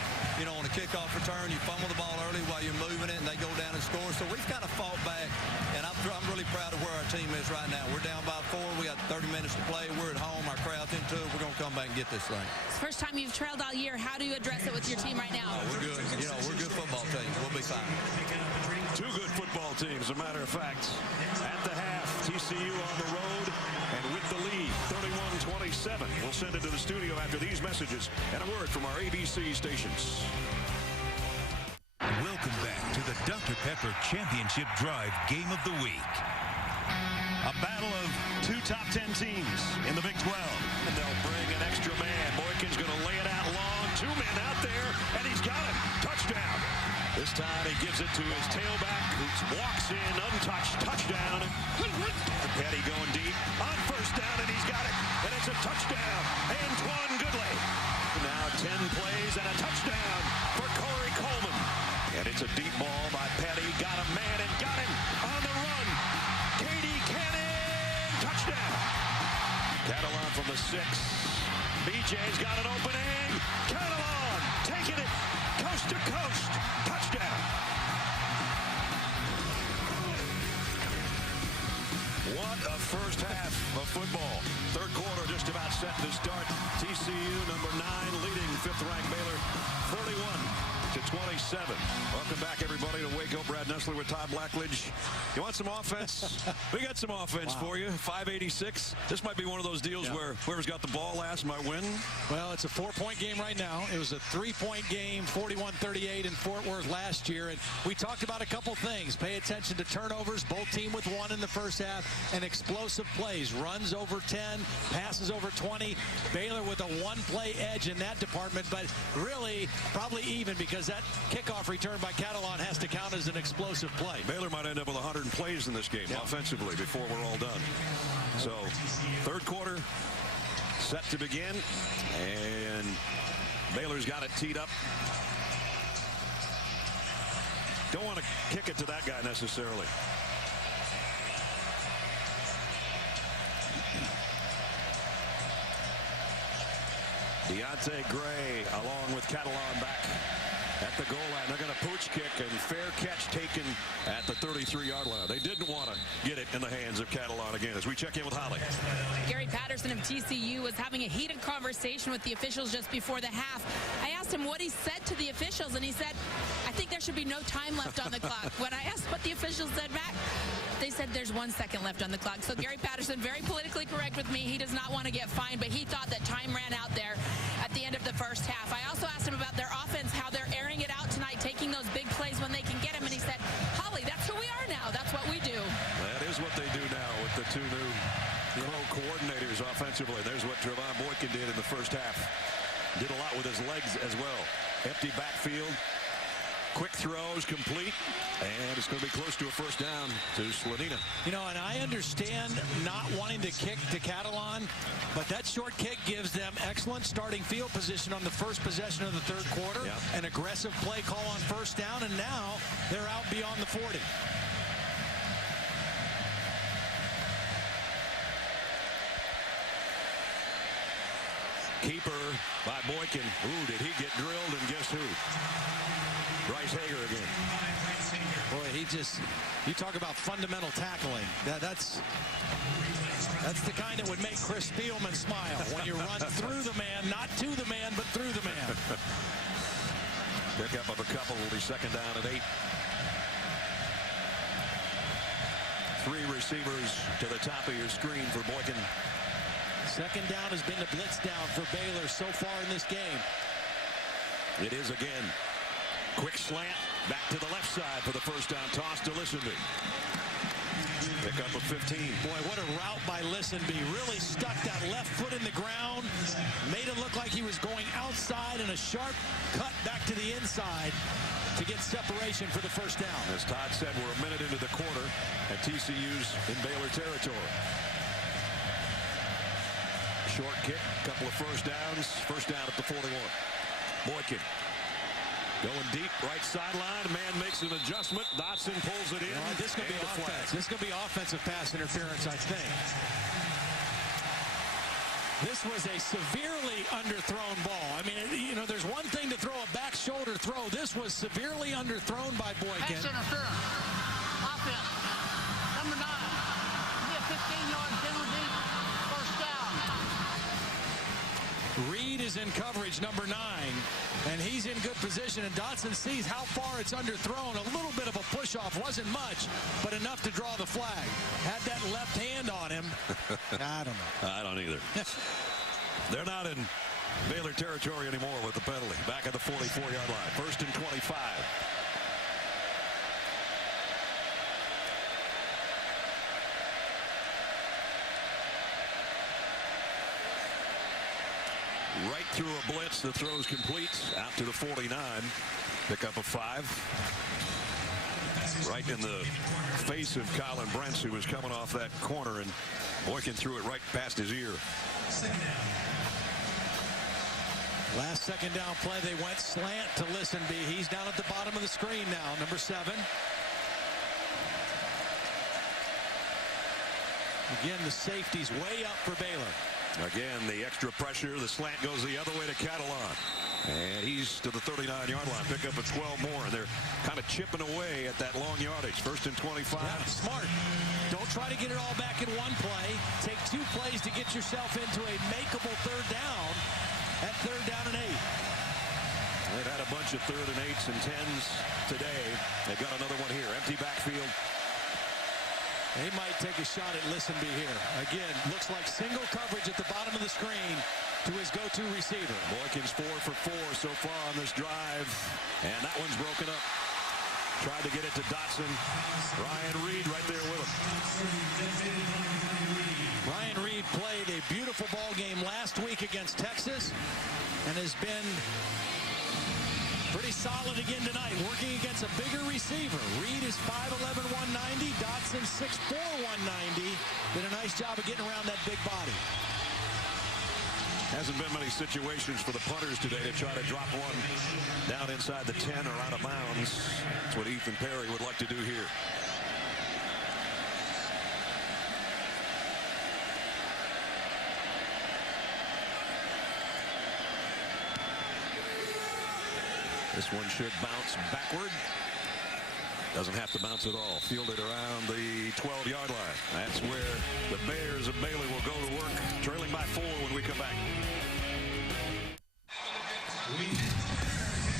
on a kickoff return, you fumble the ball early while you're moving it, and they go down and score. So we've kind of fought back, and I'm really proud of where our team is right now. We're down by 4. We got 30 minutes to play. We're at home. Our crowd's into it. We're going to come back and get this thing. It's the first time you've trailed all year. How do you address it with your team right now? We're good. We're a good football team. We'll be fine. Two good football teams, as a matter of fact. At the half, TCU on the road and with the lead, 31-27. We'll send it to the studio after these messages and a word from our ABC stations. Welcome back to the Dr. Pepper Championship Drive Game of the Week. A battle of two top 10 teams in the Big 12. And they'll bring an extra man. Boykin's going to lay it out long. 2 men out there, and he's got it. Touchdown. This time he gives it to his tailback, who walks in untouched. Touchdown. Petty going deep on first down, and he's got it. And it's a touchdown. Antoine Goodley. Now 10 plays and a touchdown for Corey Coleman. And it's a deep ball by Petty. Got a man and got him on the run. Katie Cannon. Touchdown. Catalan from the 6. BJ's got an opening. Catalan taking it coast to coast. Touchdown. What a first half of football. Third quarter just about set to start. TCU number 9 leading 5th-ranked Baylor 41-27. Welcome back, everybody, to Waco. Brad Nessler with Todd Blackledge. You want some offense? We got some offense for you. 586. This might be one of those deals where whoever's got the ball last might win. Well, it's a 4-point game right now. It was a 3-point game, 41-38 in Fort Worth last year. And we talked about a couple things. Pay attention to turnovers. Both team with 1 in the first half. And explosive plays. Runs over 10. Passes over 20. Baylor with a 1-play edge in that department. But really, probably even because that kickoff return by Catalan has to count as an explosive play. Baylor might end up with 100 plays in this game offensively before we're all done. So, third quarter set to begin, and Baylor's got it teed up. Don't want to kick it to that guy necessarily. Deontay Gray along with Catalan back at the goal line. They're going to pooch kick, and fair catch taken at the 33-yard line. They didn't want to get it in the hands of Catalan again as we check in with Holly. Gary Patterson of TCU was having a heated conversation with the officials just before the half. I asked him what he said to the officials, and he said, I think there should be no time left on the clock. When I asked what the officials said back, they said there's 1 second left on the clock. So Gary Patterson, very politically correct with me. He does not want to get fined, but he thought that time ran out there at the end of the first half. I also asked him about their offense, how they're airing it out tonight, taking those big plays when they can get them. And he said, Holly, that's who we are now. That's what we do. That is what they do now with the 2 new coordinators offensively. There's what Trevon Boykin did in the first half. Did a lot with his legs as well. Empty backfield. Quick throws complete, and it's going to be close to a first down to Slanina. And I understand not wanting to kick to Catalan, but that short kick gives them excellent starting field position on the first possession of the third quarter. An aggressive play call on first down, and now they're out beyond the 40. Keeper by Boykin. Ooh, did he get drilled, and guess who? Bryce Hager again. Boy, you talk about fundamental tackling. That's the kind that would make Chris Spielman smile when you run through the man, not to the man, but through the man. Pick up of a couple will be second down at 8. 3 receivers to the top of your screen for Boykin. Second down has been the blitz down for Baylor so far in this game. It is again. Quick slant back to the left side for the first down toss to Listenby. Pick up a 15. Boy, what a route by Listenby. Really stuck that left foot in the ground. Made it look like he was going outside, and a sharp cut back to the inside to get separation for the first down. As Todd said, we're a minute into the quarter, and TCU's in Baylor territory. Short kick, couple of first downs. First down at the 41. Boykin going deep, right sideline. Man makes an adjustment. Dotson pulls it in. This is going to be offense. This is going to be offensive pass interference, I think. This was a severely underthrown ball. I mean, you know, there's one thing to throw a back shoulder throw. This was severely underthrown by Boykin. Pass interference. Offense. Number 9. Be a 15-yard penalty. First down. Reed is in coverage, number 9, and he's in good position, and Dotson sees how far it's underthrown. A little bit of a push-off, wasn't much, but enough to draw the flag. Had that left hand on him. I don't know. I don't either. They're not in Baylor territory anymore with the penalty. Back at the 44-yard line. First and 25. Right through a blitz. The throw's complete out to the 49. Pick up a 5. Right in the face of Colin Brents, who was coming off that corner, and Boykin threw it right past his ear. Last second down play, they went slant to Listenby. He's down at the bottom of the screen now, number 7. Again, the safety's way up for Baylor. Again, the extra pressure. The slant goes the other way to Catalan. And he's to the 39-yard line. Pick up a 12 more, and they're kind of chipping away at that long yardage. First and 25. Yeah, smart. Don't try to get it all back in one play. Take 2 plays to get yourself into a makeable third down at third down and 8. They've had a bunch of 3rd and 8s and 10s today. They've got another one here. Empty backfield. They might take a shot at Listenby here. Again, looks like single coverage at the bottom of the screen to his go-to receiver. Boykin's 4 for 4 so far on this drive, and that one's broken up. Tried to get it to Dotson. Ryan Reed right there with him. Ryan Reed played a beautiful ball game last week against Texas and has been pretty solid again tonight, working against a bigger receiver. Reed is 5'11", 190. Dotson 6'4", 190. Did a nice job of getting around that big body. Hasn't been many situations for the punters today to try to drop one down inside the 10 or out of bounds. That's what Ethan Perry would like to do here. This one should bounce backward. Doesn't have to bounce at all. Fielded around the 12-yard line. That's where the Bears of Baylor will go to work, trailing by 4 when we come back.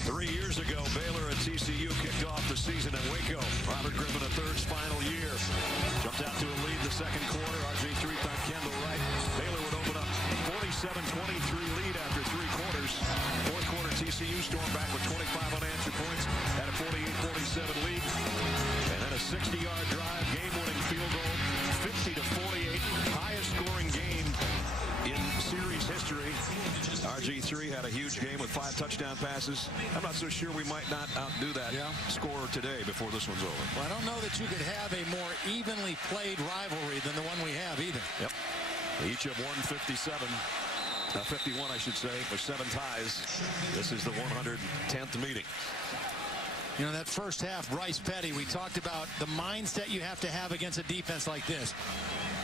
3 years ago, Baylor and TCU kicked off the season in Waco. Robert Griffin III's final year. Jumped out to a lead the second quarter. RG3 found Kendall Wright. Baylor would open up 47-23 lead after 3 quarters. Fourth quarter, TCU stormed back with 25 unanswered points. Had a 48-47 lead. And then a 60-yard drive, game-winning field goal, 50-48. Highest scoring game in series history. RG3 had a huge game with 5 touchdown passes. I'm not so sure we might not outdo that score today before this one's over. Well, I don't know that you could have a more evenly played rivalry than the one we have either. Yep. Each have won 51, I should say, with 7 ties. This is the 110th meeting. You know, that first half, Bryce Petty, we talked about the mindset you have to have against a defense like this.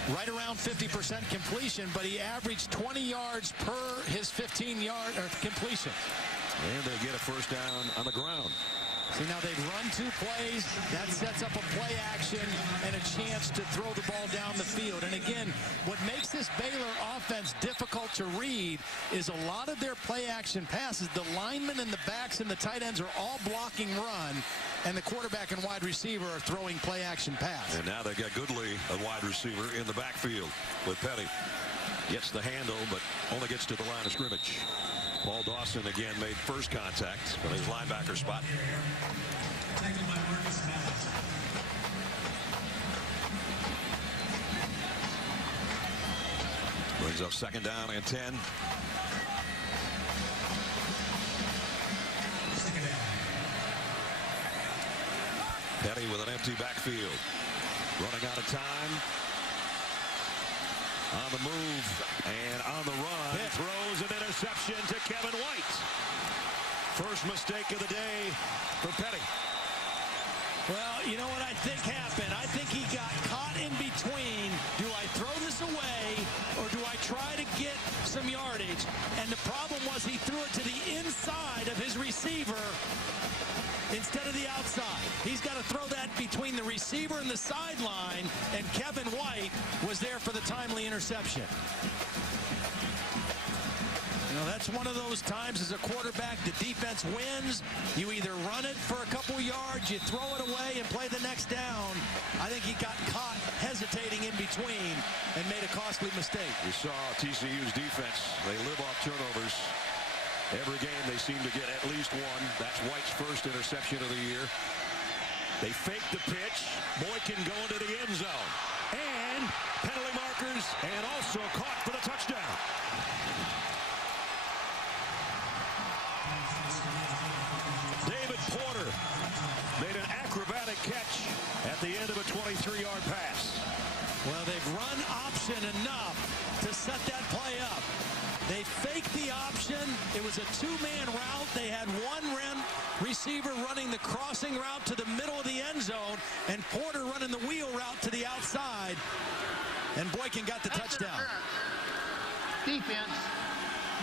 Right around 50% completion, but he averaged 20 yards per his 15-yard completion. And they get a first down on the ground. See, now they've run 2 plays. That sets up a play action and a chance to throw the ball down the field. And again, what makes this Baylor offense difficult to read is a lot of their play action passes. The linemen and the backs and the tight ends are all blocking run, and the quarterback and wide receiver are throwing play action pass. And now they got Goodley, a wide receiver, in the backfield with Petty. Gets the handle, but only gets to the line of scrimmage. Paul Dawson again made first contact from his linebacker spot. Brings up 2nd down and 10. Petty with an empty backfield. Running out of time. On the move and on the run. Throws an interception to Kevin White. First mistake of the day for Petty. Well, you know what I think happened? I think he got caught in between. Do I throw this away or do I try to get some yardage? And the problem was he threw it to the inside of his receiver instead of the outside. He's got to throw that between the receiver and the sideline, and Kevin White was there for the timely interception. You know, that's one of those times as a quarterback, the defense wins. You either run it for a couple yards, you throw it away and play the next down. I think he got caught hesitating in between and made a costly mistake. You saw TCU's defense. They live off turnovers. Every game they seem to get at least one. That's White's first interception of the year. They fake the pitch. Boykin going to the end zone. And penalty markers, and also caught for the touchdown. David Porter made an acrobatic catch at the end of a 23-yard pass. Well, they've run option enough to set that play up. They faked the option. It was a two-man route. They had one receiver running the crossing route to the middle of the end zone, and Porter running the wheel route to the outside. And Boykin got the touchdown. Defense,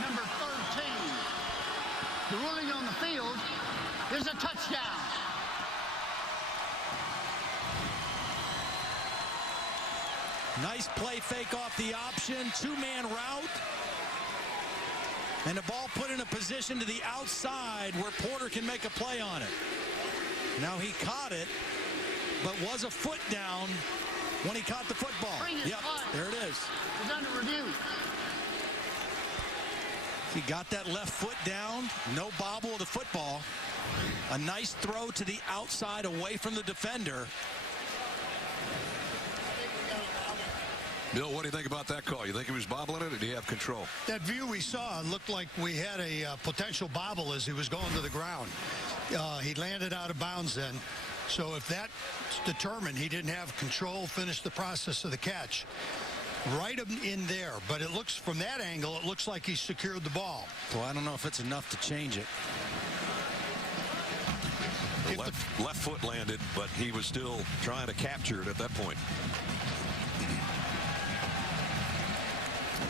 number 13. The ruling on the field is a touchdown. Nice play fake off the option. Two-man route. And the ball put in a position to the outside where Porter can make a play on it. Now he caught it, but was a foot down when he caught the football. Yep, there it is. It's under review. He got that left foot down. No bobble of the football. A nice throw to the outside away from the defender. Bill, what do you think about that call? You think he was bobbling it, or did he have control? That view we saw looked like we had a potential bobble as he was going to the ground. He landed out of bounds then. So if that's determined, he didn't have control, finished the process of the catch. Right in there. But it looks, from that angle, it looks like he secured the ball. Well, I don't know if it's enough to change it. The left foot landed, but he was still trying to capture it at that point.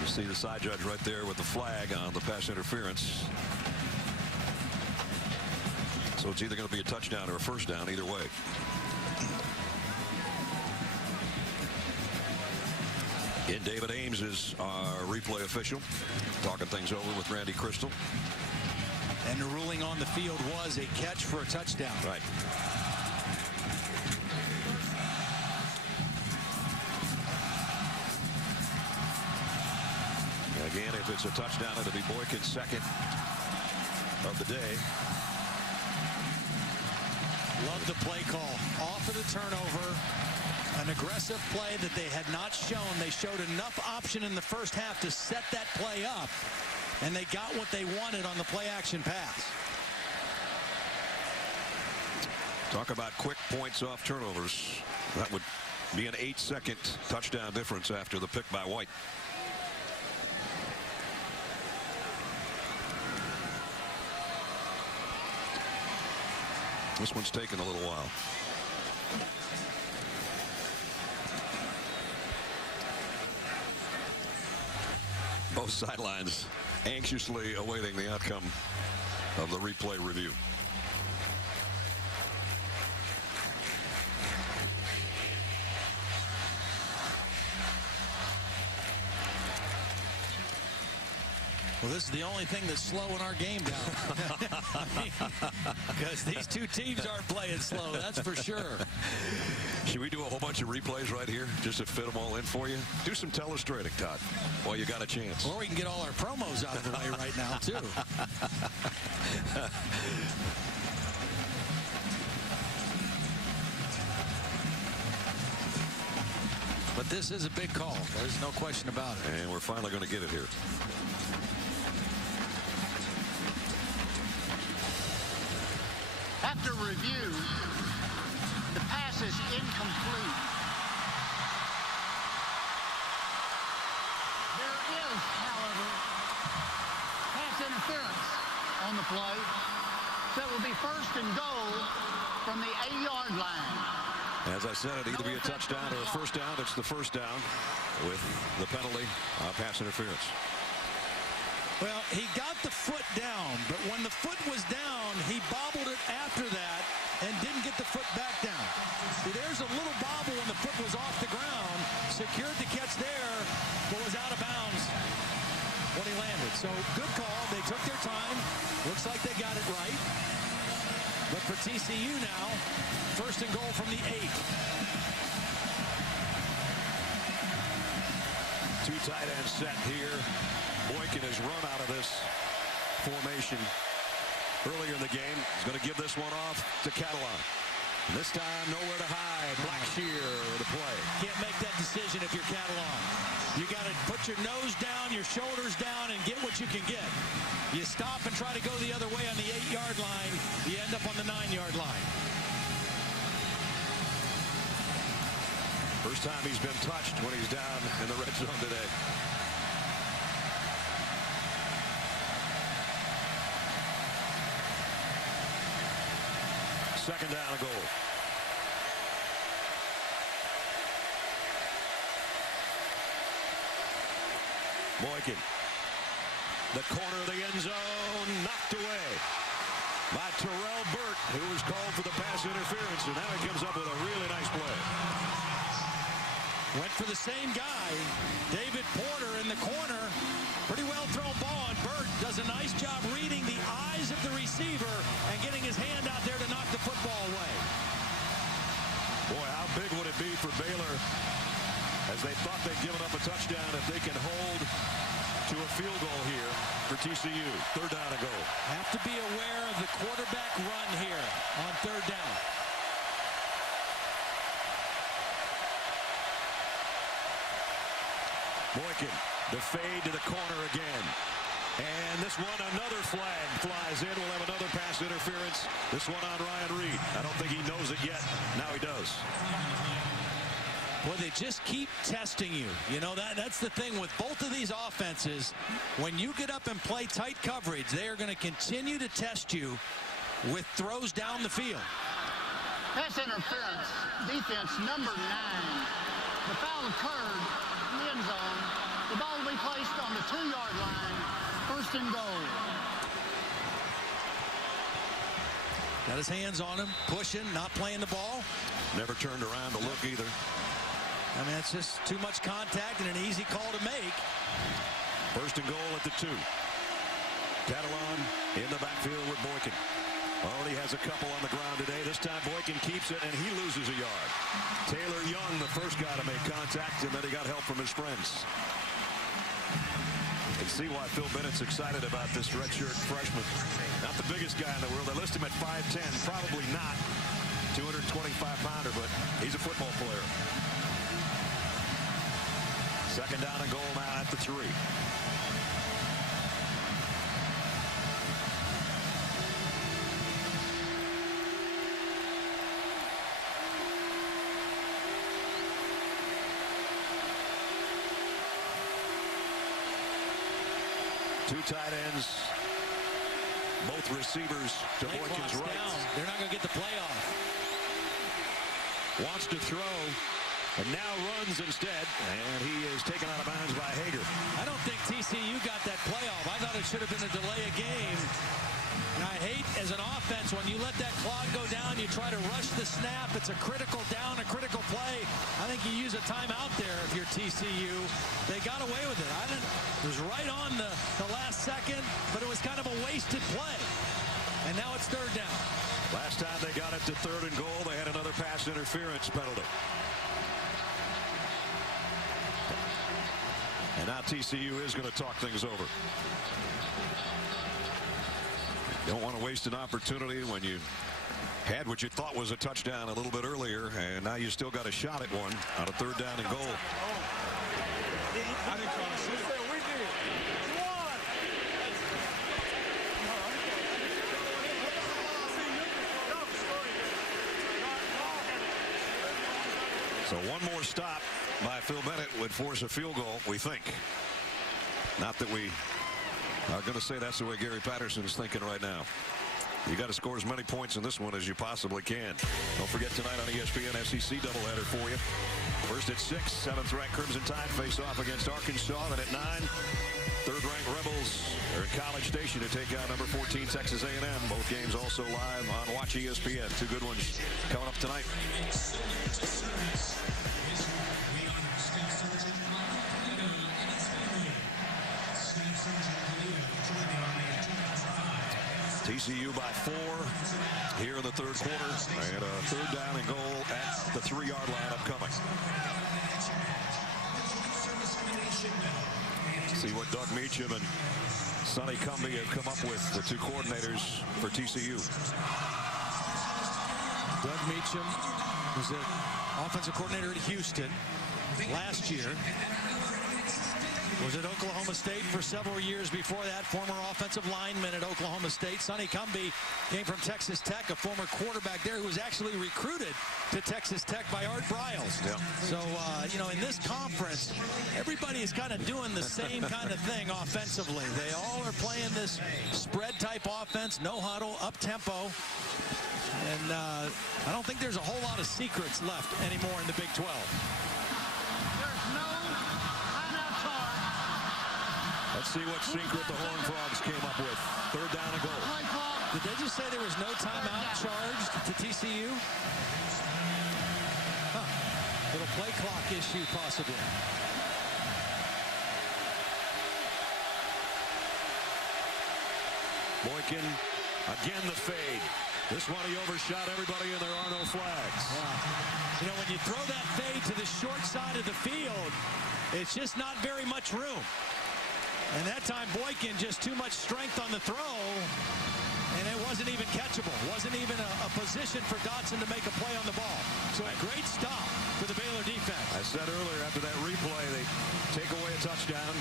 You see the side judge right there with the flag on the pass interference. So it's either going to be a touchdown or a first down, either way. And David Ames is our replay official, talking things over with Randy Crystal. And the ruling on the field was a catch for a touchdown. Right. Again, if it's a touchdown, it'll be Boykin's second of the day. Love the play call. Off of the turnover. An aggressive play that they had not shown. They showed enough option in the first half to set that play up. And they got what they wanted on the play action pass. Talk about quick points off turnovers. That would be an 8-second touchdown difference after the pick by White. This one's taken a little while. Both sidelines anxiously awaiting the outcome of the replay review. Well, this is the only thing that's slowing our game down. Because these two teams aren't playing slow, that's for sure. Should we do a whole bunch of replays right here just to fit them all in for you? Do some telestrating, Todd, while you got a chance. Or we can get all our promos out of the way right now, too. But this is a big call. There's no question about it. And we're finally going to get it here. After review, the pass is incomplete. There is, however, pass interference on the play. So it will be first and goal from the 8-yard line. As I said, it'd either be a touchdown or a first down. It's the first down with the penalty, pass interference. Well, he got the foot down, but when the foot was down, he bobbled it after that and didn't get the foot back down. See, there's a little bobble when the foot was off the ground, secured the catch there, but was out of bounds when he landed. So good call. They took their time. Looks like they got it right. But for TCU now, first and goal from the 8. Two tight ends set here. Boykin has run out of this formation earlier in the game. He's going to give this one off to Catalan. And this time, nowhere to hide. Blackshear the play. Can't make that decision if you're Catalan. You got to put your nose down, your shoulders down, and get what you can get. You stop and try to go the other way on the 8-yard line. You end up on the 9-yard line. First time he's been touched when he's down in the red zone today. Second down and goal. Boykin. The corner of the end zone knocked away by Terrell Burt, who was called for the pass interference, and now he comes up with a really nice play. Went for the same guy, David Porter in the corner. Pretty well thrown ball, and Burt does a nice job reading the eyes of the receiver and getting his hand out there to knock the football away. Boy, how big would it be for Baylor as they thought they'd given up a touchdown if they can hold to a field goal here for TCU. Third down and goal. Have to be aware of the quarterback run here on third down. Boykin, the fade to the corner again. And this one, another flag flies in. We'll have another pass interference. This one on Ryan Reed. I don't think he knows it yet. Now he does. Well, they just keep testing you. You know, that's the thing with both of these offenses. When you get up and play tight coverage, they are going to continue to test you with throws down the field. Pass interference, defense number 9. The foul occurred in the end zone. The ball will be placed on the 2-yard line. First and goal. Got his hands on him, pushing, not playing the ball. Never turned around to look either. I mean, it's just too much contact and an easy call to make. First and goal at the 2. Catalan in the backfield with Boykin. Already has a couple on the ground today. This time Boykin keeps it, and he loses a yard. Taylor Young, the first guy to make contact, and then he got help from his friends. You can see why Phil Bennett's excited about this redshirt freshman. Not the biggest guy in the world. They list him at 5'10", probably not 225-pounder, but he's a football player. Second down and goal now at the 3. Two tight ends, both receivers to Boykin's right. They're not going to get the play off. Wants to throw, and now runs instead, and he is taken out of bounds by Hager. I don't think TCU got that play off. I thought it should have been a delay of game. And I hate, as an offense, when you let that clock go down, you try to rush the snap. It's a critical down, a critical play. I think you use a timeout there if you're TCU. They got away with it. It was right on the last second, but it was kind of a wasted play. And now it's third down. Last time they got it to third and goal, they had another pass interference penalty. And now TCU is going to talk things over. Don't want to waste an opportunity when you Had what you thought was a touchdown a little bit earlier, and now you still got a shot at one on a 3rd down and goal. I didn't try to see it. We did. So one more stop by Phil Bennett would force a field goal, we think. Not that we are going to say that's the way Gary Patterson's thinking right now. You got to score as many points in this one as you possibly can. Don't forget tonight on ESPN, SEC doubleheader for you. First at 6, 7th-ranked Crimson Tide face off against Arkansas. Then at 9, 3rd-ranked Rebels are at College Station to take out number 14 Texas A&M. Both games also live on Watch ESPN. 2 good ones coming up tonight. TCU by 4 here in the 3rd quarter, and a 3rd down and goal at the 3-yard line upcoming. See what Doug Meacham and Sonny Cumbie have come up with, the 2 coordinators for TCU. Doug Meacham was the offensive coordinator at Houston last year. Was at Oklahoma State for several years before that. Former offensive lineman at Oklahoma State. Sonny Cumbie came from Texas Tech, a former quarterback there who was actually recruited to Texas Tech by Art Briles. Yeah. So, you know, in this conference, everybody is kind of doing the same kind of thing offensively. They all are playing this spread-type offense, no huddle, up-tempo. And I don't think there's a whole lot of secrets left anymore in the Big 12. Let's see what secret the Horned Frogs came up with. 3rd down and goal. Did they just say there was no timeout charged to TCU? Huh. Little play clock issue, possibly. Boykin, again the fade. This one he overshot everybody, and there are no flags. Yeah. You know, when you throw that fade to the short side of the field, it's just not very much room. And that time, Boykin just too much strength on the throw, and it wasn't even catchable. Wasn't even a position for Dotson to make a play on the ball. So a great stop for the Baylor defense. I said earlier, after that replay, they take away a touchdown.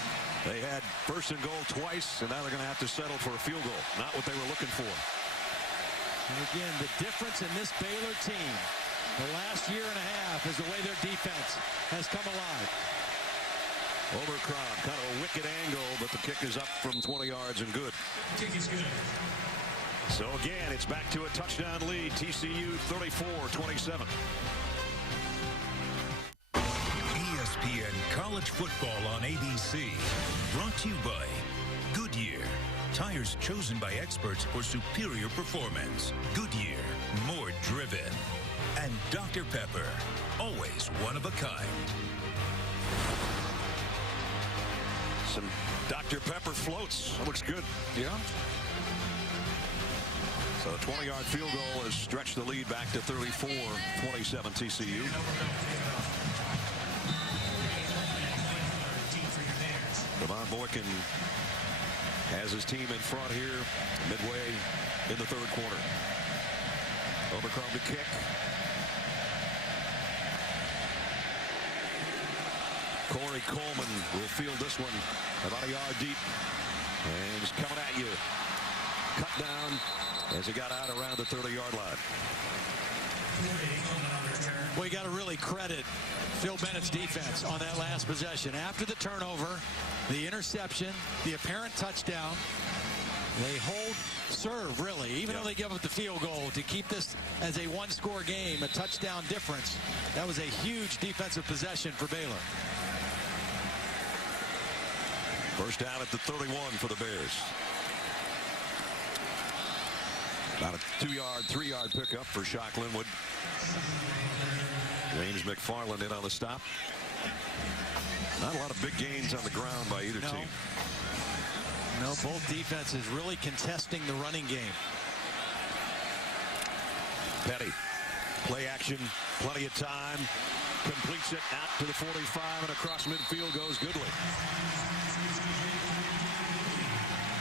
They had 1st and goal twice, and now they're going to have to settle for a field goal. Not what they were looking for. And again, the difference in this Baylor team the last year and a half is the way their defense has come alive. Overcrown, kind of a wicked angle, but the kick is up from 20 yards and good. Kick is good. So again, it's back to a touchdown lead. TCU 34-27. ESPN College Football on ABC. Brought to you by Goodyear. Tires chosen by experts for superior performance. Goodyear, more driven. And Dr. Pepper, always one of a kind. Some Dr. Pepper floats. That looks good. Yeah. So a 20-yard field goal has stretched the lead back to 34-27 TCU. Devon Boykin has his team in front here midway in the 3rd quarter. Overcrown to kick. Corey Coleman will field this one about a yard deep. And he's coming at you. Cut down as he got out around the 30-yard line. Well, you got to really credit Phil Bennett's defense on that last possession. After the turnover, the interception, the apparent touchdown, they hold serve, really, even though they give up the field goal, to keep this as a 1-score game, a touchdown difference. That was a huge defensive possession for Baylor. First down at the 31 for the Bears. About a 2-yard, 3-yard pickup for Shock Linwood. James McFarland in on the stop. Not a lot of big gains on the ground by either team. No, both defenses really contesting the running game. Petty, play action, plenty of time. Completes it out to the 45 and across midfield goes Goodley.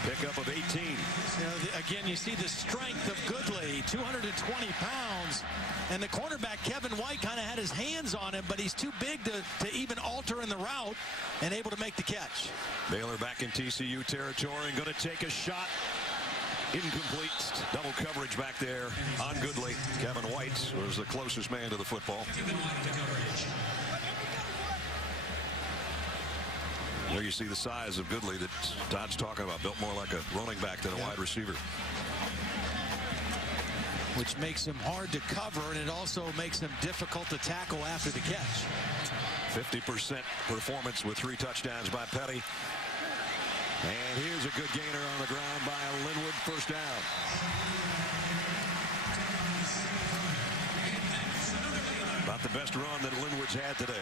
Pickup of 18. You know, again, you see the strength of Goodley, 220 pounds. And the cornerback, Kevin White, kind of had his hands on him, but he's too big to even alter in the route and able to make the catch. Baylor back in TCU territory and going to take a shot. Incomplete. Double coverage back there on Goodley. Kevin White was the closest man to the football. There you see the size of Goodley that Todd's talking about. Built more like a running back than a wide receiver. Which makes him hard to cover, and it also makes him difficult to tackle after the catch. 50% performance with 3 touchdowns by Petty. And here's a good gainer on the ground by Linwood. First down. About the best run that Linwood's had today.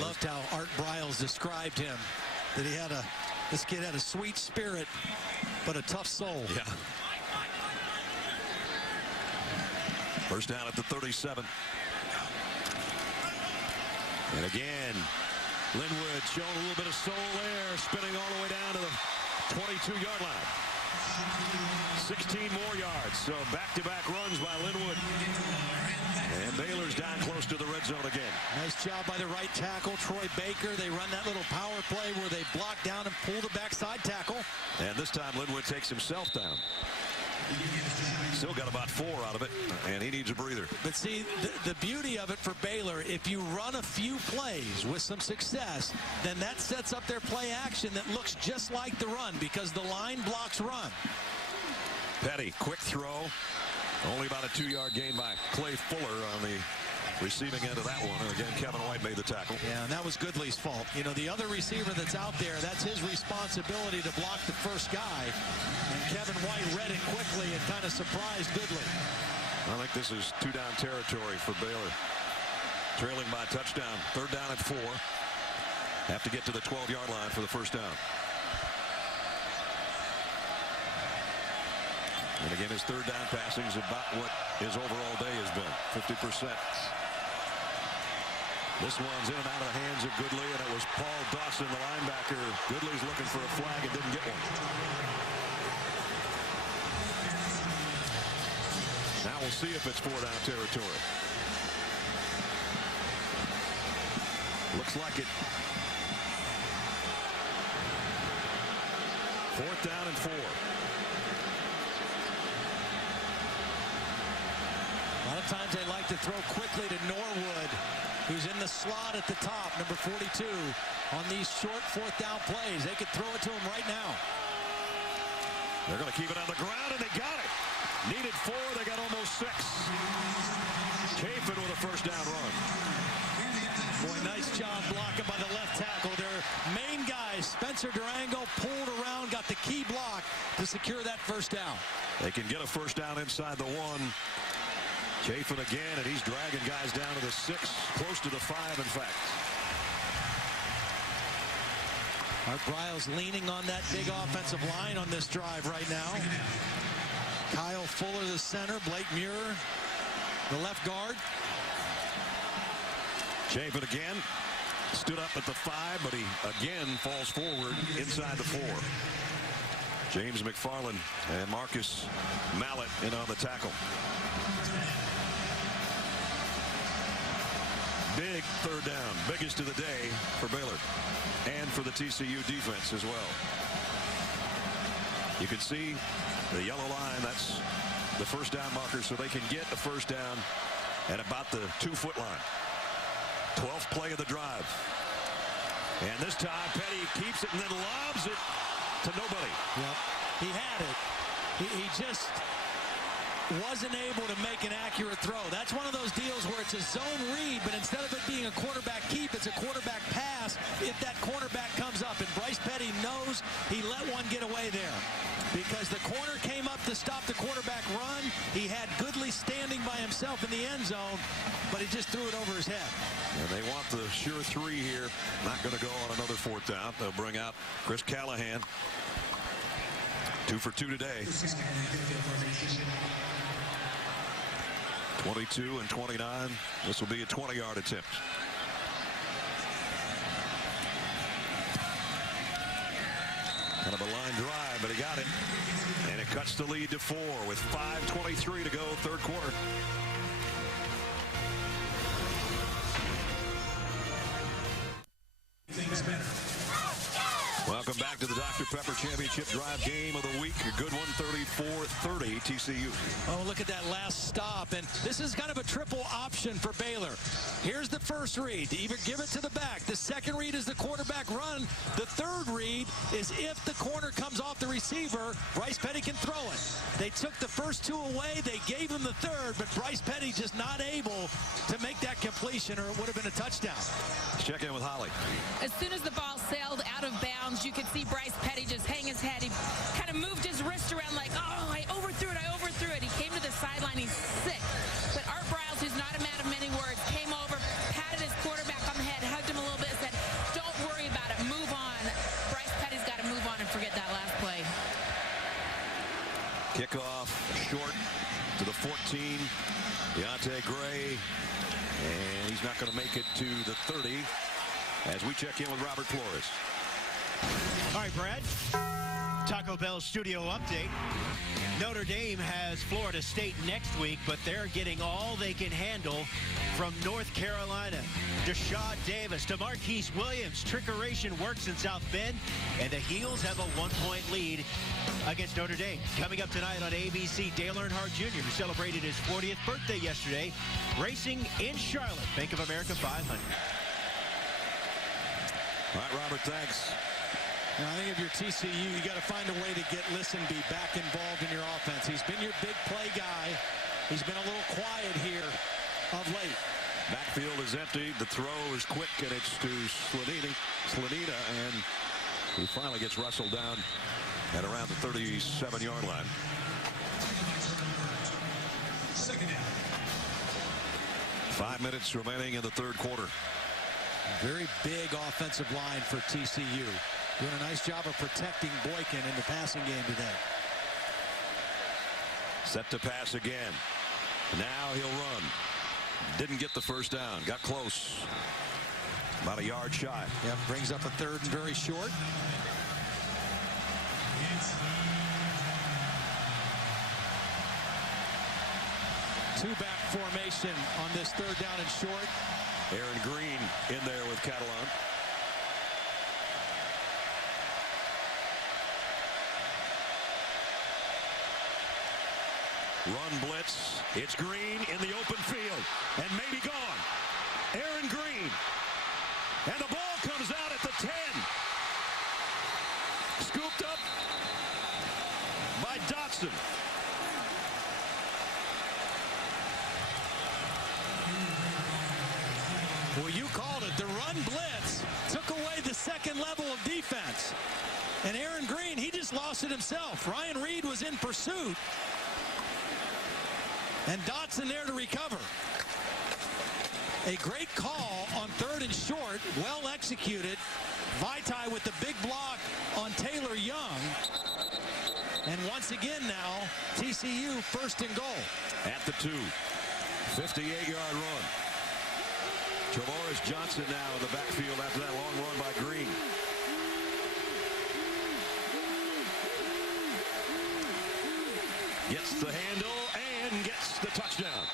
Loved how Art Briles described him. That he had this kid had a sweet spirit, but a tough soul. Yeah. First down at the 37. And again, Linwood showing a little bit of soul there, spinning all the way down to the 22-yard line. 16 more yards. So back-to-back runs by Linwood. And Baylor's down close to the red zone again. Nice job by the right tackle, Troy Baker. They run that little power play where they block down and pull the backside tackle. And this time Linwood takes himself down. Still got about 4 out of it, and he needs a breather. But see, the beauty of it for Baylor, if you run a few plays with some success, then that sets up their play action that looks just like the run because the line blocks run. Petty, quick throw. Only about a 2-yard gain by Clay Fuller on the receiving end of that one. And again, Kevin White made the tackle. Yeah, and that was Goodley's fault. You know, the other receiver that's out there, that's his responsibility to block the first guy. And Kevin White read it quickly and kind of surprised Goodley. I think this is 2-down territory for Baylor. Trailing by a touchdown. 3rd down at 4. Have to get to the 12-yard line for the first down. And again, his 3rd down passing is about what his overall day has been, 50%. This one's in and out of the hands of Goodley, and it was Paul Dawson, the linebacker. Goodley's looking for a flag and didn't get one. Now we'll see if it's 4-down territory. Looks like it. 4th down and 4. A lot of times they like to throw quickly to Norwood, who's in the slot at the top, number 42, on these short 4th down plays. They could throw it to him right now. They're going to keep it on the ground, and they got it. Needed 4, they got almost 6. Chafin with a first down run. Boy, nice job blocking by the left tackle. Their main guy, Spencer Durango, pulled around, got the key block to secure that first down. They can get a first down inside the 1. Chafin again, and he's dragging guys down to the 6, close to the 5, in fact. Art Briles leaning on that big offensive line on this drive right now. Kyle Fuller, the center. Blake Muir, the left guard. Chafin again. Stood up at the 5, but he again falls forward inside the 4. James McFarland and Marcus Mallett in on the tackle. Big 3rd down, biggest of the day for Baylor and for the TCU defense as well. You can see the yellow line, that's the first down marker, so they can get a first down at about the 2-foot line. 12th play of the drive. And this time Petty keeps it and then lobs it to nobody. Yep, he had it. He just wasn't able to make an accurate throw. That's one of those deals where it's a zone read, but instead of it being a quarterback keep, it's a quarterback pass if that cornerback comes up. And Bryce Petty knows he let one get away there because the corner came up to stop the quarterback run. He had Goodley standing by himself in the end zone, but he just threw it over his head. And they want the sure 3 here. Not going to go on another 4th down. They'll bring out Chris Callahan. 2 for 2 today. 22 and 29. This will be a 20-yard attempt. Kind of a line drive, but he got it. And it cuts the lead to 4 with 5:23 to go, third quarter. Welcome back to the Dr. Pepper Championship Drive game of the week. A good one, 34-30 TCU. Oh, look at that last stop. And this is kind of a triple option for Baylor. Here's the first read. Either give it to the back. The second read is the quarterback run. The third read is if the corner comes off the receiver, Bryce Petty can throw it. They took the first two away. They gave him the third, but Bryce Petty just not able to make that completion, or it would have been a touchdown. Let's check in with Holly. As soon as the ball sailed out of bounds, you could see Bryce Petty just hang his head. He kind of moved his wrist around like, oh, I overthrew it. He came to the sideline. He's sick. But Art Briles, who's not a man of many words, came over, patted his quarterback on the head, hugged him a little bit, said, don't worry about it. Move on. Bryce Petty's got to move on and forget that last play. Kickoff short to the 14. Deontay Gray. And he's not going to make it to the 30 as we check in with Robert Flores. All right, Brad. Taco Bell studio update. Notre Dame has Florida State next week, but they're getting all they can handle from North Carolina. Deshaun Davis to Marquise Williams. Trickeration works in South Bend, and the Heels have a 1-point lead against Notre Dame. Coming up tonight on ABC, Dale Earnhardt Jr., who celebrated his 40th birthday yesterday, racing in Charlotte. Bank of America 500. All right, Robert, thanks. Now, I think if you're TCU, you got to find a way to get Listenby back involved in your offense. He's been your big play guy. He's been a little quiet here of late. Backfield is empty. The throw is quick, and it's to Slanina, and he finally gets wrestled down at around the 37-yard line. Second down. 5 minutes remaining in the third quarter. Very big offensive line for TCU. Doing a nice job of protecting Boykin in the passing game today. Set to pass again. Now he'll run. Didn't get the first down. Got close. About a yard shy. Yep, brings up a third and very short. Two-back formation on this third down and short. Aaron Green in there with Catalan. Run blitz. It's Green in the open field and maybe gone. Aaron Green. And the ball comes out at the 10. Scooped up by Dotson. Well, you called it. The run blitz took away the second level of defense. And Aaron Green, he just lost it himself. Ryan Reed was in pursuit. And Dotson there to recover. A great call on third and short. Well executed. Vaitai with the big block on Taylor Young. And once again now, TCU first and goal. At the 2. 58-yard run. Travoris Johnson now in the backfield after that long run by Green. Gets the handle and gets the touchdown.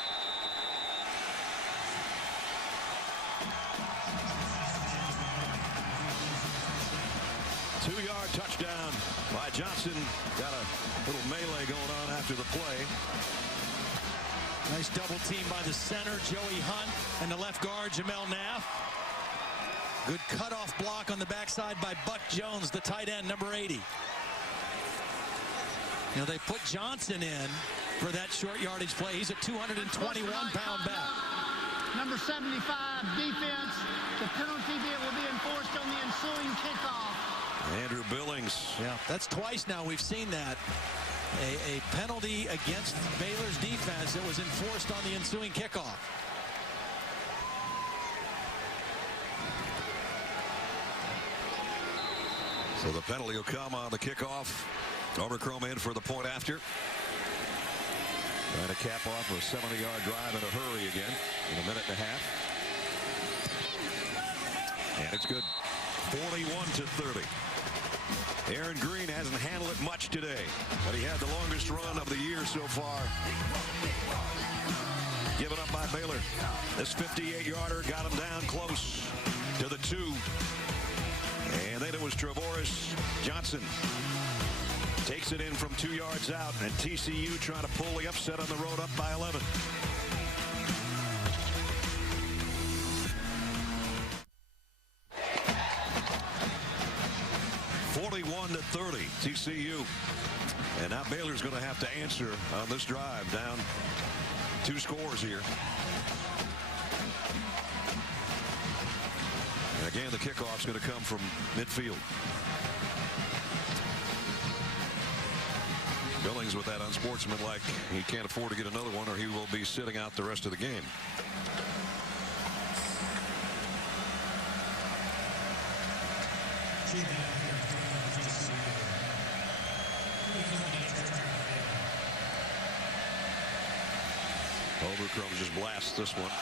Two-yard touchdown by Johnson. Got a little melee going on after the play. Nice double team by the center, Joey Hunt, and the left guard, Jamel Naff. Good cutoff block on the backside by Buck Jones, the tight end, number 80. You know, they put Johnson in for that short yardage play. He's a 221-pound back. Number 75, defense. The penalty there will be enforced on the ensuing kickoff. Andrew Billings. Yeah, that's twice now we've seen that. A penalty against Baylor's defense that was enforced on the ensuing kickoff. So the penalty will come on the kickoff. Overchrome in for the point after. Trying to cap off a 70-yard drive in a hurry again in a minute and a half. And it's good. 41-30. Aaron Green hasn't handled it much today, but he had the longest run of the year so far. Given up by Baylor. This 58-yarder got him down close to the 2. And then it was Trevoris Johnson. Takes it in from 2 yards out, and TCU trying to pull the upset on the road up by 11. (41-30) TCU. And now Baylor's going to have to answer on this drive, down 2 scores here. And again, the kickoff's going to come from midfield. Billings with that unsportsmanlike, he can't afford to get another one, or he will be sitting out the rest of the game. Overcrumb just blasts this one.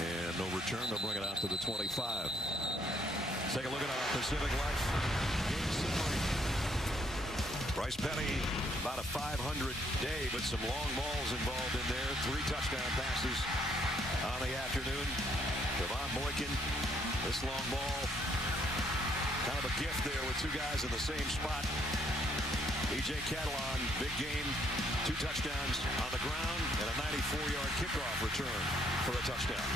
And no return. They'll bring it out to the 25. Take a look at our Pacific Life game summary. Bryce Petty, about a 500 day, but some long balls involved in there. 3 touchdown passes on the afternoon. Devon Boykin, this long ball, kind of a gift there with 2 guys in the same spot. E.J. Catalon, big game, 2 touchdowns on the ground, and a 94-yard kickoff return for a touchdown.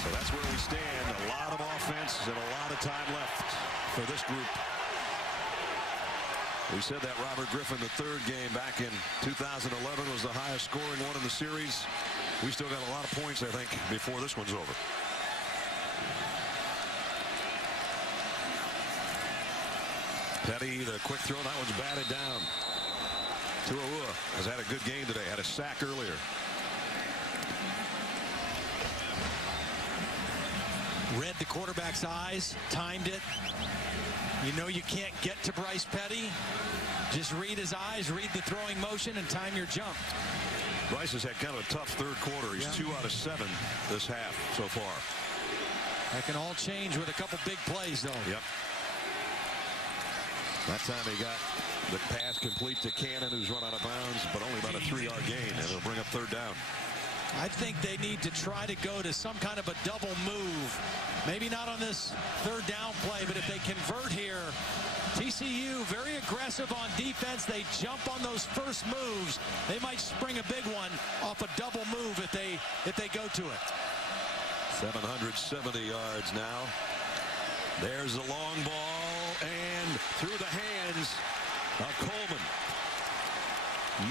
So that's where we stand. A lot of offense and a lot of time left for this group. We said that Robert Griffin, the 3rd game back in 2011, was the highest scoring one in the series. We still got a lot of points, I think, before this one's over. Petty, the quick throw, that one's batted down. Tuaua has had a good game today, had a sack earlier. Read the quarterback's eyes, timed it. You know you can't get to Bryce Petty. Just read his eyes, read the throwing motion, and time your jump. Bryce has had kind of a tough 3rd quarter. He's 2 out of 7 this half so far. That can all change with a couple big plays, though. Yep. That time he got the pass complete to Cannon, who's run out of bounds, but only about a 3-yard gain, and it'll bring up 3rd down. I think they need to try to go to some kind of a double move. Maybe not on this 3rd down play, but if they convert here, TCU very aggressive on defense. They jump on those first moves. They might spring a big one off a double move if they go to it. 770 yards now. There's the long ball, and through the hands of Coleman.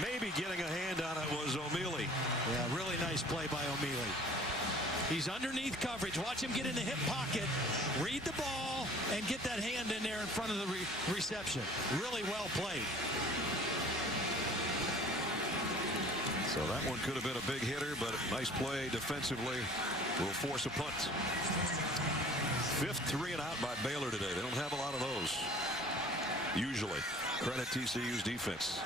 Maybe getting a hand on it was O'Mealy. Yeah, really nice play by O'Mealy. He's underneath coverage. Watch him get in the hip pocket, read the ball, and get that hand in there in front of the reception. Really well played. So that one could have been a big hitter, but a nice play defensively will force a punt. 5th 3 and out by Baylor today. They don't have a lot of those usually. Credit TCU's defense.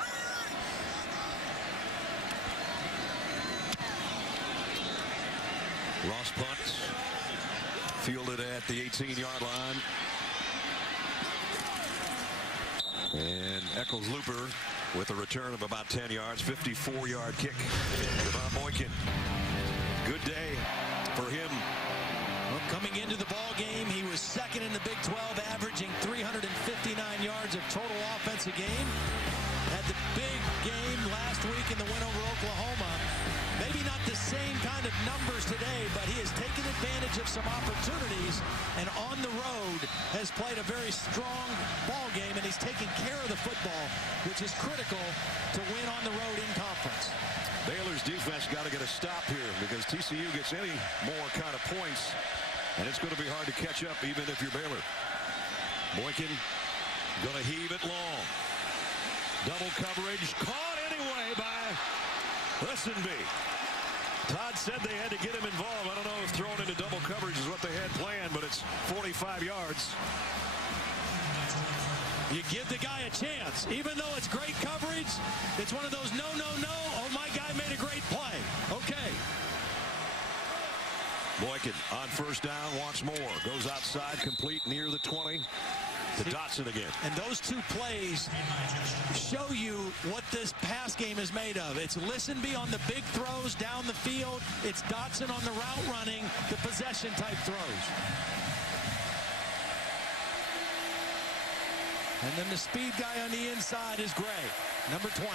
Ross punts, fielded at the 18-yard line. And Eccles-Looper with a return of about 10 yards, 54-yard kick. Devon Boykin, good day for him. Well, coming into the ball game, he was 2nd in the Big 12, averaging 359 yards of total offense a game. Had the big game last week in the win over Oklahoma. Maybe not the same kind of numbers today, but he has taken advantage of some opportunities, and on the road has played a very strong ball game, and he's taking care of the football, which is critical to win on the road in conference. Baylor's defense got to get a stop here, because TCU gets any more kind of points, and it's going to be hard to catch up even if you're Baylor. Boykin going to heave it long. Double coverage, caught anyway by Listenby. Todd said they had to get him involved. I don't know if thrown into double coverage is what they had planned, but it's 45 yards. You give the guy a chance. Even though it's great coverage, it's one of those no. Oh, my guy made a great play. Okay. Boykin on first down once more. Goes outside, complete near the 20. To Dotson again. And those two plays show you what this pass game is made of. It's Listenby on the big throws down the field. It's Dotson on the route running, the possession type throws. And then the speed guy on the inside is Gray, number 20.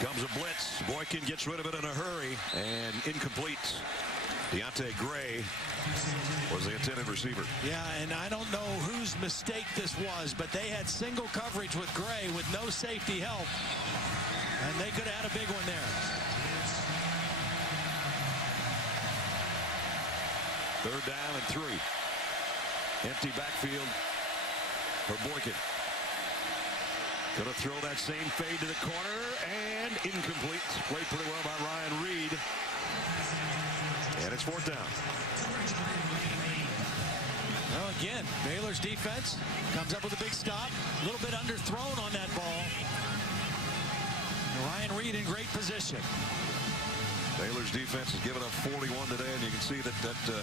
Comes a blitz. Boykin gets rid of it in a hurry and incomplete. Deontay Gray was the intended receiver. Yeah, and I don't know whose mistake this was, but they had single coverage with Gray with no safety help, and they could have had a big one there. Third down and 3. Empty backfield for Boykin. Gonna throw that same fade to the corner and incomplete. Played pretty well by Ryan Reed. And it's fourth down. Well, again, Baylor's defense comes up with a big stop. A little bit underthrown on that ball. Ryan Reed in great position. Baylor's defense has given up 41 today, and you can see that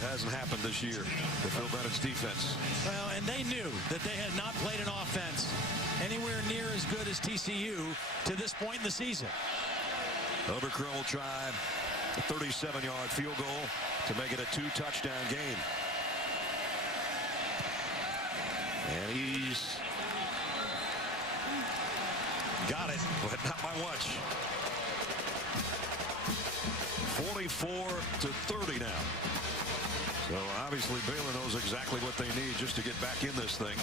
hasn't happened this year to Phil Bennett's defense. Well, and they knew that they had not played an offense anywhere near as good as TCU to this point in the season. Overcrow will try a 37-yard field goal to make it a 2-touchdown game. And he's got it, but not by much. 44-30 now. So obviously Baylor knows exactly what they need just to get back in this thing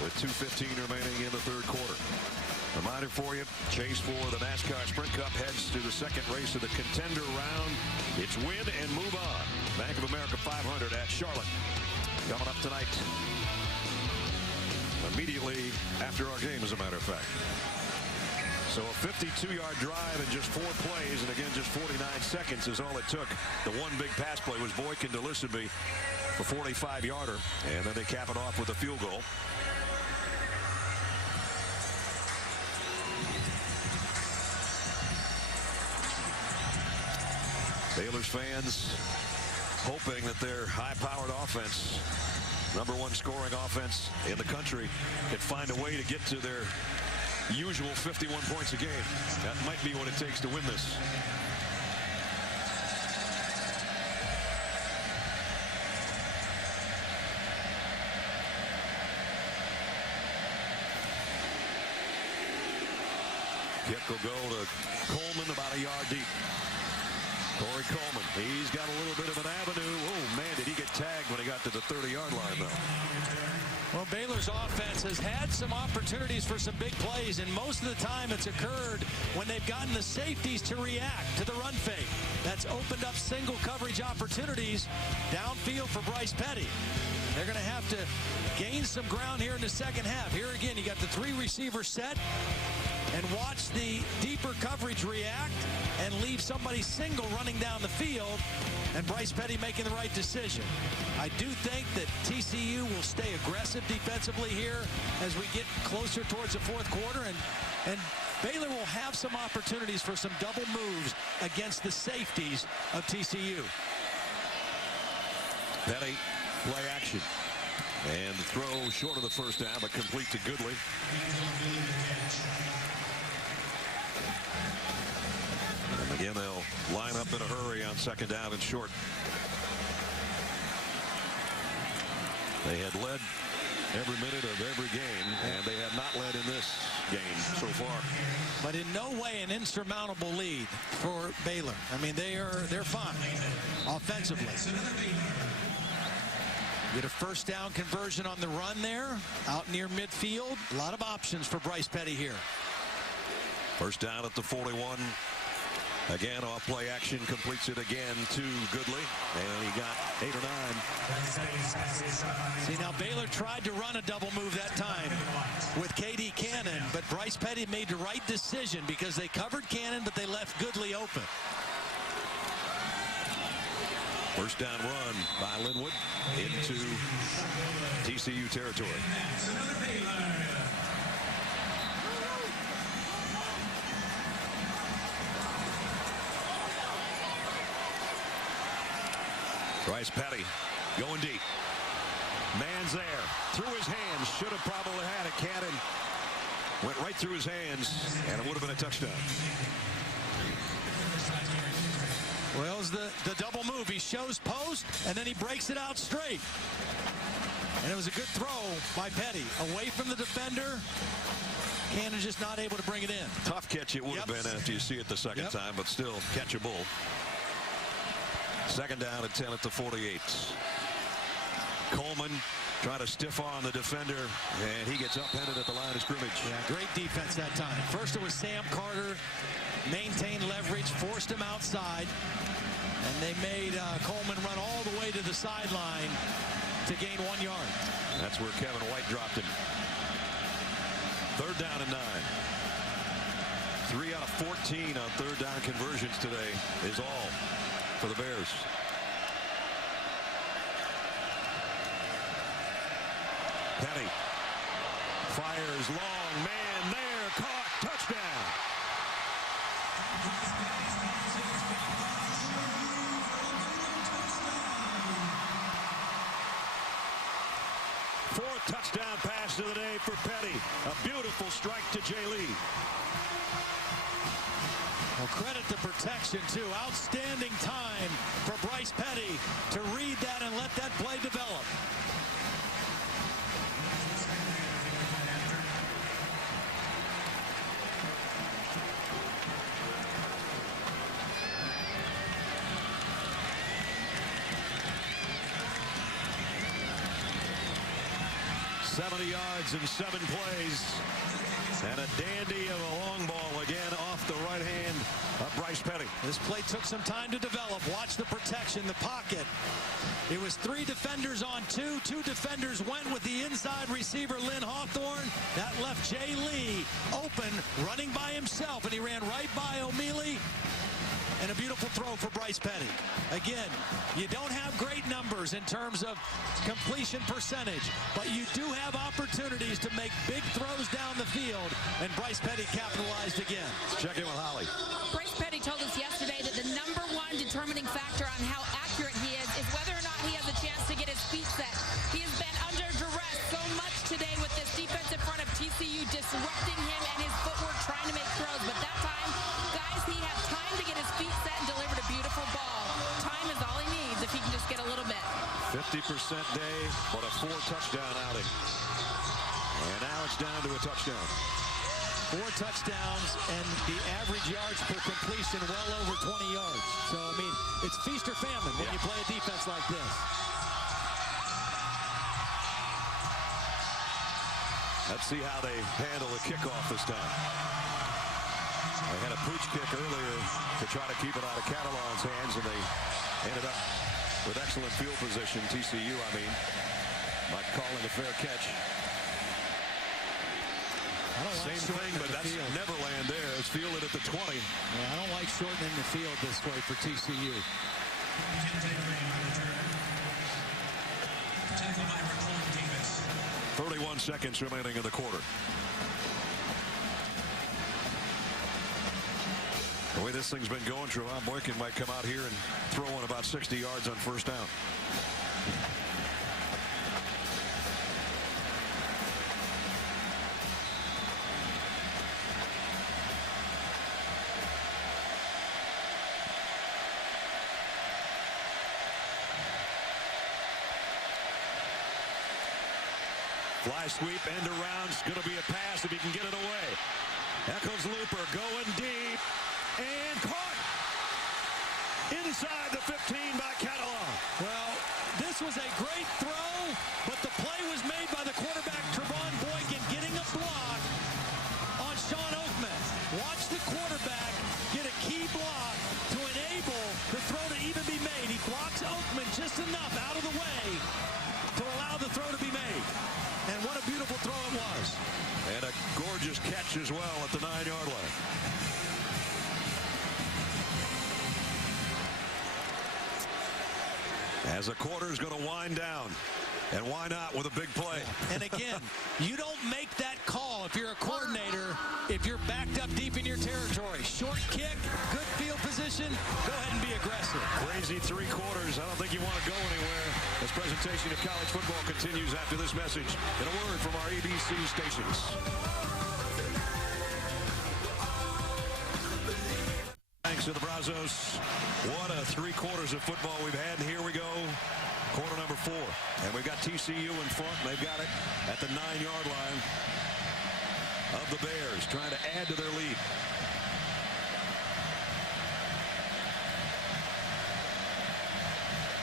with 2:15 remaining in the third quarter. Reminder for you, chase for the NASCAR Sprint Cup heads to the second race of the contender round. It's win and move on. Bank of America 500 at Charlotte. Coming up tonight. Immediately after our game, as a matter of fact. So a 52-yard drive in just 4 plays, and again, just 49 seconds is all it took. The one big pass play was Boykin to Listenby, a 45-yarder, and then they cap it off with a field goal. Baylor's fans hoping that their high-powered offense, #1 scoring offense in the country, can find a way to get to their usual 51 points a game. That might be what it takes to win this. Kick will go to Coleman, about a yard deep. Corey Coleman, he's got a little bit of an avenue. Oh, man, did he get tagged when he got to the 30-yard line, though. Well, Baylor's offense has had some opportunities for some big plays, and most of the time it's occurred when they've gotten the safeties to react to the run fake. That's opened up single coverage opportunities downfield for Bryce Petty. They're going to have to gain some ground here in the second half. Here again, you got the 3 receivers set, and watch the deeper coverage react and leave somebody single running down the field, and Bryce Petty making the right decision. I do think that TCU will stay aggressive defensively here as we get closer towards the fourth quarter, and Baylor will have some opportunities for some double moves against the safeties of TCU. Petty, play action. And the throw short of the first down, but complete to Goodley. And again, they'll line up in a hurry on second down and short. They had led every minute of every game, and they have not led in this game so far. But in no way an insurmountable lead for Baylor. I mean, they're fine offensively. Get a first down conversion on the run there, out near midfield. A lot of options for Bryce Petty here. First down at the 41. Again, off play action, completes it again to Goodley, and he got 8 or 9. See, now Baylor tried to run a double move that time with KD Cannon, but Bryce Petty made the right decision because they covered Cannon, but they left Goodley open. First down run by Linwood into TCU territory. That's another Baylor. Bryce Petty going deep. Man's there. Through his hands. Should have probably had a cannon. Went right through his hands, and it would have been a touchdown. Well, it was the double move. He shows post, and then he breaks it out straight. And it was a good throw by Petty. Away from the defender. Cannon just not able to bring it in. Tough catch it would have been after you see it the second time, but still catchable. Second down and 10 at the 48. Coleman trying to stiff on the defender, and he gets upended at the line of scrimmage. Yeah, great defense that time. First it was Sam Carter, maintained leverage, forced him outside, and they made Coleman run all the way to the sideline to gain 1 yard. That's where Kevin White dropped him. Third down and 9. 3 out of 14 on third down conversions today is all for the Bears. Petty fires long, man there, caught, touchdown. Fourth touchdown pass of the day for Petty. A beautiful strike to Jay Lee. Well, credit the protection, too. Outstanding time for Bryce Petty to read that and let that play develop. $70 yards in 7 plays. And a dandy of a long ball again off the right hand of Bryce Petty. This play took some time to develop. Watch the protection, the pocket. It was 3 defenders on 2. 2 defenders went with the inside receiver, Lynn Hawthorne. That left Jay Lee open, running by himself, and he ran right by O'Mealy. And a beautiful throw for Bryce Petty. Again, you don't have great numbers in terms of completion percentage, but you do have opportunities to make big throws down the field, and Bryce Petty capitalized again. Check in with Holly. Bryce Petty told us yesterday that the #1 determining factor on how accurate he is whether or not he has a chance to get his feet set. He has been under duress so much today with this defense in front of TCU disrupting him and his footwork trying to make throws, but that time, guys, he had time to get his feet set and delivered a beautiful ball. Time is all he needs if he can just get a little bit. 50% day, but a 4-touchdown outing. And now it's down to a touchdown. 4 touchdowns and the average yards per completion well over 20 yards. So, I mean, it's feast or famine when you play a defense like this. Let's see how they handle the kickoff this time. They had a pooch kick earlier to try to keep it out of Catalan's hands, and they ended up with excellent field position. TCU, I mean, by calling a fair catch. Same thing, but that's Neverland there. It's fielded at the 20. Yeah, I don't like shortening the field this way for TCU. 31 seconds remaining in the quarter. The way this thing's been going, Trevon Boykin might come out here and throw one about 60 yards on first down. Fly sweep, end around. It's going to be a pass if he can get it away. Echoes Looper going deep and caught inside the 15 by Catalan. Well, this was a great throw, but the play was made by the quarterback, Trevon Boykin, getting a block on Sean Oakman. Watch the quarterback get a key block to enable the throw to even be made. He blocks Oakman just enough out of the way to allow the throw to be made. And what a beautiful throw it was. And a gorgeous catch as well at the 9-yard line. As the quarter is going to wind down. And why not with a big play? And again, you don't make that call if you're a coordinator, if you're backed up deep in your territory. Short kick, good field position, go ahead and be aggressive. Crazy 3 quarters. I don't think you want to go anywhere. This presentation of college football continues after this message and a word from our ABC stations. Thanks to the Brazos. What a 3 quarters of football we've had. And here we go. Quarter number 4. And we've got TCU in front. They've got it at the 9-yard line of the Bears, trying to add to their lead.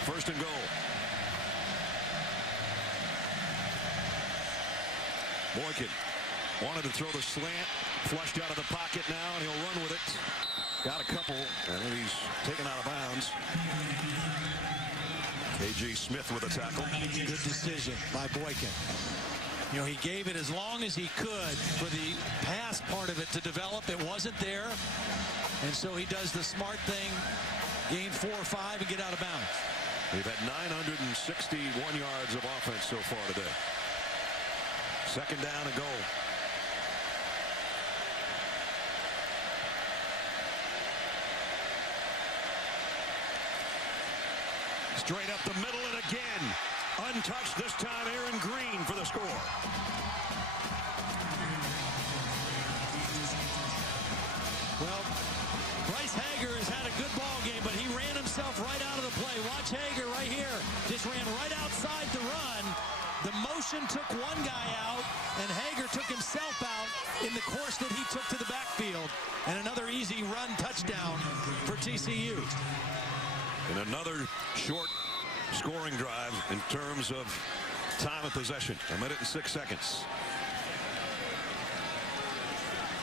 First and goal. Boykin wanted to throw the slant. Flushed out of the pocket now, and he'll run with it. Got a couple, and then he's taken out of bounds. A.J. Smith with a tackle. Good decision by Boykin. You know, he gave it as long as he could for the pass part of it to develop. It wasn't there, and so he does the smart thing, gain 4 or 5, and get out of bounds. We've had 961 yards of offense so far today. Second down and goal. Straight up the middle, and again, untouched this time, Aaron Green for the score. Well, Bryce Hager has had a good ball game, but he ran himself right out of the play. Watch Hager right here. Just ran right outside the run. The motion took one guy out, and Hager took himself out in the course that he took to the backfield. And another easy run touchdown for TCU. And another short scoring drive in terms of time of possession. 1 minute and 6 seconds.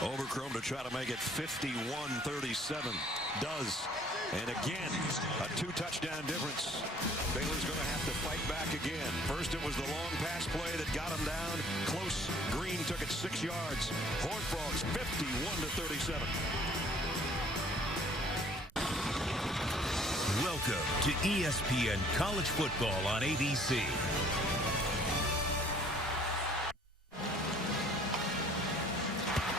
Overcrome to try to make it 51-37. Does. And again, a 2-touchdown difference. Baylor's going to have to fight back again. First it was the long pass play that got him down. Close. Green took it 6 yards. Horned Frogs 51-37. Welcome to ESPN College Football on ABC.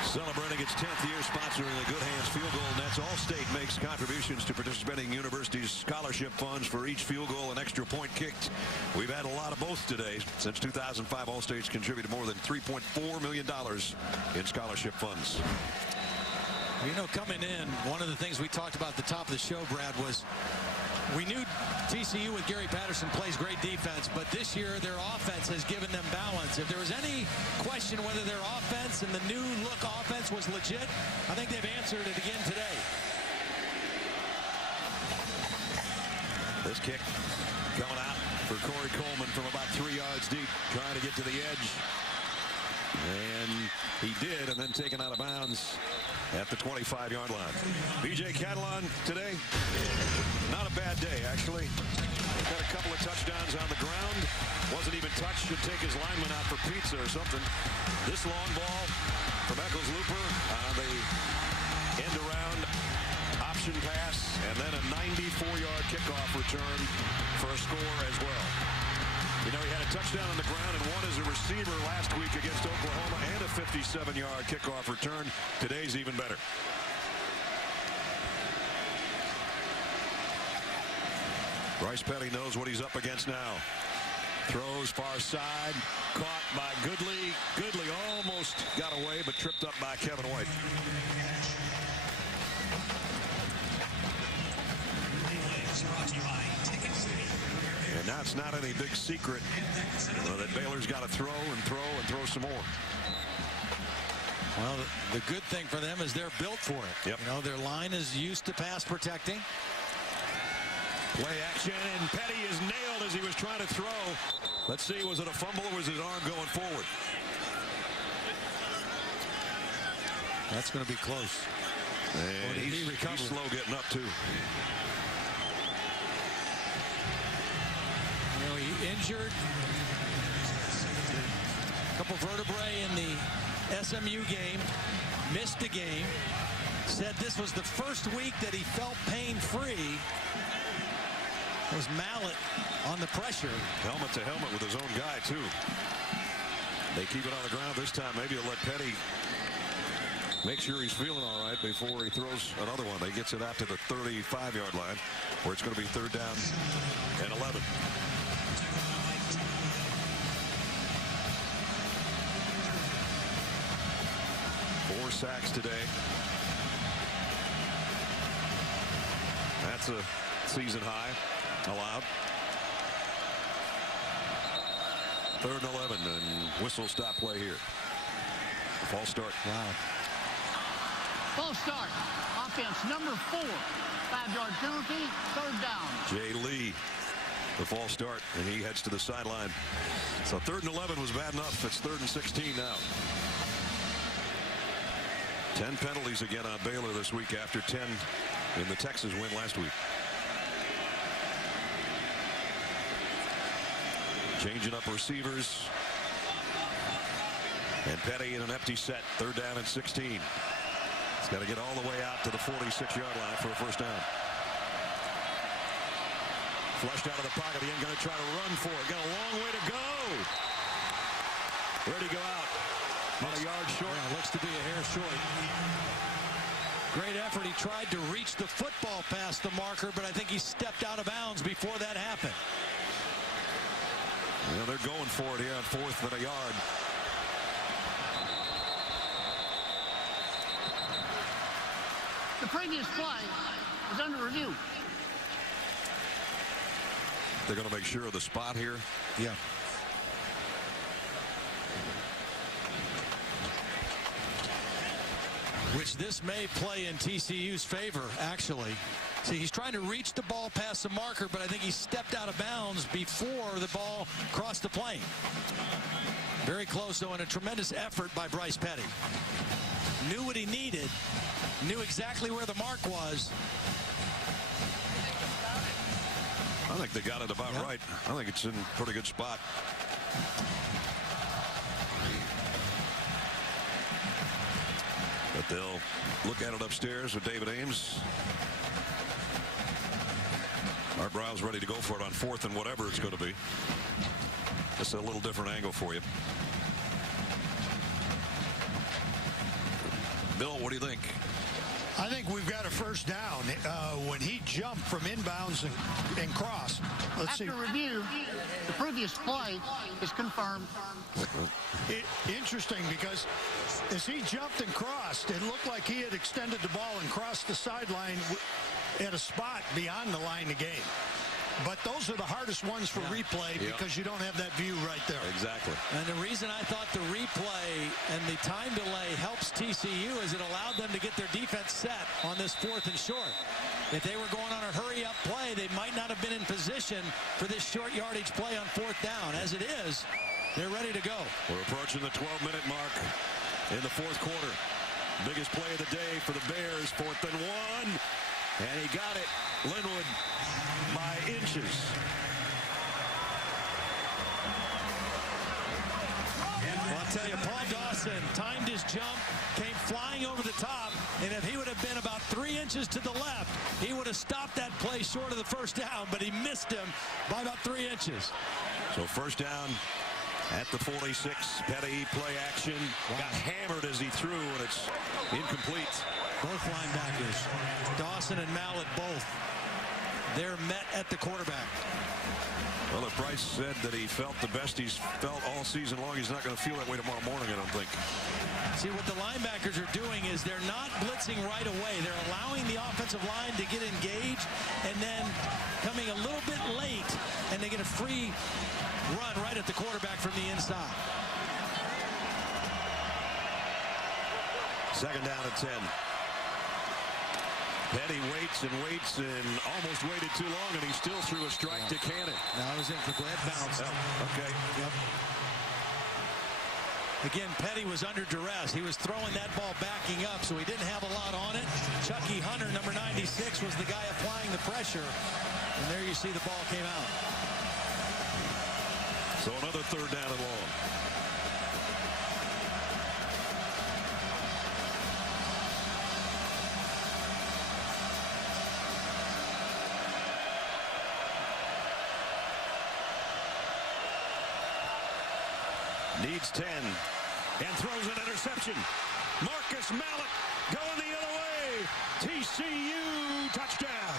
Celebrating its 10th year sponsoring the Good Hands Field Goal Nets, Allstate makes contributions to participating universities' scholarship funds for each field goal and extra point kicked. We've had a lot of both today. Since 2005, Allstate's contributed more than $3.4 million in scholarship funds. You know, coming in, one of the things we talked about at the top of the show, Brad, was we knew TCU with Gary Patterson plays great defense, but this year their offense has given them balance. If there was any question whether their offense and the new look offense was legit, I think they've answered it again today. This kick coming out for Corey Coleman from about 3 yards deep, trying to get to the edge. And he did, and then taken out of bounds at the 25-yard line. B.J. Catalon today, not a bad day, actually. Got a couple of touchdowns on the ground. Wasn't even touched. Should take his lineman out for pizza or something. This long ball from Eccles Looper on the end-around option pass, and then a 94-yard kickoff return for a score as well. You know, he had a touchdown on the ground and one as a receiver last week against Oklahoma, and a 57-yard kickoff return. Today's even better. Bryce Petty knows what he's up against now. Throws far side, caught by Goodley. Goodley almost got away, but tripped up by Kevin White. And now it's not any big secret that Baylor's got to throw and throw and throw some more. Well, the good thing for them is they're built for it. Yep. You know, their line is used to pass protecting. Play action, and Petty is nailed as he was trying to throw. Let's see, was it a fumble or was his arm going forward? That's going to be close. And he's slow getting up, too. You know, he injured a couple vertebrae in the SMU game, missed the game, said this was the first week that he felt pain-free. Was Mallett on the pressure. Helmet to helmet with his own guy, too. They keep it on the ground this time. Maybe he'll let Petty make sure he's feeling all right before he throws another one. He gets it out to the 35-yard line, where it's going to be 3rd down and 11. Four sacks today. That's a season high allowed. 3rd and 11, and whistle stop play here. False start. Wow. False start. Offense number 4. 5-yard penalty. 3rd down. Jay Lee, the false start, and he heads to the sideline. So 3rd and 11 was bad enough. It's 3rd and 16 now. 10 penalties again on Baylor this week after 10 in the Texas win last week. Changing up receivers. And Petty in an empty set. 3rd down and 16. He's got to get all the way out to the 46-yard line for a 1st down. Flushed out of the pocket. He ain't going to try to run for it. Got a long way to go. Where'd he go out? About a yard short. Yeah, looks to be a hair short. Great effort. He tried to reach the football past the marker, but I think he stepped out of bounds before that happened. Yeah, they're going for it here on 4th and a yard. The previous play is under review. They're going to make sure of the spot here. Yeah. Which this may play in TCU's favor, actually. See, he's trying to reach the ball past the marker, but I think he stepped out of bounds before the ball crossed the plane. Very close, though, and a tremendous effort by Bryce Petty. Knew what he needed, knew exactly where the mark was. I think they got it about right. I think it's in a pretty good spot. But they'll look at it upstairs with David Ames. Art Briles ready to go for it on 4th and whatever it's going to be. Just a little different angle for you. Bill, what do you think? I think we've got a 1st down. When he jumped from inbounds and crossed. After review, the previous play is confirmed. Interesting, because as he jumped and crossed, it looked like he had extended the ball and crossed the sideline at a spot beyond the line of game. But those are the hardest ones for replay because you don't have that view right there. Exactly. And the reason I thought the replay and the time delay helps TCU is it allowed them to get their defense set on this 4th and short. If they were going on a hurry-up play, they might not have been in position for this short yardage play on 4th down. As it is, they're ready to go. We're approaching the 12-minute mark in the 4th quarter. Biggest play of the day for the Bears, 4th and 1. And he got it. Linwood by inches. Well, I'll tell you, Paul Dawson timed his jump, came flying over the top, and if he would have been about 3 inches to the left, he would have stopped that play short of the 1st down, but he missed him by about 3 inches. So 1st down at the 46. Petty play action. Got hammered as he threw, and it's incomplete. Both linebackers, Dawson and Mallett both. They're met at the quarterback. Well, if Bryce said that he felt the best he's felt all season long, he's not going to feel that way tomorrow morning, I don't think. See, what the linebackers are doing is they're not blitzing right away. They're allowing the offensive line to get engaged and then coming a little bit late, and they get a free run right at the quarterback from the inside. 2nd down and 10. Petty waits and almost waited too long, and he still threw a strike to Cannon. Now it was incomplete. Bounce. Okay. Yep. Again, Petty was under duress. He was throwing that ball backing up, so he didn't have a lot on it. Chucky Hunter, number 96, was the guy applying the pressure. And there you see the ball came out. So another 3rd down and long. Needs 10 and throws an interception. Marcus Mallett going the other way. TCU touchdown.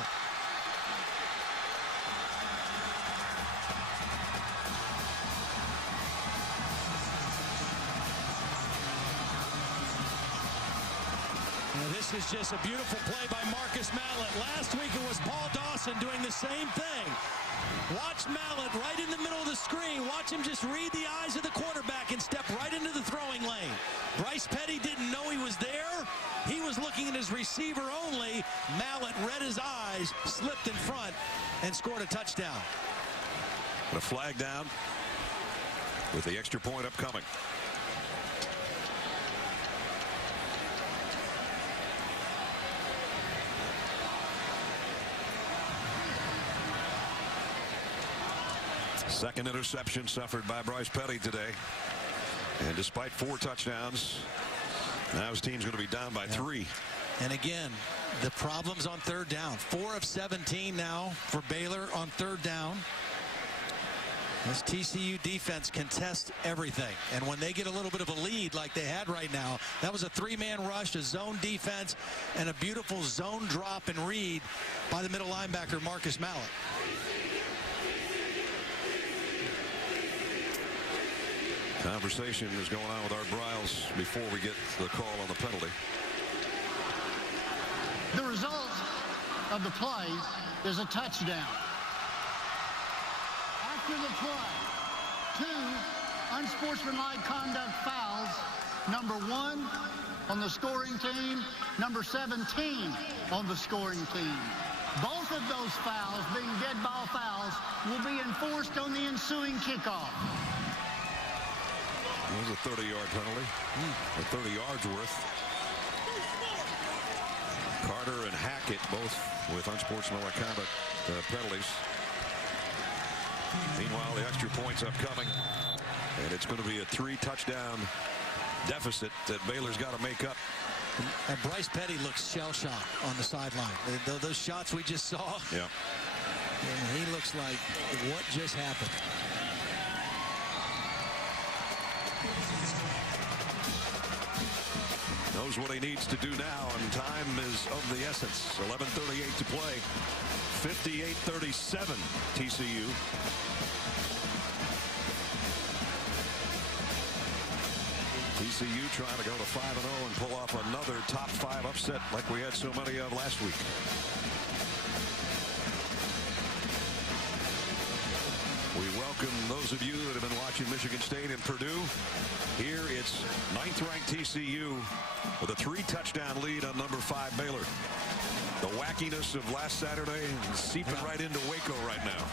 This is just a beautiful play by Marcus Mallett. Last week it was Paul Dawson doing the same thing. Watch Mallett right in the middle of the screen. Watch him just read the eyes of the quarterback and step right into the throwing lane. Bryce Petty didn't know he was there. He was looking at his receiver only. Mallett read his eyes, slipped in front, and scored a touchdown. A flag down with the extra point upcoming. Second interception suffered by Bryce Petty today. And despite 4 touchdowns, now his team's going to be down by 3. And again, the problems on third down. 4 of 17 now for Baylor on third down. This TCU defense can test everything. And when they get a little bit of a lead like they had right now, that was a 3-man rush, a zone defense, and a beautiful zone drop and read by the middle linebacker, Marcus Mallett. Conversation is going on with Art Briles before we get the call on the penalty. The result of the play is a touchdown. After the play, 2 unsportsmanlike conduct fouls. Number 1 on the scoring team, number 17 on the scoring team. Both of those fouls, being dead ball fouls, will be enforced on the ensuing kickoff. It was a 30-yard penalty. 30 yards worth. Carter and Hackett both with unsportsmanlike conduct penalties. Meanwhile, the extra points upcoming. And it's going to be a 3-touchdown deficit that Baylor's got to make up. And Bryce Petty looks shell-shocked on the sideline. Those shots we just saw. Yeah. And he looks like, what just happened? Knows what he needs to do now, and time is of the essence. 11:38 to play. 58-37 TCU. TCU trying to go to 5-0 and pull off another top 5 upset like we had so many of last week. We welcome those of you that have been watching Michigan State and Purdue. Here it's 9th-ranked TCU with a 3-touchdown lead on number 5 Baylor. The wackiness of last Saturday is seeping right into Waco right now.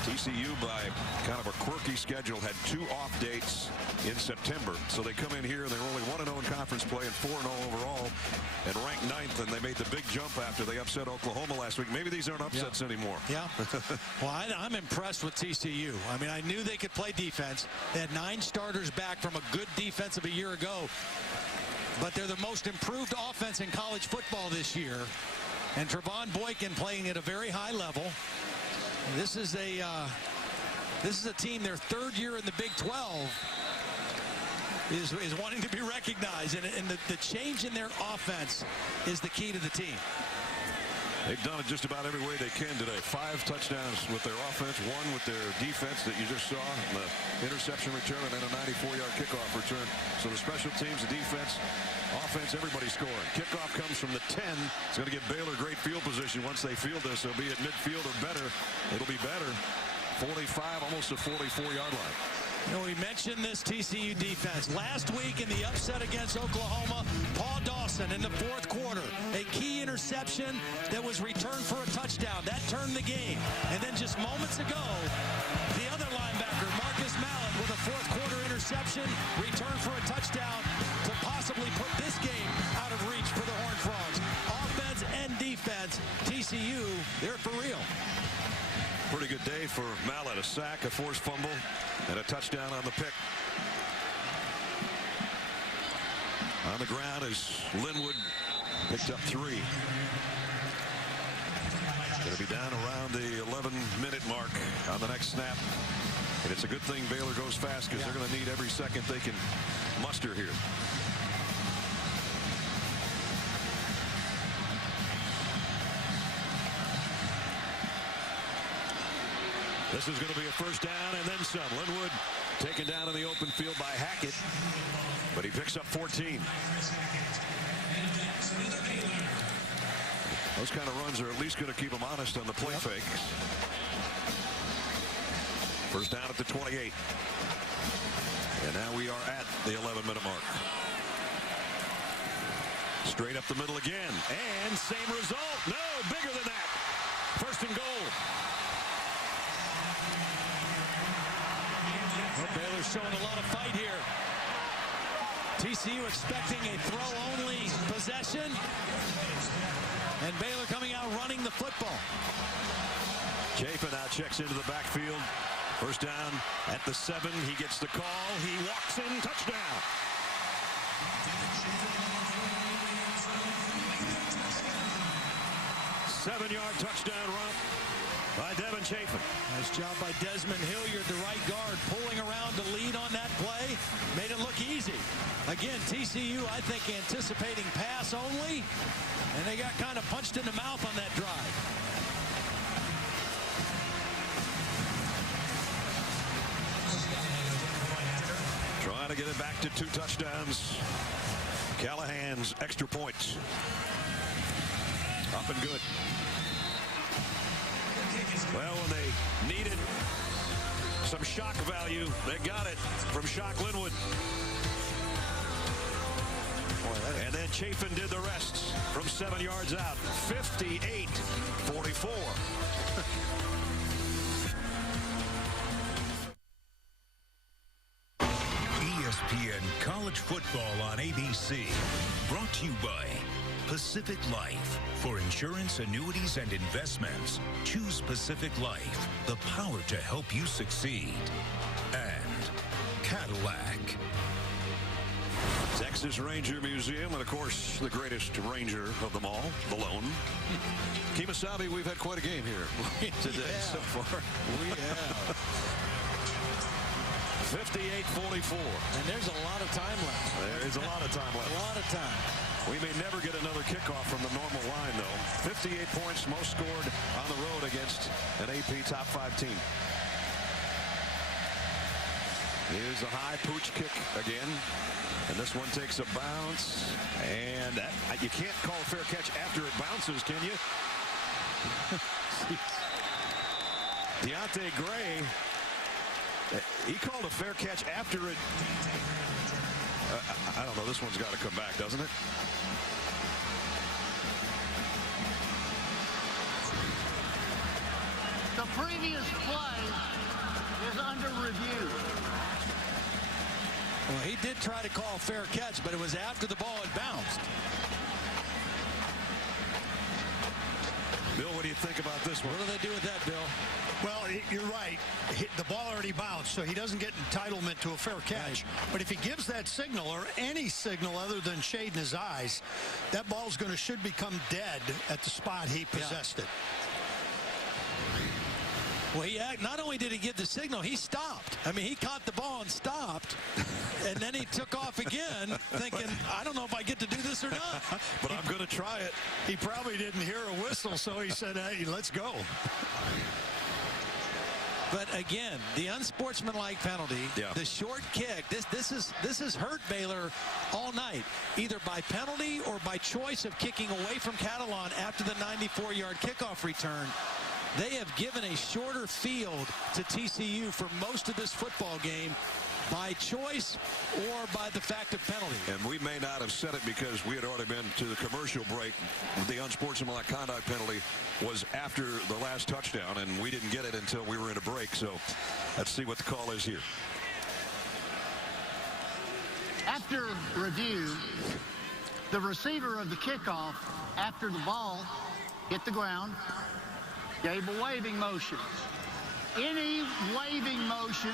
TCU, by kind of a quirky schedule, had 2 off dates in September. So they come in here and they're only 1-0 in conference play and 4-0 overall and ranked 9th. And they made the big jump after they upset Oklahoma last week. Maybe these aren't upsets anymore. Yeah. Well, I'm impressed with TCU. I mean, I knew they could play defense. They had 9 starters back from a good defense of a year ago. But they're the most improved offense in college football this year. And Trevon Boykin playing at a very high level. This is a team, their 3rd year in the Big 12, is wanting to be recognized, and the change in their offense is the key to the team. They've done it just about every way they can today. 5 touchdowns with their offense, 1 with their defense that you just saw, the interception return, and then a 94-yard kickoff return. So the special teams, the defense, offense, everybody's scoring. Kickoff comes from the 10. It's going to give Baylor great field position once they field this. They'll be at midfield or better. It'll be better. 45, almost a 44-yard line. You know, we mentioned this TCU defense. Last week in the upset against Oklahoma, Paul Dawson in the 4th quarter, a key interception that was returned for a touchdown. That turned the game. And then just moments ago, the other linebacker, Marcus Mallett, with a 4th quarter interception, returned for a touchdown to possibly put this game out of reach for the Horned Frogs. Offense and defense, TCU, they're for real. Pretty good day for Mallett. A sack, a forced fumble, and a touchdown on the pick. On the ground is Linwood, picked up 3. Going to be down around the 11-minute mark on the next snap. And it's a good thing Baylor goes fast because they're going to need every second they can muster here. This is going to be a first down and then some. Linwood taken down in the open field by Hackett, but he picks up 14. Those kind of runs are at least going to keep him honest on the play fake. First down at the 28. And now we are at the 11-minute mark. Straight up the middle again. And same result. No, bigger than that. First and goal. Well, Baylor's showing a lot of fight here. TCU expecting a throw-only possession. And Baylor coming out running the football. Chafin now checks into the backfield. First down at the 7. He gets the call. He walks in. Touchdown. Seven-yard touchdown run by Devin Chafin. Nice job by Desmond Hilliard, the right guard, pulling around to lead on that play. Made it look easy. Again, TCU, I think, anticipating pass only, and they got kind of punched in the mouth on that drive. Trying to get it back to 2 touchdowns. Callahan's extra points. Up and good. Well, when they needed some shock value, they got it from Shock Linwood. And then Chafin did the rest from 7 yards out. 58-44. ESPN College Football on ABC. Brought to you by Pacific Life. For insurance, annuities, and investments, choose Pacific Life, the power to help you succeed. And Cadillac. Texas Ranger Museum, and of course, the greatest Ranger of them all, the lone. Kemosabe, we've had quite a game here today so far. We have. 58-44. And there's a lot of time left. There is a lot of time left. A lot of time. We may never get another kickoff from the normal line, though. 58 points, most scored on the road against an AP top 5 team. Here's a high pooch kick again. And this one takes a bounce. And that, you can't call a fair catch after it bounces, can you? Deontay Gray, he called a fair catch after it. I don't know. This one's got to come back, doesn't it? The previous play is under review. Well, he did try to call a fair catch, but it was after the ball had bounced. Bill, what do you think about this one? What do they do with that, Bill? Well, you're right. The ball already bounced, so he doesn't get entitlement to a fair catch. Right. But if he gives that signal, or any signal other than shade in his eyes, that ball's should become dead at the spot he possessed it. Well, not only did he give the signal, he stopped. I mean, he caught the ball and stopped, and then he took off again, thinking, I don't know if I get to do this or not. But I'm going to try it. He probably didn't hear a whistle, so he said, hey, let's go. But again, the unsportsmanlike penalty, the short kick, this has hurt Baylor all night, either by penalty or by choice of kicking away from Catalan after the 94-yard kickoff return. They have given a shorter field to TCU for most of this football game by choice or by the fact of penalty. And we may not have said it because we had already been to the commercial break. The unsportsmanlike conduct penalty was after the last touchdown, and we didn't get it until we were in a break. So let's see what the call is here. After review, the receiver of the kickoff, after the ball hit the ground, gave a waving motion. Any waving motion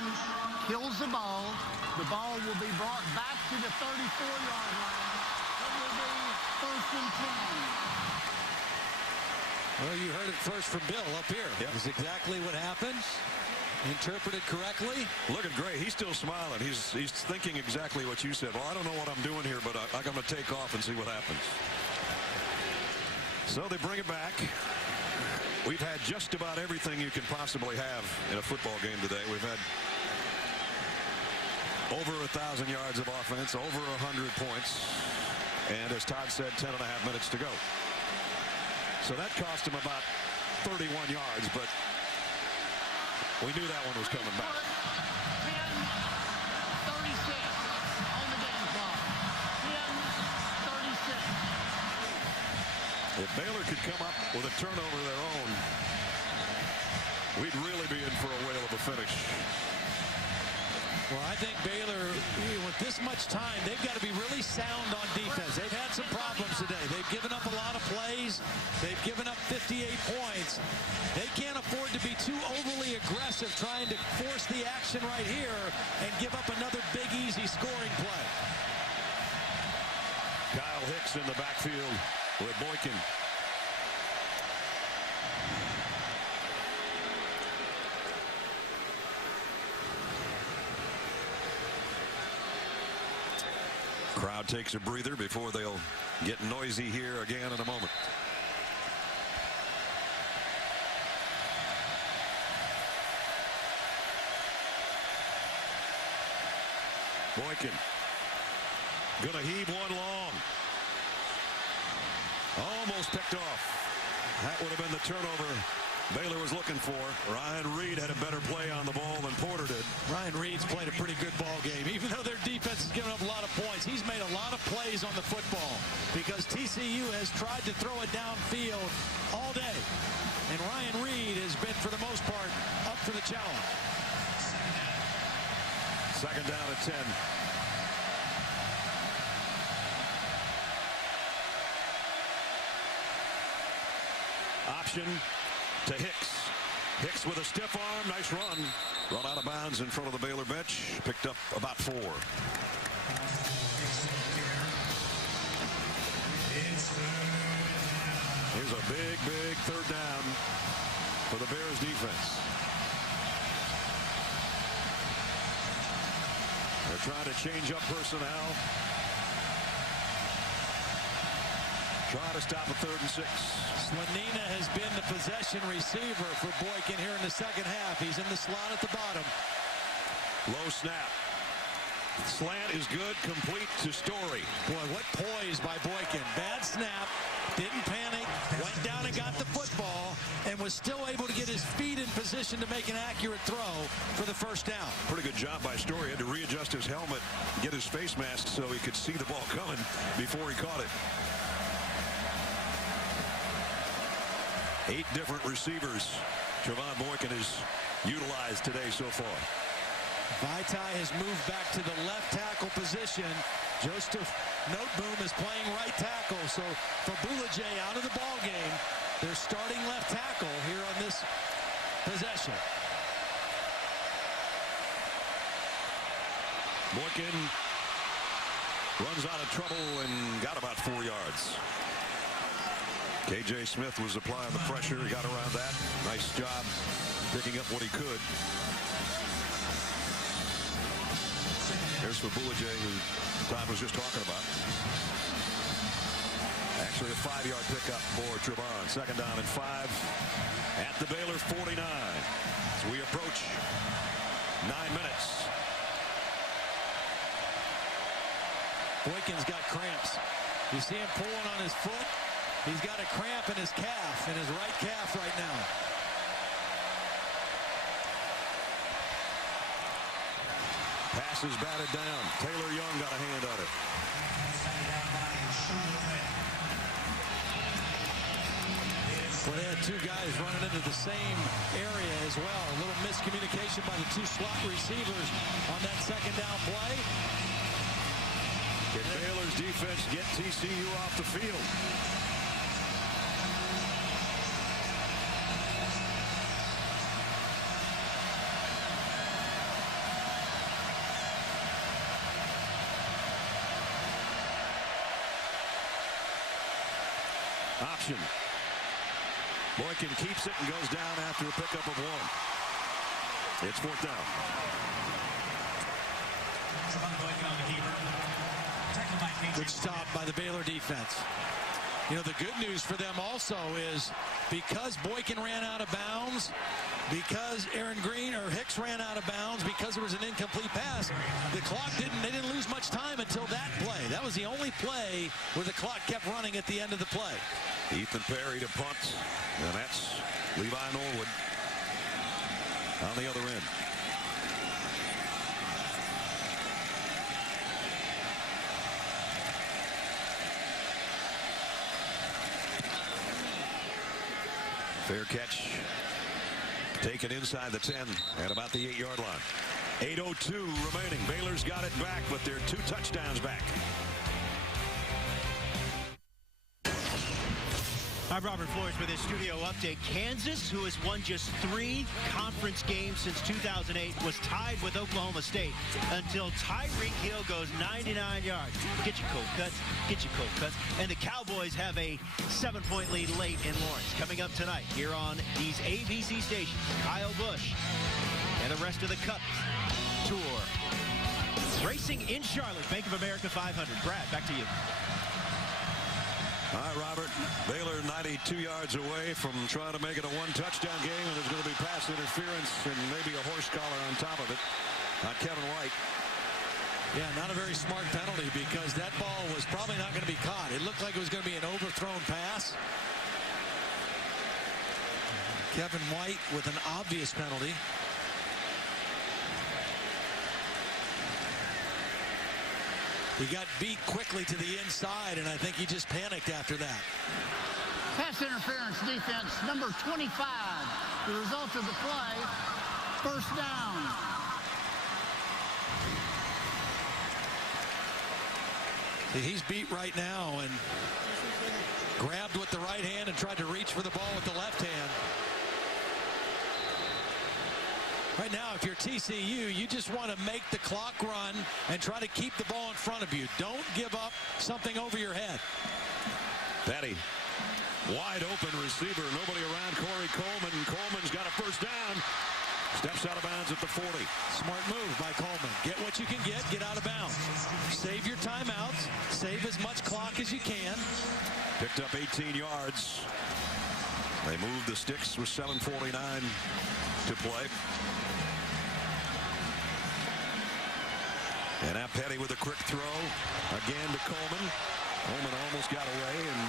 kills the ball. The ball will be brought back to the 34-yard line. It will be 1st and 10. Well, you heard it first from Bill up here. Yep. That's exactly what happened. Interpreted correctly. Looking great. He's still smiling. He's thinking exactly what you said. Well, I don't know what I'm doing here, but I'm going to take off and see what happens. So they bring it back. We've had just about everything you can possibly have in a football game today. We've had over 1,000 yards of offense, over 100 points, and as Todd said, 10 and a half minutes to go. So that cost him about 31 yards, but we knew that one was coming back. 10:36 on the game clock. 10:36. If Baylor could come up with a turnover of their own, we'd really be in for a whale of a finish. Well, I think Baylor, with this much time, they've got to be really sound on defense. They've had some problems today. They've given up a lot of plays. They've given up 58 points. They can't afford to be too overly aggressive trying to force the action right here and give up another big, easy scoring play. Kyle Hicks in the backfield with Boykin. Crowd takes a breather before they'll get noisy here again in a moment. Boykin gonna heave one long. Almost picked off. That would have been the turnover Baylor was looking for. Ryan Reed had a better play on the ball than Porter did. Ryan Reed's played a pretty good ball game. Even though their defense has given up a lot of points, he's made a lot of plays on the football because TCU has tried to throw it downfield all day. And Ryan Reed has been, for the most part, up for the challenge. Second down at 10. Option to Hicks. Hicks with a stiff arm. Nice run. Run out of bounds in front of the Baylor bench. Picked up about 4. Here's a big, big third down for the Bears defense. They're trying to change up personnel. Try to stop a 3rd and 6. Slanina has been the possession receiver for Boykin here in the second half. He's in the slot at the bottom. Low snap. Slant is good, complete to Story. Boy, what poise by Boykin. Bad snap, didn't panic, went down and got the football, and was still able to get his feet in position to make an accurate throw for the first down. Pretty good job by Story. Had to readjust his helmet, get his face mask so he could see the ball coming before he caught it. 8 different receivers Javon Boykin has utilized today so far. Vaitai has moved back to the left tackle position. Joseph Noteboom is playing right tackle. So Fabulajay out of the ball game. They're starting left tackle here on this possession. Boykin runs out of trouble and got about 4 yards. KJ Smith was applying the pressure. He got around that. Nice job picking up what he could. Here's Fabulajay, who Todd was just talking about. Actually a 5-yard pickup for Trevon. Second down and 5 at the Baylor 49 as we approach 9 minutes. Boykin's got cramps. You see him pulling on his foot. He's got a cramp in his calf, in his right calf right now. Pass is batted down. Taylor Young got a hand on it. Well, they had 2 guys running into the same area as well. A little miscommunication by the 2 slot receivers on that second down play. Can Baylor's defense get TCU off the field? Option. Boykin keeps it and goes down after a pickup of 1. It's 4th down. Good stop by the Baylor defense. You know, the good news for them also is because Boykin ran out of bounds, because Aaron Green or Hicks ran out of bounds, because there was an incomplete pass, the clock they didn't lose much time until that play. That was the only play where the clock kept running at the end of the play. Ethan Perry to punt, and that's Levi Norwood on the other end. Fair catch taken inside the 10 at about the 8-yard line. 8:02 remaining. Baylor's got it back, but they're 2 touchdowns back. I'm Robert Flores with his studio update. Kansas, who has won just 3 conference games since 2008, was tied with Oklahoma State until Tyreek Hill goes 99 yards. Get your cold cuts. Get your cold cuts. And the Cowboys have a 7-point lead late in Lawrence. Coming up tonight here on these ABC stations, Kyle Busch and the rest of the Cup Tour. Racing in Charlotte, Bank of America 500. Brad, back to you. All right, Robert. Baylor 92 yards away from trying to make it a 1-touchdown game, and there's going to be pass interference and maybe a horse collar on top of it on Kevin White. Yeah, not a very smart penalty because that ball was probably not going to be caught. It looked like it was going to be an overthrown pass. Kevin White with an obvious penalty. He got beat quickly to the inside, and I think he just panicked after that. Pass interference defense, number 25. The result of the play, first down. He's beat right now and grabbed with the right hand and tried to reach for the ball with the left hand. Right now, if you're TCU, you just want to make the clock run and try to keep the ball in front of you. Don't give up something over your head. Petty, wide open receiver, nobody around Corey Coleman. Coleman's got a first down. Steps out of bounds at the 40. Smart move by Coleman. Get what you can get out of bounds. Save your timeouts. Save as much clock as you can. Picked up 18 yards. They moved the sticks with 7:49 to play. And now Petty with a quick throw again to Coleman. Coleman almost got away and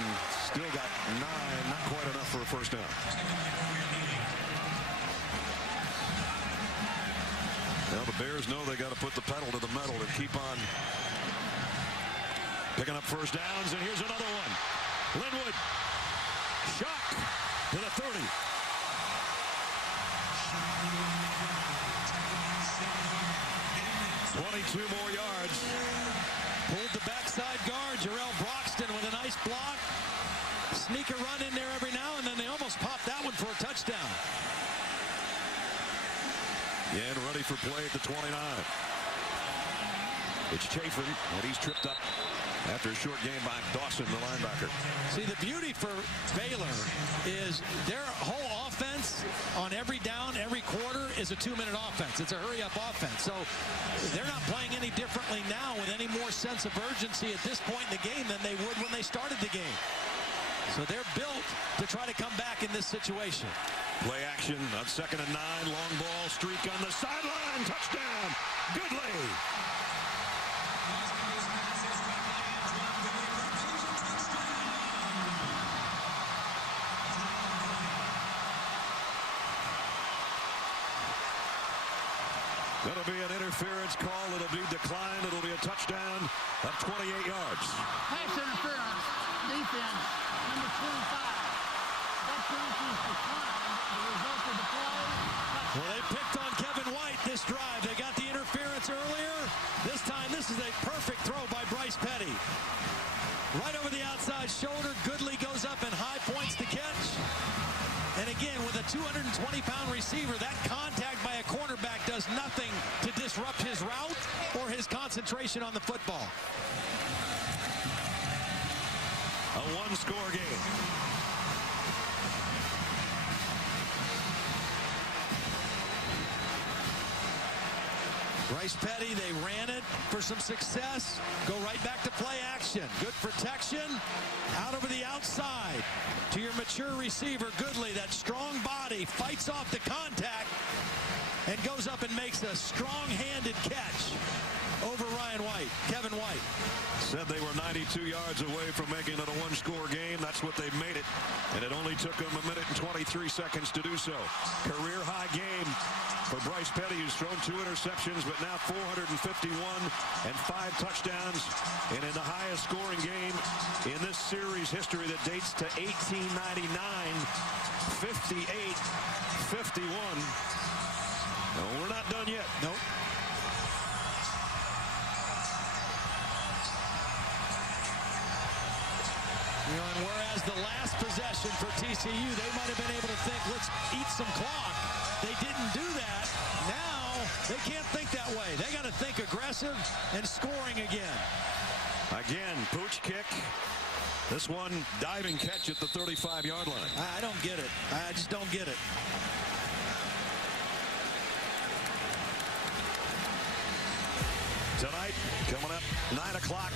still got 9, not quite enough for a first down. Well, the Bears know they got to put the pedal to the metal and keep on picking up first downs. And here's another one. Linwood, shock to the 30. 22 more yards. Pulled the backside guard, Jarrell Broxton with a nice block. Sneak a run in there every now and then. They almost popped that one for a touchdown. Yeah, and ready for play at the 29. It's Chafin, and he's tripped up after a short game by Dawson, the linebacker. See, the beauty for Baylor is their whole offense on every down, every quarter is a 2-minute offense. It's a hurry-up offense. So they're not playing any differently now with any more sense of urgency at this point in the game than they would when they started the game. So they're built to try to come back in this situation. Play action on 2nd and 9. Long ball, streak on the sideline. Touchdown. Goodley. That'll be an interference call. It'll be declined. It'll be a touchdown of 28 yards. Pass interference defense, number 25. That penalty is declined. The result of the play. Well, they picked on Kevin White this drive. They got the interference earlier. This time, this is a perfect throw by Bryce Petty. Right over the outside shoulder. Goodley goes up and high points the catch. And again, with a 220-pound receiver, that contact by a cornerback does nothing to disrupt his route or his concentration on the football. A one-score game. Bryce Petty, they ran it for some success. Go right back to play action. Good protection. Out over the outside to your mature receiver, Goodley. That strong body fights off the contact and goes up and makes a strong-handed catch over Kevin White. Said they were 92 yards away from making it a one-score game. That's what they made it. And it only took them 1 minute and 23 seconds to do so. Career-high game for Bryce Petty, who's thrown 2 interceptions, but now 451 and 5 touchdowns. And in the highest scoring game in this series history that dates to 1899, 58-51. No, we're not done yet. Nope. And whereas the last possession for TCU, they might have been able to think, let's eat some clock. They didn't do that. Now they can't think that way. They got to think aggressive and scoring again. Again, pooch kick. This one, diving catch at the 35-yard line. I don't get it. I just don't get it. Tonight, coming up, 9 o'clock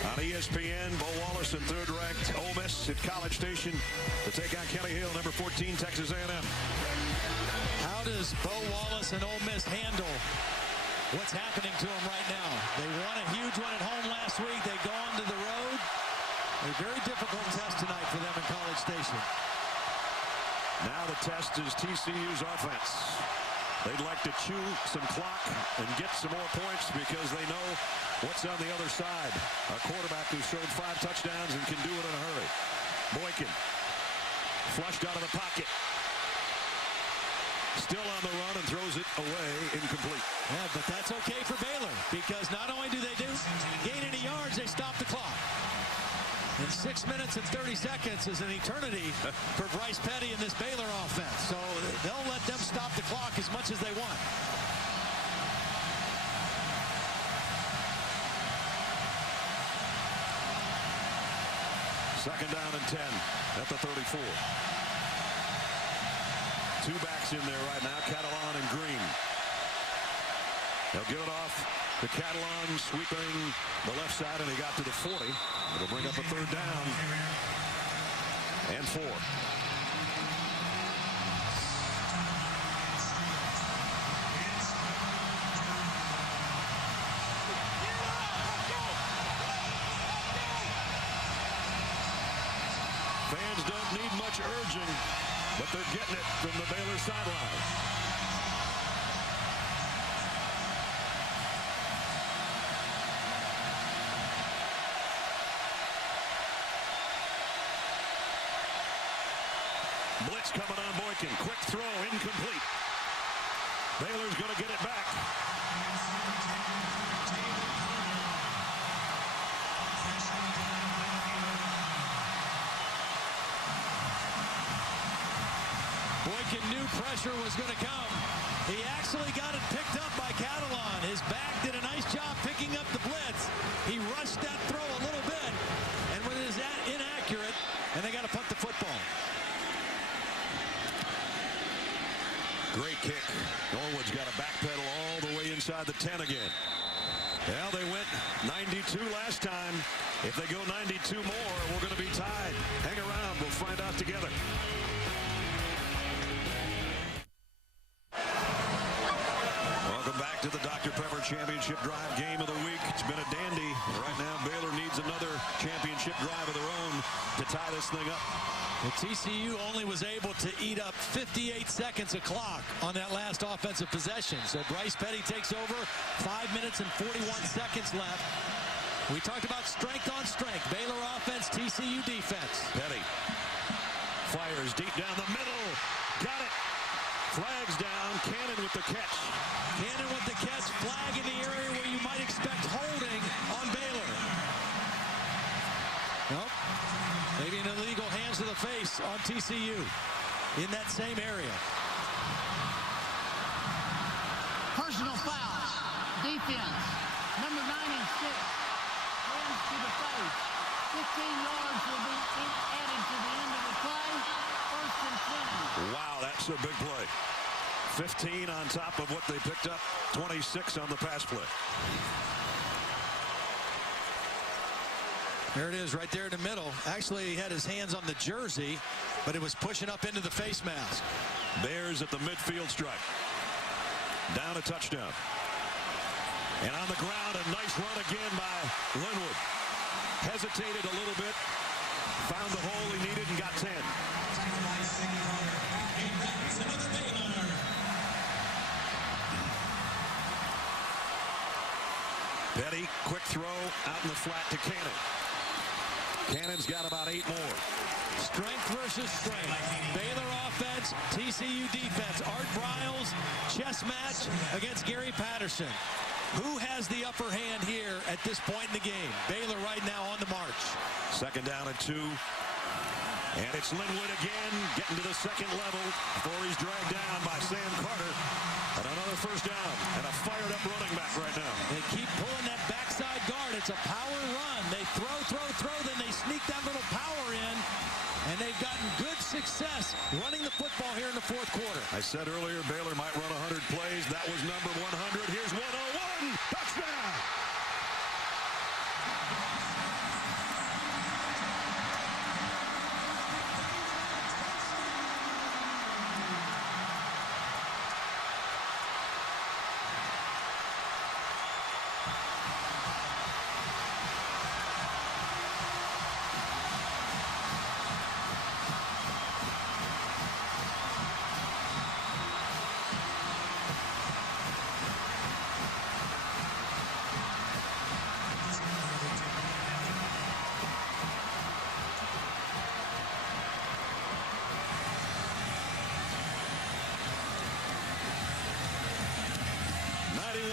on ESPN, Bo Wallace and third-ranked Ole Miss at College Station to take on Kenny Hill, number 14, Texas A&M. How does Bo Wallace and Ole Miss handle what's happening to them right now? They won a huge one at home last week. They go on to the road. A very difficult test tonight for them in College Station. Now the test is TCU's offense. They'd like to chew some clock and get some more points because they know what's on the other side. A quarterback who's thrown 5 touchdowns and can do it in a hurry. Boykin flushed out of the pocket. Still on the run and throws it away, incomplete. Yeah, but that's okay for Baylor because not only do they gain any yards, they stop the clock. And 6 minutes and 30 seconds is an eternity for Bryce Petty and this Baylor offense. So they'll let them stop the clock as much as they want. Second down and 10 at the 34. 2 backs in there right now, Catalan and Green. They'll give it off to Catalan, sweeping the left side, and he got to the 40. It'll bring up a 3rd down and 4. Fans don't need much urging, but they're getting it from the Baylor sideline. Blitz coming on Boykin. Quick throw, incomplete. Baylor's going to get it back. Boykin knew pressure was going to come. He actually got it picked up by Catalan. His back did a nice job picking up the blitz. He rushed that throw a little bit, and when it is that inaccurate, and they got to punt the football. Great kick. Norwood's got to backpedal all the way inside the 10 again. Well, they went 92 last time. If they go 92 more, we're going to be tied. Hang around. We'll find out together. Welcome back to the Dr. Pepper Championship Drive game of the week. It's been a dandy. Right now, Baylor needs another championship drive of their own to tie this thing up. The TCU only was able to eat up 58 seconds of clock on that last offensive possession. So Bryce Petty takes over, 5 minutes and 41 seconds left. We talked about strength on strength. Baylor offense, TCU defense. Petty fires deep down the middle. Got it. Flags down. Cannon with the catch. Cannon with the catch. Flag in the area where you might expect holding on Baylor. Nope. Maybe an illegal hands to the face on TCU in that same area. Personal fouls. Defense. Number 96. Hands to the face. 15 yards will be added to the end of the play. 1st and 10. Wow, that's a big play. 15 on top of what they picked up, 26 on the pass play. There it is right there in the middle. Actually, he had his hands on the jersey, but it was pushing up into the face mask. Bears at the midfield stripe. Down a touchdown. And on the ground, a nice run again by Linwood. Hesitated a little bit. Found the hole he needed and got 10. Petty, quick throw out in the flat to Cannon. Cannon's got about 8 more. Strength versus strength. Baylor offense, TCU defense. Art Briles, chess match against Gary Patterson. Who has the upper hand here at this point in the game? Baylor right now on the march. Second down and 2. And it's Linwood again, getting to the second level before he's dragged down by Sam Carter. And another first down and a fired up running back right now. They keep pulling that backside guard. It's a power run. They throw, then they sneak that little power in. And they've gotten good success running the football here in the fourth quarter. I said earlier Baylor might run 100 plays. That was number 100. Here's 101. Touchdown!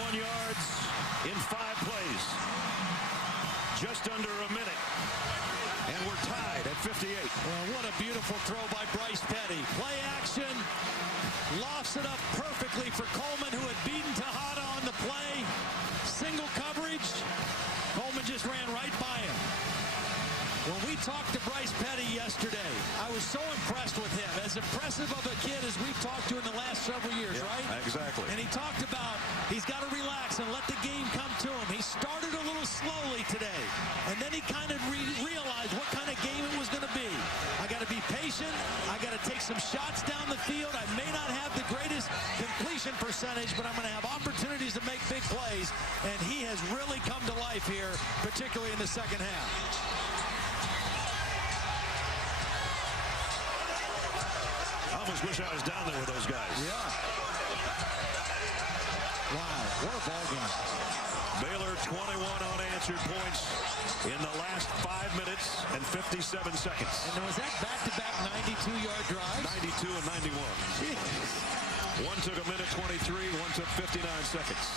Yards in 5 plays. Just under a minute. And we're tied at 58. Well, what a beautiful throw by Bryce Petty. Play action. Lofts it up perfectly for Coleman, who had beaten Tejada on the play. Single coverage. Coleman just ran right by him. When we talked to Bryce Petty yesterday, I was so impressed with him. As impressive of a kid as we've talked to in the last several years, yeah, right? Exactly. And he talked about he's got to relax and let the game come to him. He started a little slowly today, and then he kind of realized what kind of game it was going to be. I got to be patient. I got to take some shots down the field. I may not have the greatest completion percentage, but I'm going to have opportunities to make big plays, and he has really come to life here, particularly in the second half. I almost wish I was down there with those guys. Yeah. Wow, what a ball game. Baylor 21 unanswered points in the last 5 minutes and 57 seconds. And was that back-to-back 92-yard drives? 92 and 91. Jeez. One took a minute 23, one took 59 seconds.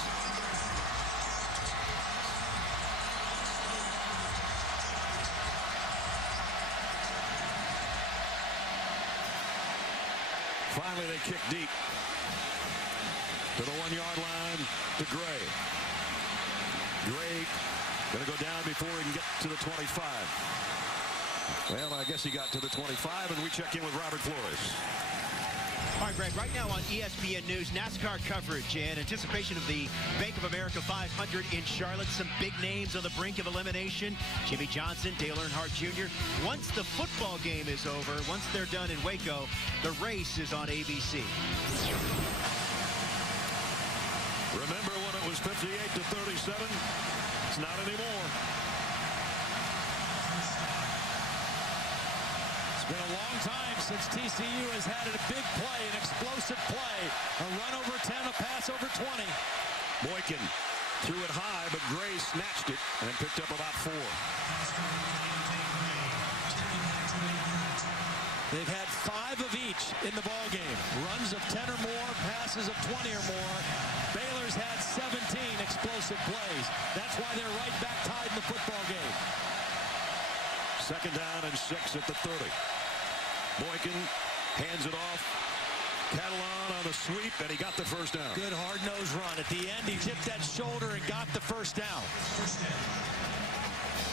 Finally, they kick deep to the 1-yard line to Gray. Gray going to go down before he can get to the 25. Well, I guess he got to the 25, and we check in with Robert Flores. All right, Greg, right now on ESPN News, NASCAR coverage in anticipation of the Bank of America 500 in Charlotte. Some big names on the brink of elimination. Jimmy Johnson, Dale Earnhardt Jr. Once the football game is over, once they're done in Waco, the race is on ABC. Remember when it was 58-37? It's not anymore. It's been a long time since TCU has had a big play, an explosive play. A run over 10, a pass over 20. Boykin threw it high, but Gray snatched it and picked up about 4. They've had 5 of each in the ball game. Runs of 10 or more, passes of 20 or more. Baylor's had 17 explosive plays. That's why they're right back tied in the football game. Second down and 6 at the 30. Boykin hands it off. Catalan on the sweep, and he got the first down. Good hard-nosed run. At the end, he tipped that shoulder and got the first down.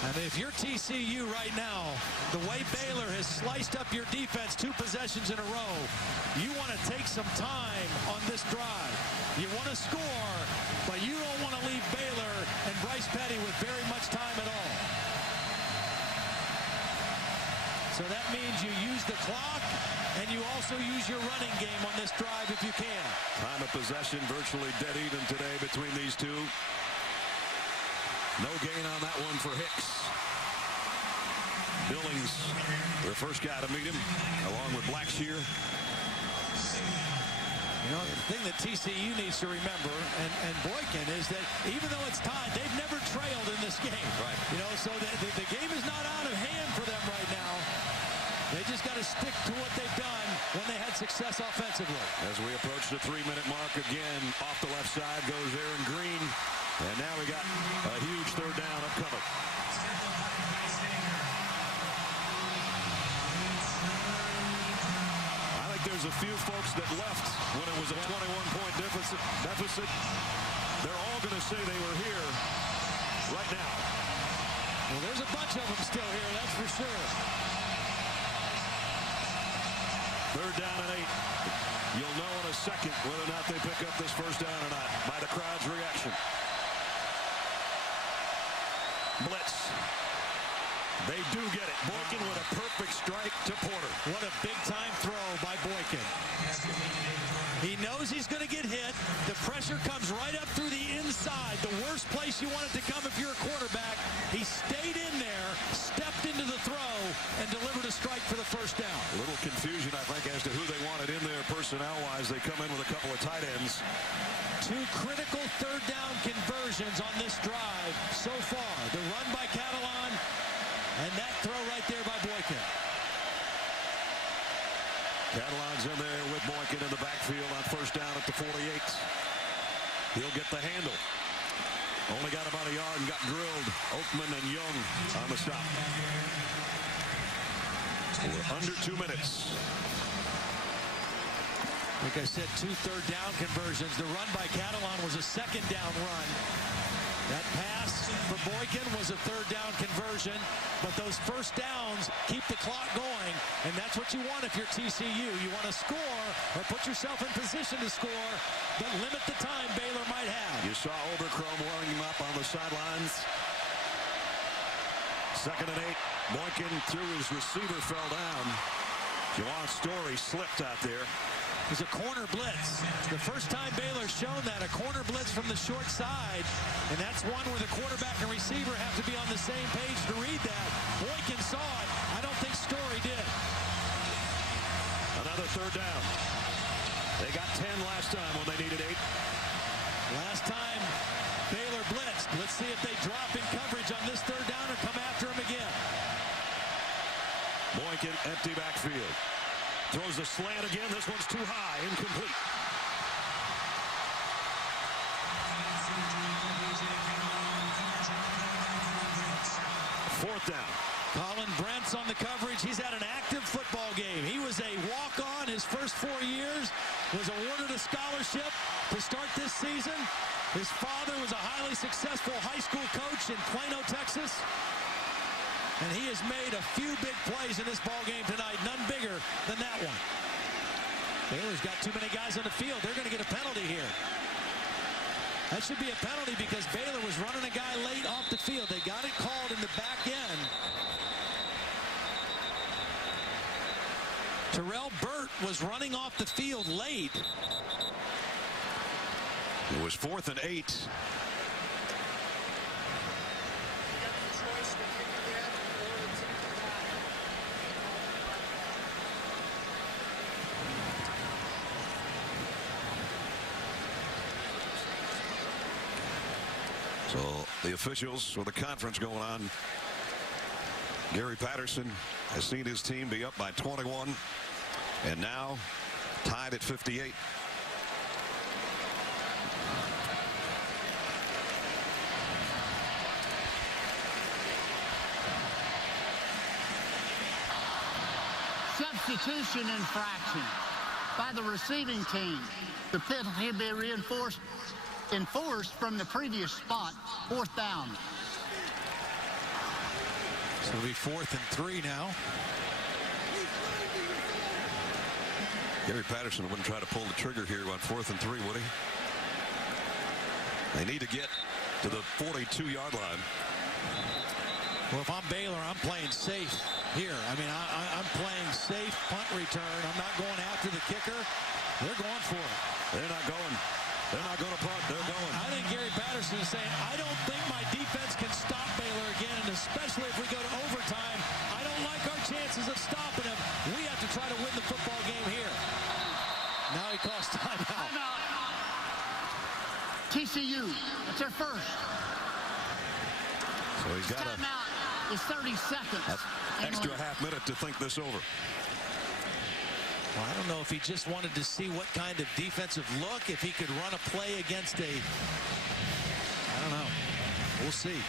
And if you're TCU right now, the way Baylor has sliced up your defense 2 possessions in a row, you want to take some time on this drive. You want to score, but you don't want to leave Baylor and Bryce Petty with very much time at all. So that means you use the clock, and you also use your running game on this drive if you can. Time of possession virtually dead even today between these two. No gain on that one for Hicks. Billings, the first guy to meet him, along with Blackshear. You know, the thing that TCU needs to remember, and Boykin, is that even though it's tied, they've never trailed in this game. Right. You know, so the game is not out of hand for them right now. They just got to stick to what they've done when they had success offensively. As we approach the 3-minute mark again, off the left side goes Aaron Green. And now we got a huge third down upcoming. I think there's a few folks that left when it was a 21-point deficit. They're all going to say they were here right now. Well, there's a bunch of them still here, that's for sure. Third down and 8. You'll know in a second whether or not they pick up this first down or not by the crowd's reaction. Blitz. They do get it. Boykin with a perfect strike to Porter. What a big-time throw by Boykin. He knows he's going to get hit. The pressure comes right up through the inside. The worst place you want it to come if you're a quarterback. He stayed in there, stepped into the throw, and delivered a strike for the first down. A little confusion, I think, as to who they wanted in there personnel-wise. They come in with a couple of tight ends. 2 critical third down conversions on this drive so far. The run by Catalan and that throw right there by Boykin. Catalan's in there with Boykin in the backfield on first down at the 48. He'll get the handle. Only got about a yard and got drilled. Oakman and Young on the stop. We're under 2 minutes. Like I said, 2 third down conversions. The run by Catalan was a second down run. That pass for Boykin was a third down conversion, but those first downs keep the clock going, and that's what you want if you're TCU. You want to score or put yourself in position to score, but limit the time Baylor might have. You saw Oberchrome warming him up on the sidelines. 2nd and 8. Boykin through his receiver fell down. Jawan Story slipped out there. It was a corner blitz. The first time Baylor's shown that, a corner blitz from the short side, and that's one where the quarterback and receiver have to be on the same page to read that. Boykin saw it. I don't think Story did. Another third down. They got 10 last time when they needed 8. Last time Baylor blitzed. Let's see if they drop in coverage on this third down or come after him again. Boykin, empty backfield. Throws a slant again. This one's too high. Incomplete. Fourth down. Colin Brent's on the coverage. He's had an active football game. He was a walk-on his first 4 years, was awarded a scholarship to start this season. His father was a highly successful high school coach in Plano, Texas. And he has made a few big plays in this ball game tonight, none bigger than that one. Baylor's got too many guys on the field. They're going to get a penalty here. That should be a penalty because Baylor was running a guy late off the field. They got it called in the back end. Terrell Burt was running off the field late. It was 4th and 8. So the officials or the conference going on. Gary Patterson has seen his team be up by 21 and now tied at 58. Substitution infraction by the receiving team. The penalty will be enforced from the previous spot. 4th down. So it'll be 4th and 3 now. Gary Patterson wouldn't try to pull the trigger here on 4th and 3, would he? They need to get to the 42-yard line. Well, if I'm Baylor, I'm playing safe here. I mean, I'm playing safe punt return. I'm not going after the kicker. They're going for it. They're not going. They're not going to punt. They're going. I think Gary Patterson is saying, I don't think my defense can stop Baylor again, and especially if we go to overtime, I don't like our chances of stopping him. We have to try to win the football game here. Now he calls timeout. TCU, that's their first. So he's got timeout is 30 seconds. Extra half minute to think this over. Well, I don't know if he just wanted to see what kind of defensive look, if he could run a play against a, I don't know. We'll see.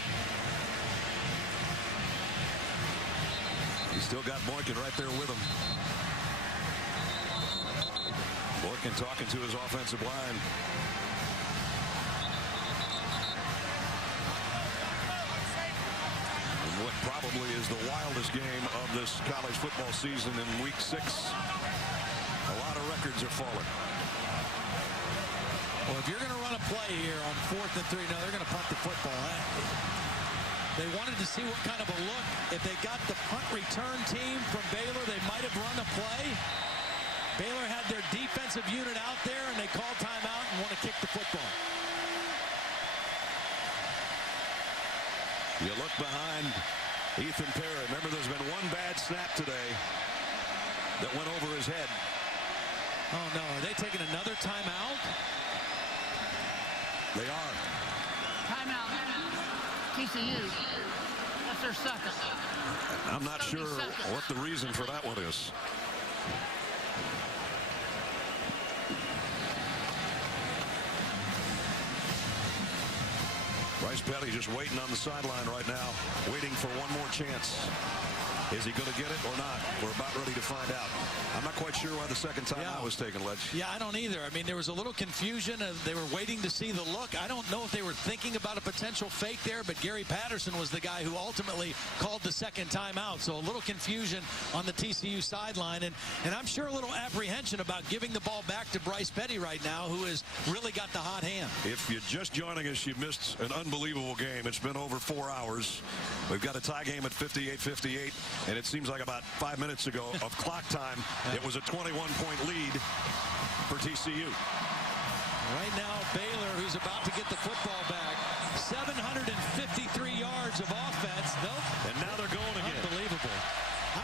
He's still got Boykin right there with him. Boykin talking to his offensive line. And what probably is the wildest game of this college football season in week 6. A lot of records are falling. Well, if you're going to run a play here on 4th and 3, no, they're going to punt the football. They wanted to see what kind of a look. If they got the punt return team from Baylor, they might have run a play. Baylor had their defensive unit out there, and they called timeout and want to kick the football. You look behind Ethan Perry. Remember, there's been one bad snap today that went over his head. Oh, no. Are they taking another timeout? They are. Timeout. TCU. That's their second. I'm not sure what the reason for that one is. Bryce Petty just waiting on the sideline right now, waiting for one more chance. Is he going to get it or not? We're about ready to find out. I'm not quite sure why the second timeout was taken, Ledge. Yeah, I don't either. I mean, there was a little confusion. They were waiting to see the look. I don't know if they were thinking about a potential fake there, but Gary Patterson was the guy who ultimately called the second timeout. So a little confusion on the TCU sideline, and I'm sure a little apprehension about giving the ball back to Bryce Petty right now, who has really got the hot hand. If you're just joining us, you missed an unbelievable game. It's been over 4 hours. We've got a tie game at 58-58. And it seems like about 5 minutes ago of clock time, it was a 21-point lead for TCU. Right now, Baylor, who's about to get the football back, 753 yards of offense. And now they're going again. Unbelievable.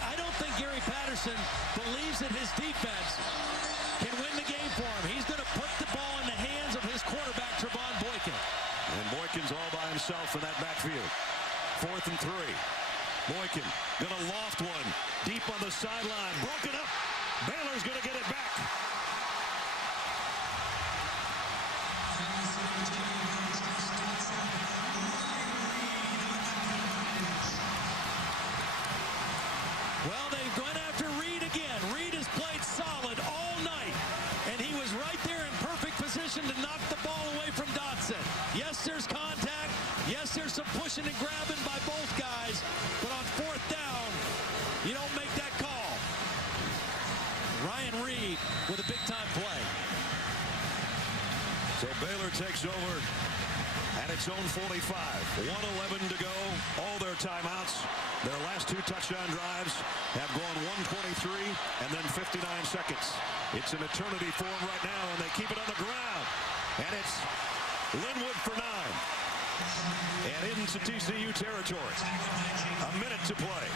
I don't think Gary Patterson believes that his defense can win the game for him. He's going to put the ball in the hands of his quarterback, Trevon Boykin. And Boykin's all by himself in that backfield. 4th and 3. Boykin gonna loft one deep on the sideline, broken up. Baylor's gonna get it back. Well, they've gone after Reed again. Reed has played solid all night, and he was right there in perfect position to knock the ball away from Dotson. Yes, there's contact. Yes, there's some pushing and grabbing by both guys, but on 4th down, you don't make that call. Ryan Reed with a big-time play. So Baylor takes over at its own 45. 1:11 to go. All their timeouts. Their last 2 touchdown drives have gone 1:23 and then 59 seconds. It's an eternity for them right now, and they keep it on the ground. And it's Linwood for 9. And into TCU territory. A minute to play.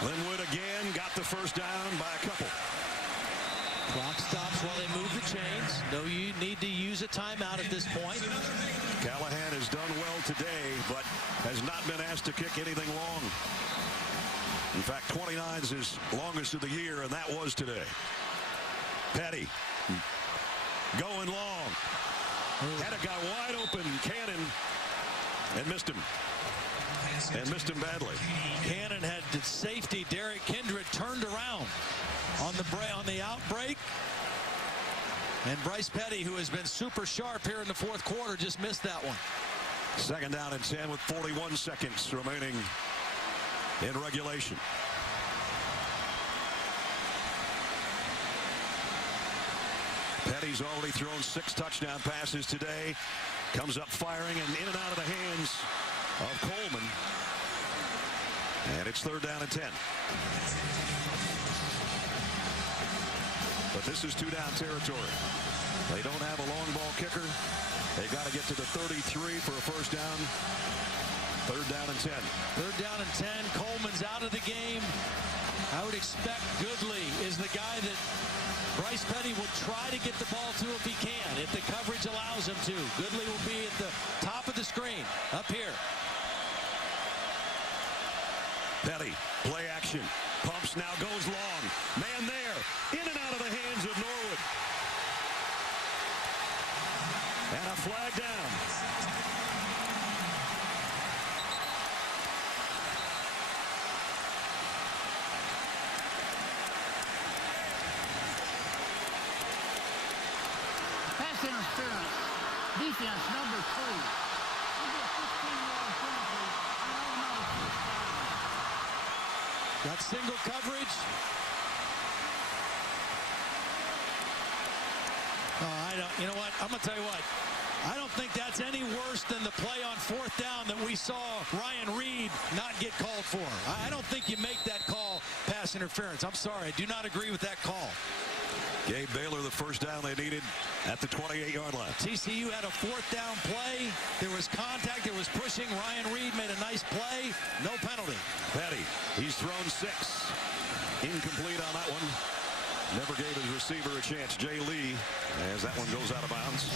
Linwood again got the first down by a couple. Clock stops while they move the chains. No need to use a timeout at this point. Callahan has done well today, but has not been asked to kick anything long. In fact, 29 is his longest of the year, and that was today. Petty going long. Had a guy wide open, Cannon, and missed him. And missed him badly. Cannon had the safety, Derek Kindred, turned around on the outbreak. And Bryce Petty, who has been super sharp here in the fourth quarter, just missed that one. Second down and 10 with 41 seconds remaining in regulation. Petty's already thrown 6 touchdown passes today. Comes up firing and in and out of the hands of Coleman. And it's third down and 10. But this is 2-down territory. They don't have a long ball kicker. They got to get to the 33 for a first down. Third down and 10. Third down and 10. Coleman's out of the game. I would expect Goodley is the guy that Bryce Petty will try to get the ball to if he can, if the coverage allows him to. Goodley will be at the top of the screen, up here. Petty, play action. Pumps now, goes long. Man there, in and out of the hands of Norwood. And a flag down. Pass interference. Defense number 2. Got single coverage. Oh, you know what? I'm going to tell you what. I don't think that's any worse than the play on fourth down that we saw Ryan Reed not get called for. I don't think you make that call pass interference. I'm sorry. I do not agree with that call. Gave Baylor the first down they needed at the 28-yard line. TCU had a fourth down play. There was contact. There was pushing. Ryan Reed made a nice play. No penalty. Petty, he's thrown 6. Incomplete on that one. Never gave his receiver a chance. Jay Lee, as that one goes out of bounds.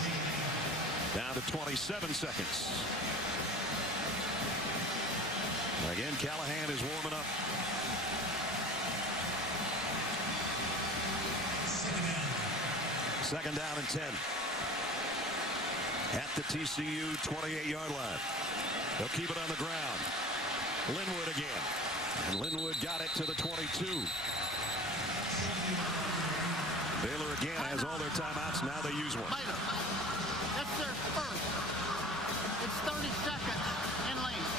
Down to 27 seconds. Again, Callahan is warming up. Second down and 10. At the TCU 28-yard line. They'll keep it on the ground. Linwood again. And Linwood got it to the 22. Baylor again has all their timeouts. Now they use one. Baylor. That's their first. It's 30 seconds in length.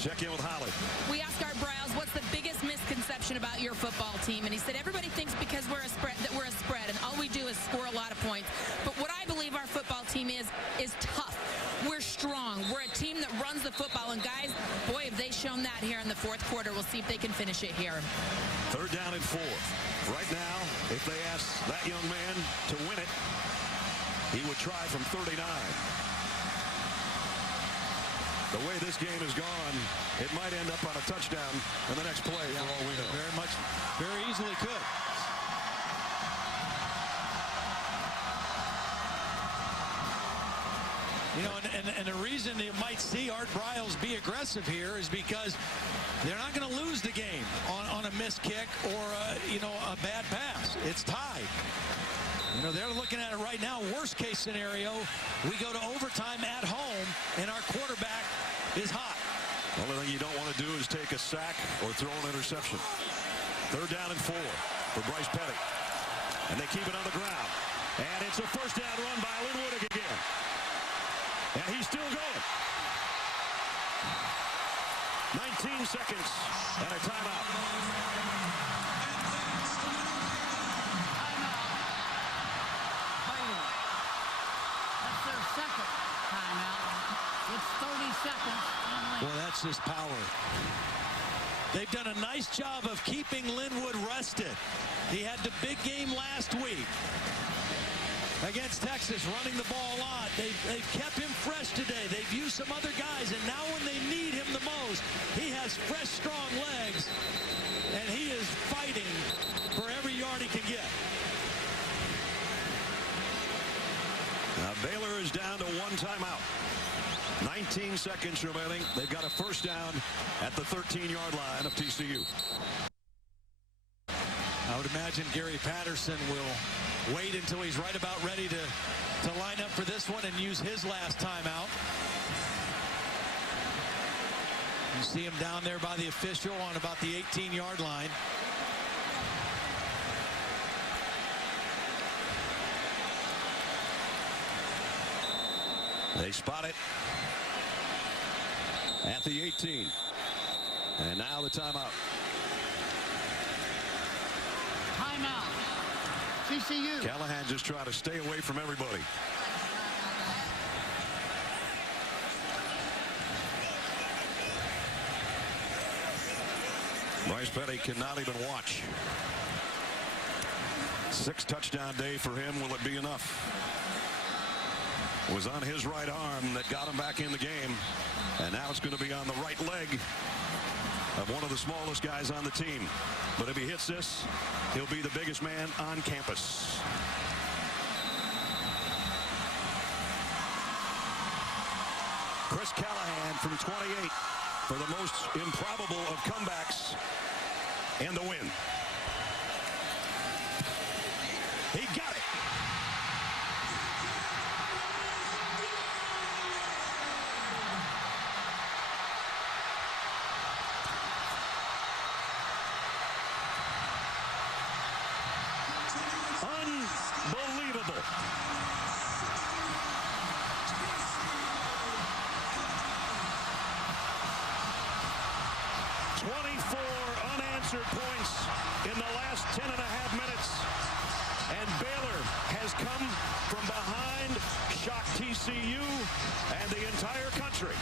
Check in with Holly. We asked Art Briles, what's the biggest misconception about your football team? And he said, everybody thinks because we're a spread that we're a spread, and all we do is score a lot of points. But what I believe our football team is tough. We're strong. We're a team that runs the football. And guys, boy, have they shown that here in the fourth quarter. We'll see if they can finish it here. Third down and 4. Right now, if they ask that young man to win it, he would try from 39. The way this game has gone, it might end up on a touchdown in the next play, for all we know. Very easily could. You know, and the reason you might see Art Briles be aggressive here is because they're not going to lose the game on a missed kick or a bad pass. It's tied. You know, they're looking at it right now. Worst case scenario, we go to overtime at home, and our quarterback is hot. The only thing you don't want to do is take a sack or throw an interception. Third down and 4 for Bryce Petty. And they keep it on the ground. And it's a first down run by Linwood again. And he's still going. 19 seconds and a timeout. That's their second timeout. It's 30 seconds. Well, that's just power. They've done a nice job of keeping Linwood rested. He had the big game last week against Texas, running the ball a lot. They've kept him fresh today. They've used some other guys, and now when they need him the most, he has fresh, strong legs, and he is fighting for every yard he can get. Now Baylor is down to 1 timeout. 19 seconds remaining. They've got a first down at the 13-yard line of TCU. I would imagine Gary Patterson will wait until he's right about ready to line up for this one and use his last timeout. You see him down there by the official on about the 18-yard line. They spot it at the 18. And now the timeout. Timeout. TCU. Callahan just trying to stay away from everybody. Bryce Petty cannot even watch. 6 touchdown day for him. Will it be enough? It was on his right arm that got him back in the game. And now it's going to be on the right leg of one of the smallest guys on the team. But if he hits this, he'll be the biggest man on campus. Chris Callahan from 28 for the most improbable of comebacks and the win. He got it. Unbelievable. Unanswered points in the last 10.5 minutes. And Baylor has come from behind, shocked TCU and the entire country.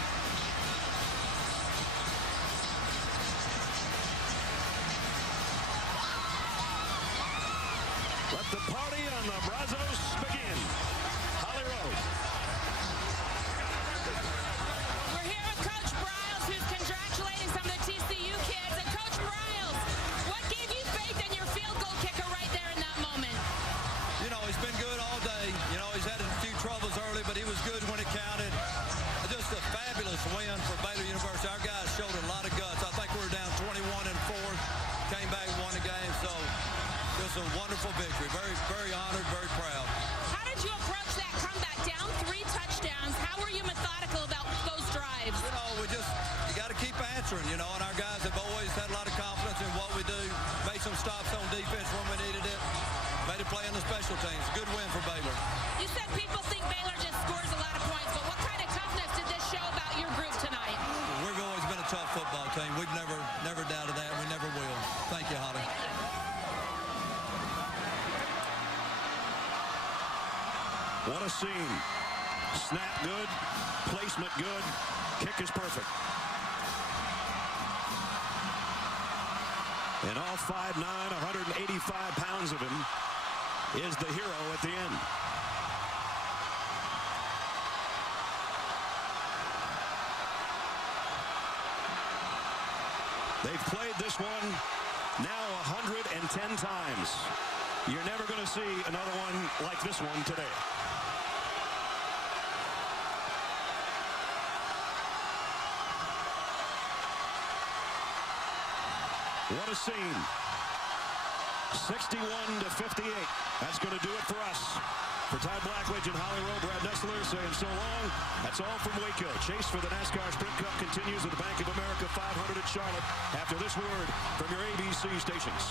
Let the party on the Brazos begin. Holly Rowe. We're here with Coach Briles, who's congratulating some of the TCU kids. And Coach Briles, what gave you faith in your field goal kicker right there in that moment? You know, he's been good all day. You know, he's had a few troubles early, but he was good when it counted. Just a fabulous win for Baylor University. Our guys showed a lot of guts. I think we were down 21-4, came back and won the game. So it was a wonderful victory. Very, very honored, very proud. How did you approach that comeback? Down 3 touchdowns. How were you methodical about those drives? You know, you got to keep answering, you know, and our guys have always had a lot of confidence in what we do. Made some stops on defense when we needed it. Made a play on the special teams. Good win for Baylor. You said people think Baylor just scores a lot of points, but what kind of toughness did this show about your group tonight? We've always been a tough football team. We've never doubted that. We never will. Thank you, Holly. What a scene. Snap good, placement good, kick is perfect. And all 5'9", 185 pounds of him is the hero at the end. They've played this one now 110 times. You're never going to see another one like this one today. What a scene. 61-58. That's going to do it for us. For Todd Blackledge and Holly Rowe, Brad Nessler saying so long. That's all from Waco. Chase for the NASCAR Sprint Cup continues at the Bank of America 500 at Charlotte after this word from your ABC stations.